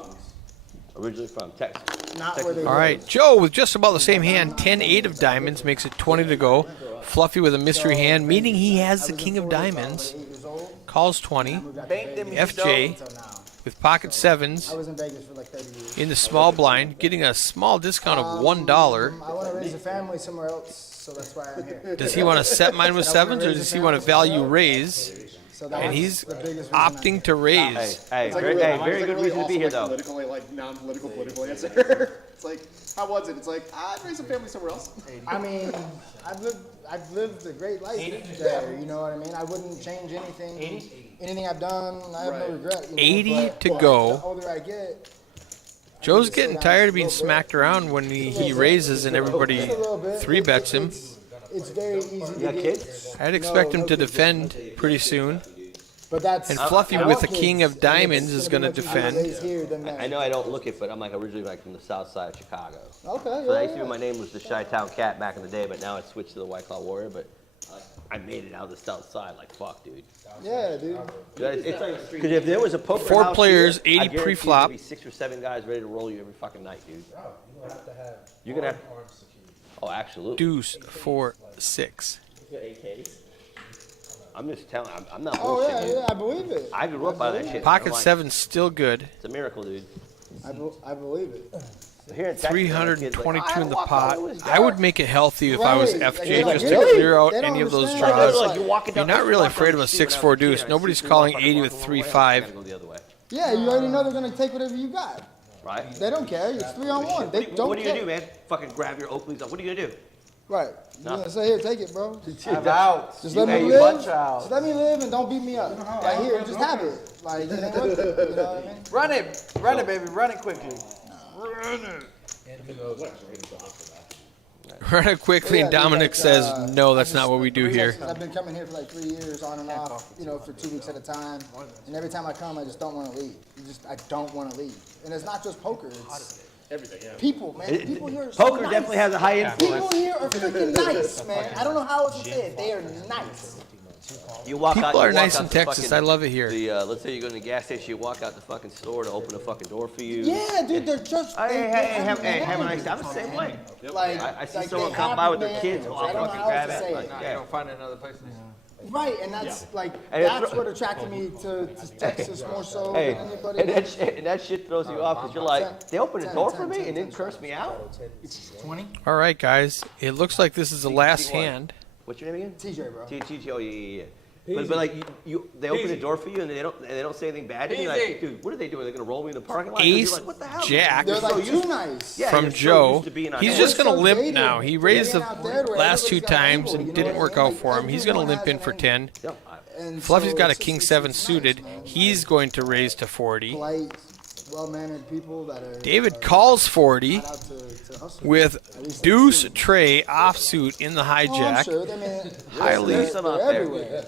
Originally from Texas. Not where they All right, Joe with just about the same hand, 10-8 of diamonds, makes it 20 to go. Fluffy with a mystery hand, meaning he has the king of diamonds, calls 20. FJ with pocket sevens I was in Vegas for like 30 years. in the small blind, getting a small discount of $1. I want to raise a family somewhere else, so that's why I'm here. Does he want to set mine with sevens, or does he want to value raise? So that And was he's the biggest reason I'm opting here. to raise. Very good reason to be here, though. Non-political answer. It's like, how was it? It's like, I'd raise a family somewhere else. I mean, I've lived a great life there, you know what I mean? I wouldn't change anything I've done. I have no regret. You know, 80 but to the go. older I get, Joe's getting tired of being smacked around when he raises and everybody just a little bit. 3-bets him. It's very easy to got get. kids? I'd expect him to defend pretty soon. But that's And Fluffy I with want the king kids, of diamonds and is it's going to much easier defend. raise here than there. I know I don't look it, but I'm like originally like from the south side of Chicago. Okay, So I yeah, used to be, my name was the Chi-Town Cat back in the day, but now it's switched to the White Claw Warrior. But I made it out of the south side. Like fuck, dude. yeah, dude. It's like, because if there was a poker 4 house players, here, 80 I guarantee pre-flop. there'd be 6 or 7 guys ready to roll you every fucking night, dude. You're gonna have. Oh, absolutely. Deuce 4 6. I'm just telling. I'm not Oh bullshitting. yeah, yeah, I believe it. I grew up out of that shit. Pocket I'm like, 7's still good. It's a miracle, dude. I believe it. Here in Texas, kids like, 322 in the walk pot. out, it was I would dark. make it healthy if I was Right. FJ, They're like, just to really? clear out They don't any of those understand draws. that. Like, you're walking You're down- not really walk down afraid of the a street when I 6-4 was a kid, deuce. I Nobody's see calling motherfuckers 80 with walking away, 3-5. I gotta go the other way, Yeah, you already know they're gonna take whatever you got. right? They don't care. It's 3-on-1. They don't What are you care. gonna do, man? Fucking grab your Oakleys up. What are you gonna do? Right. You're gonna say, here, take it, bro. I'm out. Just let me Hey, you live. bunch out. Just let me live and don't beat me up. Like here, just have it. Like you know what? You know what I mean? Run it, baby, run it quickly. Run it quickly, and Dominic says, no, that's not what we do here. I've been coming here for like 3 years, on and off, you know, for 2 weeks at a time. And every time I come, I just don't want to leave. I don't want to leave. And it's not just poker. It's Everything, yeah. people, man. People here are so Poker nice. definitely has a high influence. People here are freaking nice, man. I don't know how else to say it. They are nice. You walk out, People you are walk nice out in the Texas. fucking- I love it here. Let's say you go to the gas station, you walk out the fucking store to open a fucking door for you. Yeah, dude, they're just. Hey, have a nice day. I'm the same way. Like, I see like someone they come have by with their manners. kids, I I'll don't know fucking how grab else to it. say Like, it. yeah. Find another place. Right, and that's like And that's what attracted me to Texas more so Hey, than anybody. and that shit throws you off because you're like, they opened the door for me and then cursed me out. 20. All right, guys. It looks like this is the last hand. What's your name again? TJ, bro. TJ. Oh yeah. But like they open the door for you and they don't say anything bad to you. Like, dude, what are they doing? They're gonna roll me in the parking lot? 'Cause Ace, you're like, what the hell? Jack. They're like so too nice. Yeah, From you're so Joe. used to being on He's edge. just going to so limp jaded. now. He raised the Being out there where last 2 everybody's got an times angle, and you know didn't what I work mean? out Like, for him. He's going to everyone limp has in an for angle. 10. And Fluffy's so got a it's king just- 7 it's suited. nice, man. He's going to raise to 40. Polite, well-mannered people that are. David calls 40 not out to hustle. with At least deuce I've seen. tray offsuit in the Oh, I'm hijack. sure. I mean, Highly they're some out there. everywhere.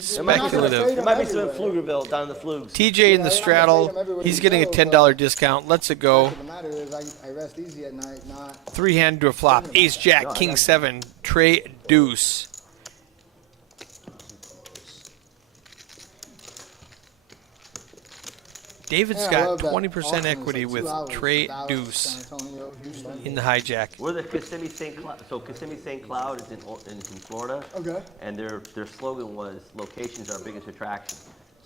Speculative. There might be some in Pflugerville down in the Flugs. TJ in the straddle. He's getting a $10 discount. Lets it go. The matter is, I rest easy at night, not. 3-hand to a flop. Ace, Jack, King 7, Trey, Deuce. David's Yeah, I got love that 20% Austin is equity like with 2 hours, Trey, Dallas, Deuce San Antonio, Houston. in the hijack. We're the Kissimmee St. Cloud. So Kissimmee St. Cloud is in Florida. Okay. And their slogan was "Locations are our biggest attraction."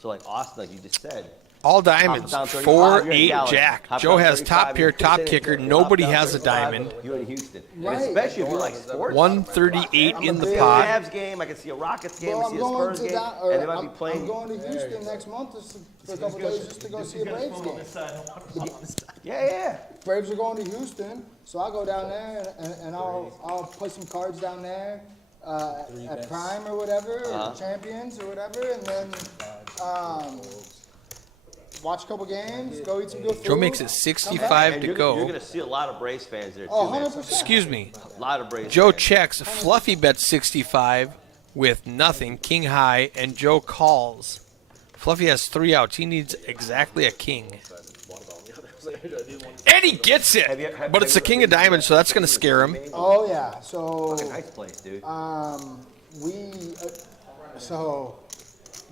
So like Austin, like you just said. All diamonds. Top down 4, 35, 8, Dallas. Jack. Top Joe down has 35, top pair, you're top Kissimmee. kicker. Top Nobody down has a 35, diamond. You're in Houston. Right. And especially if you like sports. 138 in the I see a pot. Cavs game. I can see a Rockets game. Well, I I'm see a going Spurs to game. that, And they might be I'm playing. going to Houston next month for a couple days just to go see a Braves game. Yeah. Braves are going to Houston, so I'll go down there and I'll play some cards down there at Prime or whatever, or Champions or whatever, and then watch a couple games, go eat some good food. Joe makes it come 65 back. And to you're go. going to see a lot of Braves fans there too. Oh, man. 100%. Excuse me. A lot of Braves Joe fans. checks. Fluffy bets 65 with nothing. King high. And Joe calls. Fluffy has 3 outs. He needs exactly a king. And he gets it. But it's the king of diamonds, so that's going to scare him. Oh yeah, so Fucking nice place, dude. so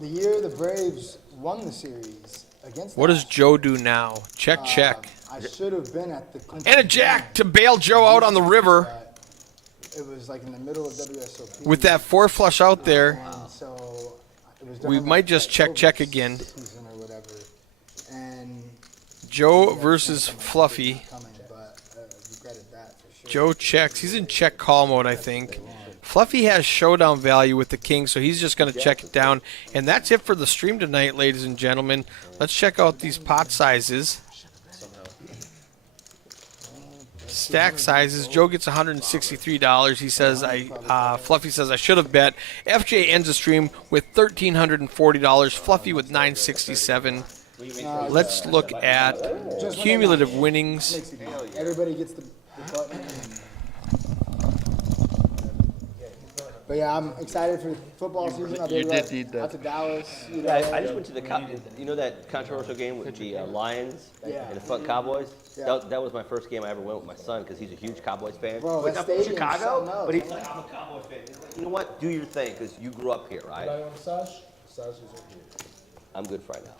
the year the Braves won the series against. What does Astros, Joe do now? Check, check. I should have been at the Clinton And a jack to bail Joe out on the river but it was like in the middle of WSOP. with that 4 flush out there. And so it was We during might that just COVID check again. season or whatever. And Joe versus Fluffy. coming, but regretted that for sure. Joe checks. He's in check call mode, I think. Fluffy has showdown value with the king, so he's just going to check it down. And that's it for the stream tonight, ladies and gentlemen. Let's check out these pot sizes. Stack sizes. Joe gets $163. He says, Fluffy says, I should have bet. FJ ends the stream with $1,340. Fluffy with $967. Let's look at cumulative winnings. Everybody gets the button. But yeah, I'm excited for football season. I'll be out to Dallas. You know, I just went to that controversial game with the Lions Yeah. and the fuck Cowboys. Yeah. That was my first game I ever went with my son because he's a huge Cowboys fan. Bro, But that I'm from stadium's Chicago, something else. but he's like, I'm a Cowboys fan. He's like, you know what? Do your thing because you grew up here, right? I'm good for right now.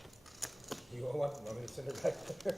You want one? Want me to send it back there?